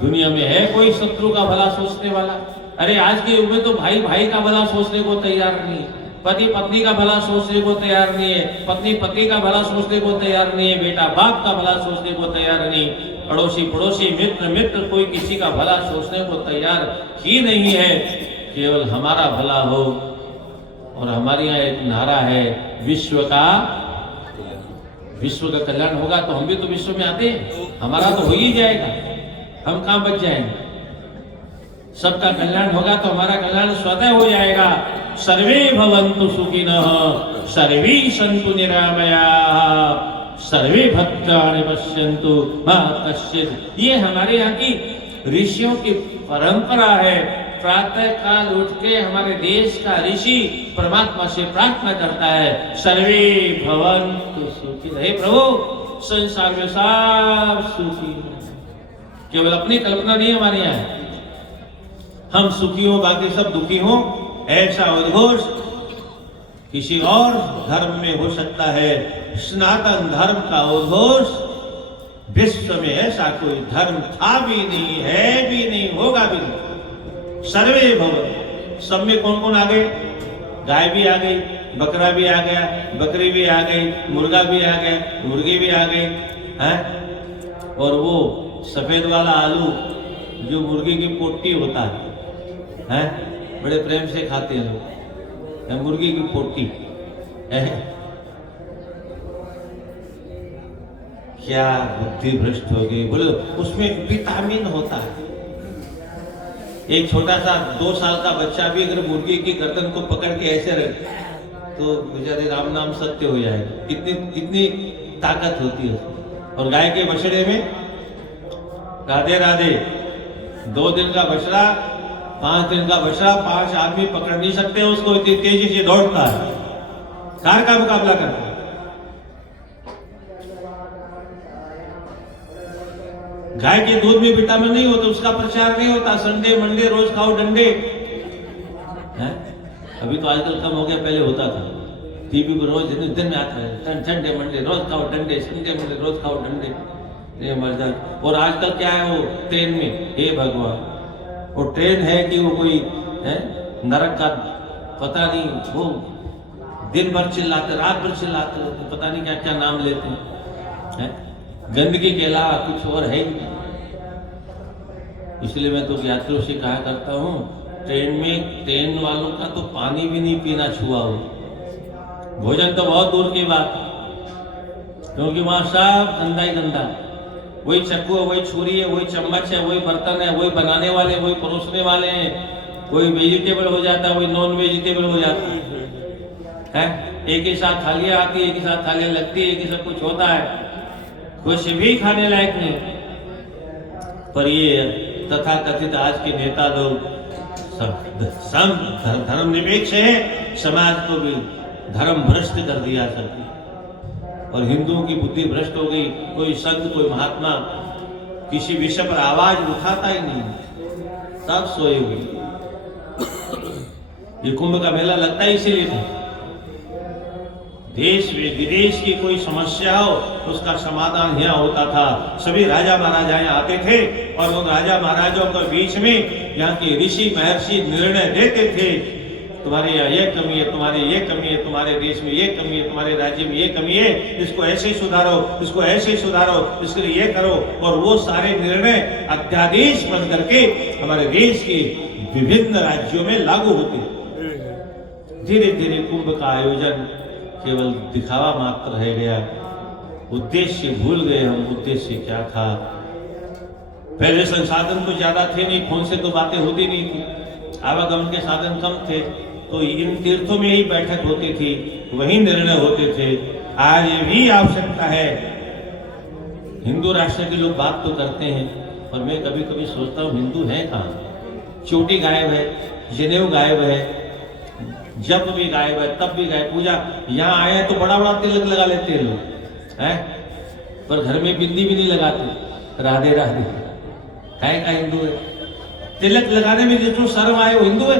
दुनिया में है कोई शत्रु का भला सोचने वाला? अरे आज के युग में तो भाई भाई का भला सोचने को तैयार नहीं है, पति पत्नी का भला सोचने को तैयार नहीं है, पत्नी पति का भला सोचने को तैयार नहीं है, बेटा बाप का भला सोचने को तैयार नहीं, पड़ोसी पड़ोसी, मित्र मित्र, कोई किसी का भला सोचने को तैयार ही नहीं है। केवल हमारा भला हो। और हमारे यहाँ एक नारा है, विश्व का कल्याण होगा, तो हम भी तो विश्व में आते हैं, हमारा तो हो ही जाएगा, हम कहां बच जाएंगे। सबका कल्याण होगा तो हमारा कल्याण स्वतः हो जाएगा। सर्वे भवन्तु सुखिनः, सर्वे सन्तु निरामयाः, सर्वे भद्राणि पश्यन्तु मा कश्चित्। ये हमारे यहाँ की ऋषियों की परंपरा है। प्रातः काल उठ के हमारे देश का ऋषि परमात्मा से प्रार्थना करता है, सर्वे भवन्तु सुखिनः। हे प्रभु संसार में सब सुखी, केवल अपनी कल्पना नहीं हमारे यहाँ है, हम सुखी हो बाकी सब दुखी हो, ऐसा उद्घोष किसी और धर्म में हो सकता है। सनातन धर्म का उद्घोष विश्व में ऐसा कोई धर्म था भी नहीं, है भी नहीं, होगा भी नहीं। सर्वे भवन, सब में कौन कौन आ गए? गाय भी आ गई, बकरा भी आ गया, बकरी भी आ गई, मुर्गा भी आ गया, मुर्गी भी आ गई हैं? और वो सफेद वाला आलू जो मुर्गी की पोटी होता है, बड़े प्रेम से खाते हैं लोग, मुर्गी की पोटी क्या बुद्धि भ्रष्ट हो गई। बोलो उसमें विटामिन होता है। एक छोटा सा 2 साल का बच्चा भी अगर मुर्गी की गर्दन को पकड़ के ऐसे रखे तो बेचारे राम नाम सत्य हो जाएगा, कितनी ताकत होती है। और गाय के बछड़े में राधे राधे, 2 दिन का बछड़ा, 5 दिन का बछड़ा, 5 आदमी पकड़ नहीं सकते उसको, इतनी तेजी से दौड़ता है, कार का मुकाबला करता है। गाय के दूध में विटामिन नहीं होता, उसका प्रचार नहीं होता। संडे मंडे रोज खाओ डंडे, अभी तो आजकल कम हो गया, पहले होता था। टीवी पर रोज दिन में आता है, संडे मंडे रोज खाओ डंडे, संडे मंडे रोज खाओ डंडे, ये मर्दा। और आजकल क्या है, वो ट्रेन में, हे भगवान, वो ट्रेन है कि वो कोई है नरक का पता नहीं, वो दिन भर चिल्लाते, रात भर चिल्लाते रहते, पता नहीं क्या क्या नाम लेते हैं, गंदगी के अलावा कुछ और है ही। इसलिए मैं तो यात्रियों से कहा करता हूँ, ट्रेन वालों का तो पानी भी नहीं पीना छुआ हो, भोजन तो बहुत दूर की बात, क्योंकि वहां सब गंदा ही गंदा, वही चक्कू है, वही छुरी है, वही चम्मच है, वही बर्तन है, वही बनाने वाले, वही परोसने वाले हैं, कोई वेजिटेबल हो जाता है, वही नॉन वेजिटेबल हो जाता है। एक ही साथ थालियां आती है, एक ही साथ थालियां लगती है, एक ही सब कुछ होता है, कुछ भी खाने लायक नहीं। पर ये तथा कथित आज के नेता लोग सब धर्म निरपेक्ष है, समाज को भी धर्म भ्रष्ट कर दिया सकती, और हिंदुओं की बुद्धि भ्रष्ट हो गई। कोई संत, कोई महात्मा किसी विषय पर आवाज उठाता ही नहीं, सब सोए हुए। ये कुंभ का मेला लगता है इसीलिए था, देश में विदेश की कोई समस्या हो उसका समाधान यहाँ होता था। सभी राजा महाराजा यहाँ आते थे और उन राजा महाराजाओं के बीच में यहाँ के ऋषि महर्षि निर्णय देते थे, तुम्हारे यहाँ ये कमी है, तुम्हारे ये कमी है, तुम्हारे देश में ये कमी है, तुम्हारे राज्य में ये कमी है, इसको ऐसे सुधारो, इसको ऐसे सुधारो, इसके लिए ये करो। और वो सारे निर्णय अध्यादेश बन करके हमारे देश के विभिन्न राज्यों में लागू होते। धीरे धीरे कुंभ का आयोजन केवल दिखावा मात्र रह गया, उद्देश्य भूल गए हम, उद्देश्य क्या था। पहले संसाधन तो ज्यादा थे नहीं, फोन से तो बातें होती नहीं थी, आवागमन के साधन कम थे, तो इन तीर्थों में ही बैठक होती थी, वही निर्णय होते थे। आज भी आवश्यकता है, हिंदू राष्ट्र के लोग बात तो करते हैं, और मैं कभी कभी सोचता हूँ हिंदू है कहाँ। चोटी गायब है, जनेऊ गायब है, जब भी गायब है, तब भी गायब। पूजा यहाँ आए तो बड़ा बड़ा तिलक लगा लेते हैं लोग, है, पर घर में बिंदी भी नहीं लगाते। राधे राधे काय का हिंदू है? तिलक लगाने में जिसको शर्म आए वो हिंदू है,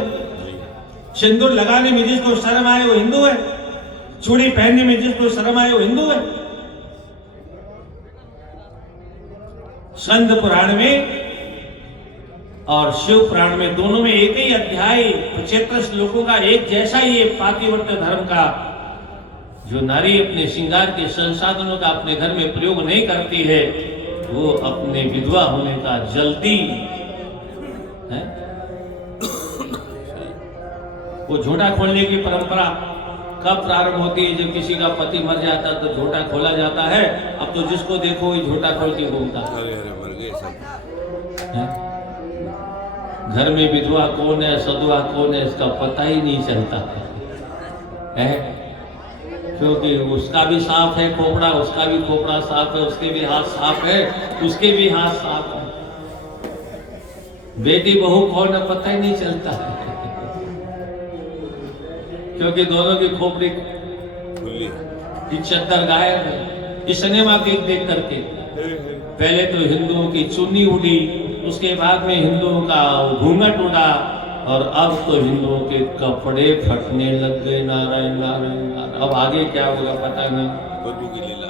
सिंदूर लगाने में जिसको शर्म आए वो हिंदू है, चूड़ी पहनने में जिसको शर्म आए वो हिंदू है। स्कंद पुराण में और शिव पुराण में दोनों में एक ही अध्याय 75 श्लोकों का एक जैसा ही पातिव्रत्य धर्म का, जो नारी अपने श्रृंगार के संसाधनों का अपने घर में प्रयोग नहीं करती है, वो अपने विधवा होने का जल्दी है। वो झोटा खोलने की परंपरा कब प्रारंभ होती है? जब किसी का पति मर जाता तो झोटा खोला जाता है। अब तो जिसको देखो वही झोटा खोल के घूमता है। घर में विधवा कौन है, सधवा कौन है, इसका पता ही नहीं चलता है, क्योंकि उसका भी साफ है खोपड़ा, उसका भी खोपड़ा साफ है, उसके भी हाथ साफ है, उसके भी हाथ साफ है। बेटी बहू कौन है पता ही नहीं चलता है, क्योंकि दोनों की खोपड़ी की चद्दर गायब है। इस सिनेमा देख करके पहले तो हिंदुओं की चुन्नी उड़ी, उसके बाद में हिंदुओं का घूंघट उड़ा, और अब तो हिंदुओं के कपड़े फटने लग गए। नारायण नारायण नारायण। अब आगे क्या होगा पता नहीं। प्रभु की लीला।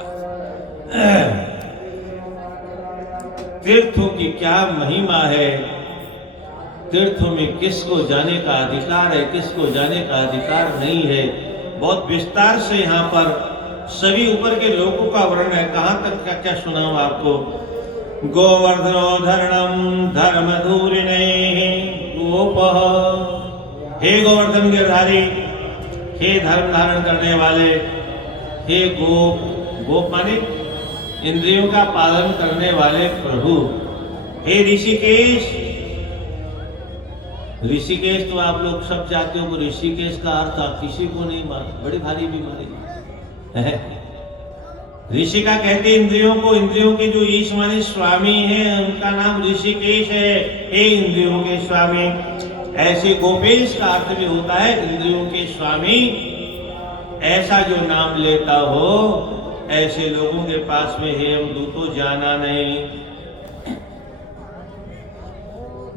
तीर्थों की क्या महिमा है, तीर्थों में किसको जाने का अधिकार है, किसको जाने का अधिकार नहीं है। बहुत विस्तार से यहाँ पर सभी ऊपर के लोगों का वर्णन है। कहाँ तक क्या क्या सुनाऊं आपको। गोवर्धनो धरणम धर्म धूरिणे गोपः, हे गोवर्धन गिरधारी, हे धर्म धारण करने वाले, हे गोप, गोप माने इंद्रियों का पालन करने वाले प्रभु, हे ऋषिकेश। ऋषिकेश तो आप लोग सब चाहते हो, ऋषिकेश का अर्थ आप किसी को नहीं मालूम, बड़ी भारी बीमारी है। ऋषि का कहते इंद्रियों को, इंद्रियों के जो ईश माने स्वामी है उनका नाम ऋषिकेश है, हे इंद्रियों के स्वामी। ऐसे गोपेश का अर्थ भी होता है इंद्रियों के स्वामी। ऐसा जो नाम लेता हो ऐसे लोगों के पास में हे हम दूतो जाना नहीं।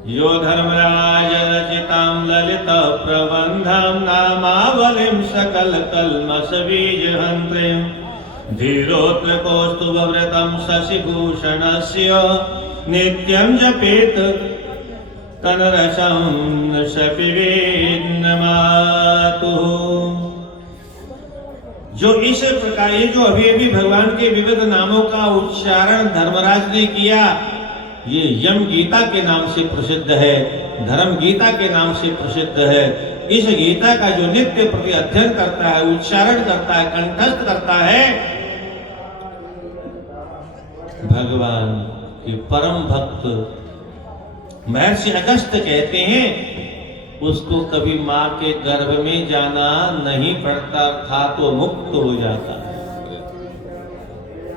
यो धर्मराज रचितां ललित प्रबंधं नामावलिं सकल कल्मष बीज हन्त्रीं धीरोत्र कौस्तुभव्रतं शशिभूषणस्य नित्यं जपेत तनरसं शपिवेद मातुः। जो इस प्रकार ये जो अभी अभी भगवान के विविध नामों का उच्चारण धर्मराज ने किया, ये यम गीता के नाम से प्रसिद्ध है, धर्म गीता के नाम से प्रसिद्ध है। इस गीता का जो नित्य प्रति अध्ययन करता है, उच्चारण करता है, कंठस्थ करता है, भगवान के परम भक्त महर्षि अगस्त्य कहते हैं उसको कभी माँ के गर्भ में जाना नहीं पड़ता था तो मुक्त हो जाता।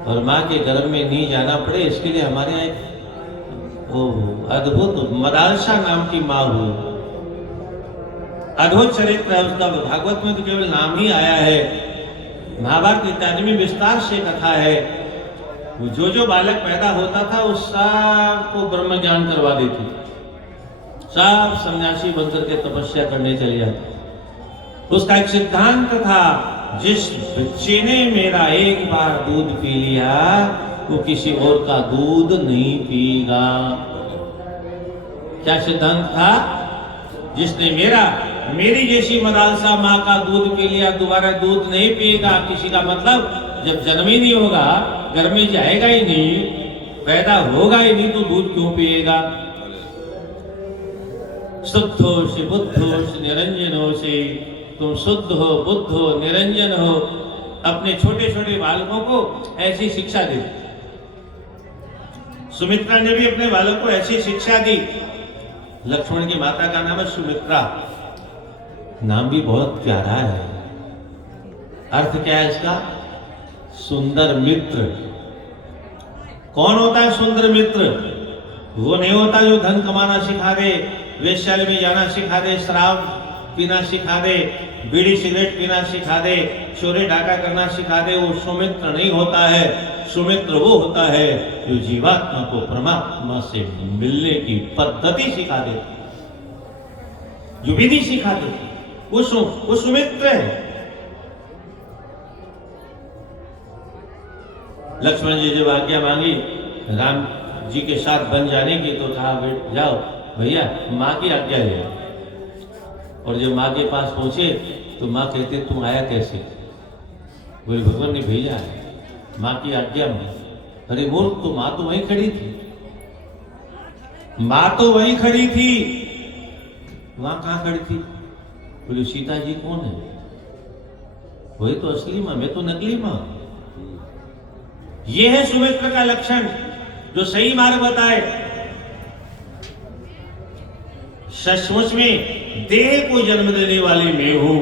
और माँ के गर्भ में नहीं जाना पड़े इसके लिए हमारे यहाँ अद्भुत मदालसा नाम की माँ हुई। अद्भुत चरित्र है उसका, भागवत में तो केवल नाम ही आया है, महाभारत इत्यादि में विस्तार से कथा है। जो बालक पैदा होता था उस सबको ब्रह्म ज्ञान करवा देती, सब सन्यासी बनकर के तपस्या करने चले जाते। उसका एक सिद्धांत था जिस बच्चे ने मेरा एक बार दूध पी लिया वो किसी और का दूध नहीं पिएगा। क्या सिद्धांत था? जिसने मेरी जैसी मदालसा माँ का दूध पी लिया दोबारा दूध नहीं पिएगा। किसी का मतलब जब जन्म ही नहीं होगा, घर में जाएगा ही नहीं, पैदा होगा ही नहीं, तो दूध क्यों पिएगा? शुद्धो से बुद्धो से निरंजनो से, तुम शुद्ध हो, बुद्ध हो, निरंजन हो। अपने छोटे छोटे बालकों को ऐसी शिक्षा दी। सुमित्रा ने भी अपने बालक को ऐसी शिक्षा दी। लक्ष्मण की माता का नाम है सुमित्रा। नाम भी बहुत प्यारा है। अर्थ क्या है इसका? सुंदर मित्र। कौन होता है सुंदर मित्र? वो नहीं होता जो धन कमाना सिखा दे, वेश्यालय में जाना सिखा दे, शराब पीना सिखा दे, बीड़ी सिगरेट पीना सिखा दे, चोरी डाका करना सिखा दे। वो सुमित्र नहीं होता है। सुमित्र वो होता है जो जीवात्मा को परमात्मा से मिलने की पद्धति सिखा दे, जो विधि सिखा दे, वो सुमित्र है। लक्ष्मण जी जब आज्ञा मांगी राम जी के साथ बन जाने की, तो कहा बेट जाओ भैया माँ की आज्ञा ले। और जब माँ के पास पहुंचे तो माँ कहते तुम आया कैसे? बोले भगवान ने भेजा है, माँ की आज्ञा में। अरे मूर्ख, तो माँ तो वहीं खड़ी थी, माँ तो वहीं खड़ी थी। माँ कहाँ खड़ी थी? बोले सीता जी कौन है? वही तो असली माँ, मैं तो नकली माँ। ये है सुमित्र का लक्षण, जो सही मार्ग बताए। सचमुच में देह को जन्म देने वाली मैं हूं,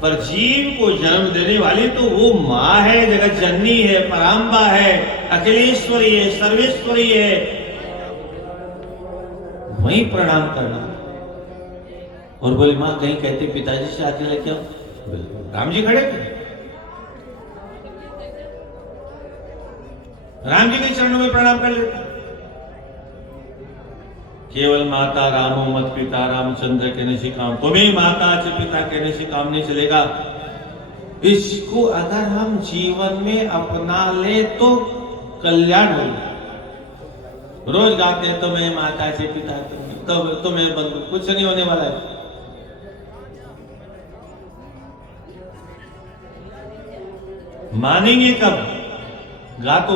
पर जीव को जन्म देने वाली तो वो माँ है, जगत जननी है, पराम्बा है, अखिलेश्वरी है, सर्वेश्वरी है। वहीं प्रणाम करना। और बोले माँ कहीं कहते पिताजी से आके लेके आओ। राम जी खड़े थे, राम जी के चरणों में प्रणाम कर लेते। केवल माता रामो मत पिता रामचंद्र कहने से काम, तुम्हें माता से पिता कहने से काम नहीं चलेगा। इसको अगर हम जीवन में अपना ले तो कल्याण होगा। रोज गाते हैं तुम्हें माता से पिता, तुम्हें बंधु, कुछ नहीं होने वाला है। मानेंगे कब? गा तो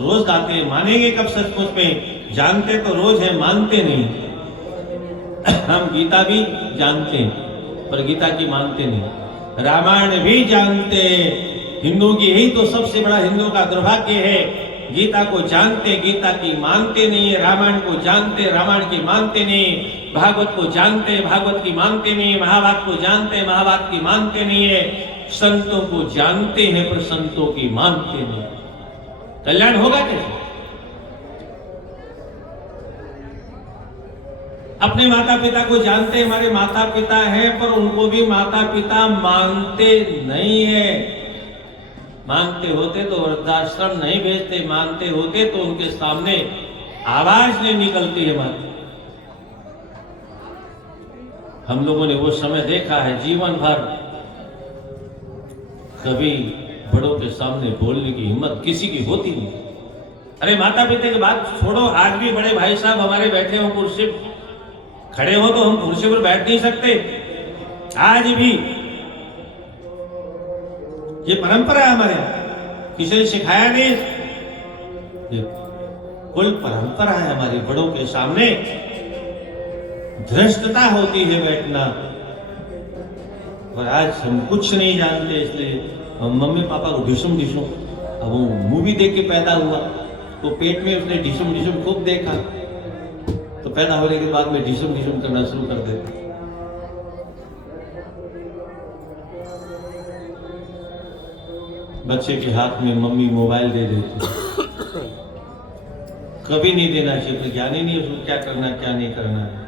रोज गाते हैं, मानेंगे कब सचमुच में? जानते तो रोज है, मानते नहीं। हम गीता भी जानते हैं पर गीता की मानते नहीं, रामायण भी जानते हैं। हिंदुओं की यही तो सबसे बड़ा हिंदुओं का दुर्भाग्य है, गीता को जानते, गीता की मानते नहीं है। रामायण को जानते, रामायण की मानते नहीं। भागवत को जानते, भागवत की मानते नहीं। महाभारत को जानते, महाभारत की मानते नहीं है। संतों को जानते हैं पर संतों की मानते नहीं। कल्याण होगा कैसे? अपने माता पिता को जानते, हमारे माता पिता हैं, पर उनको भी माता पिता मानते नहीं है। मानते होते तो वृद्धाश्रम नहीं भेजते, मानते होते तो उनके सामने आवाज नहीं निकलती है हमारी। हम लोगों ने वो समय देखा है, जीवन भर कभी बड़ों के सामने बोलने की हिम्मत किसी की होती नहीं। अरे माता पिता की बात छोड़ो, आज भी बड़े भाई साहब हमारे बैठे हो कुर्सी, खड़े हो तो हम कुर्सी पर बैठ नहीं सकते। आज भी ये परंपरा है हमारे यहाँ, किसी ने सिखाया नहीं। ये कुल परंपरा है हमारी, बड़ों के सामने धृष्टता होती है बैठना। और आज हम कुछ नहीं जानते, इसलिए मम्मी पापा को ढिसुम ढिसुम, अब वो मूवी देख के पैदा हुआ तो पेट में उसने ढिसुम ढिसुम खूब देखा, तो पैदा होने के बाद में ढिसुम ढिसुम करना शुरू कर देते। बच्चे के हाथ में मम्मी मोबाइल दे देती, कभी नहीं देना चाहिए, तो ज्ञान ही नहीं उसको क्या करना क्या नहीं करना है।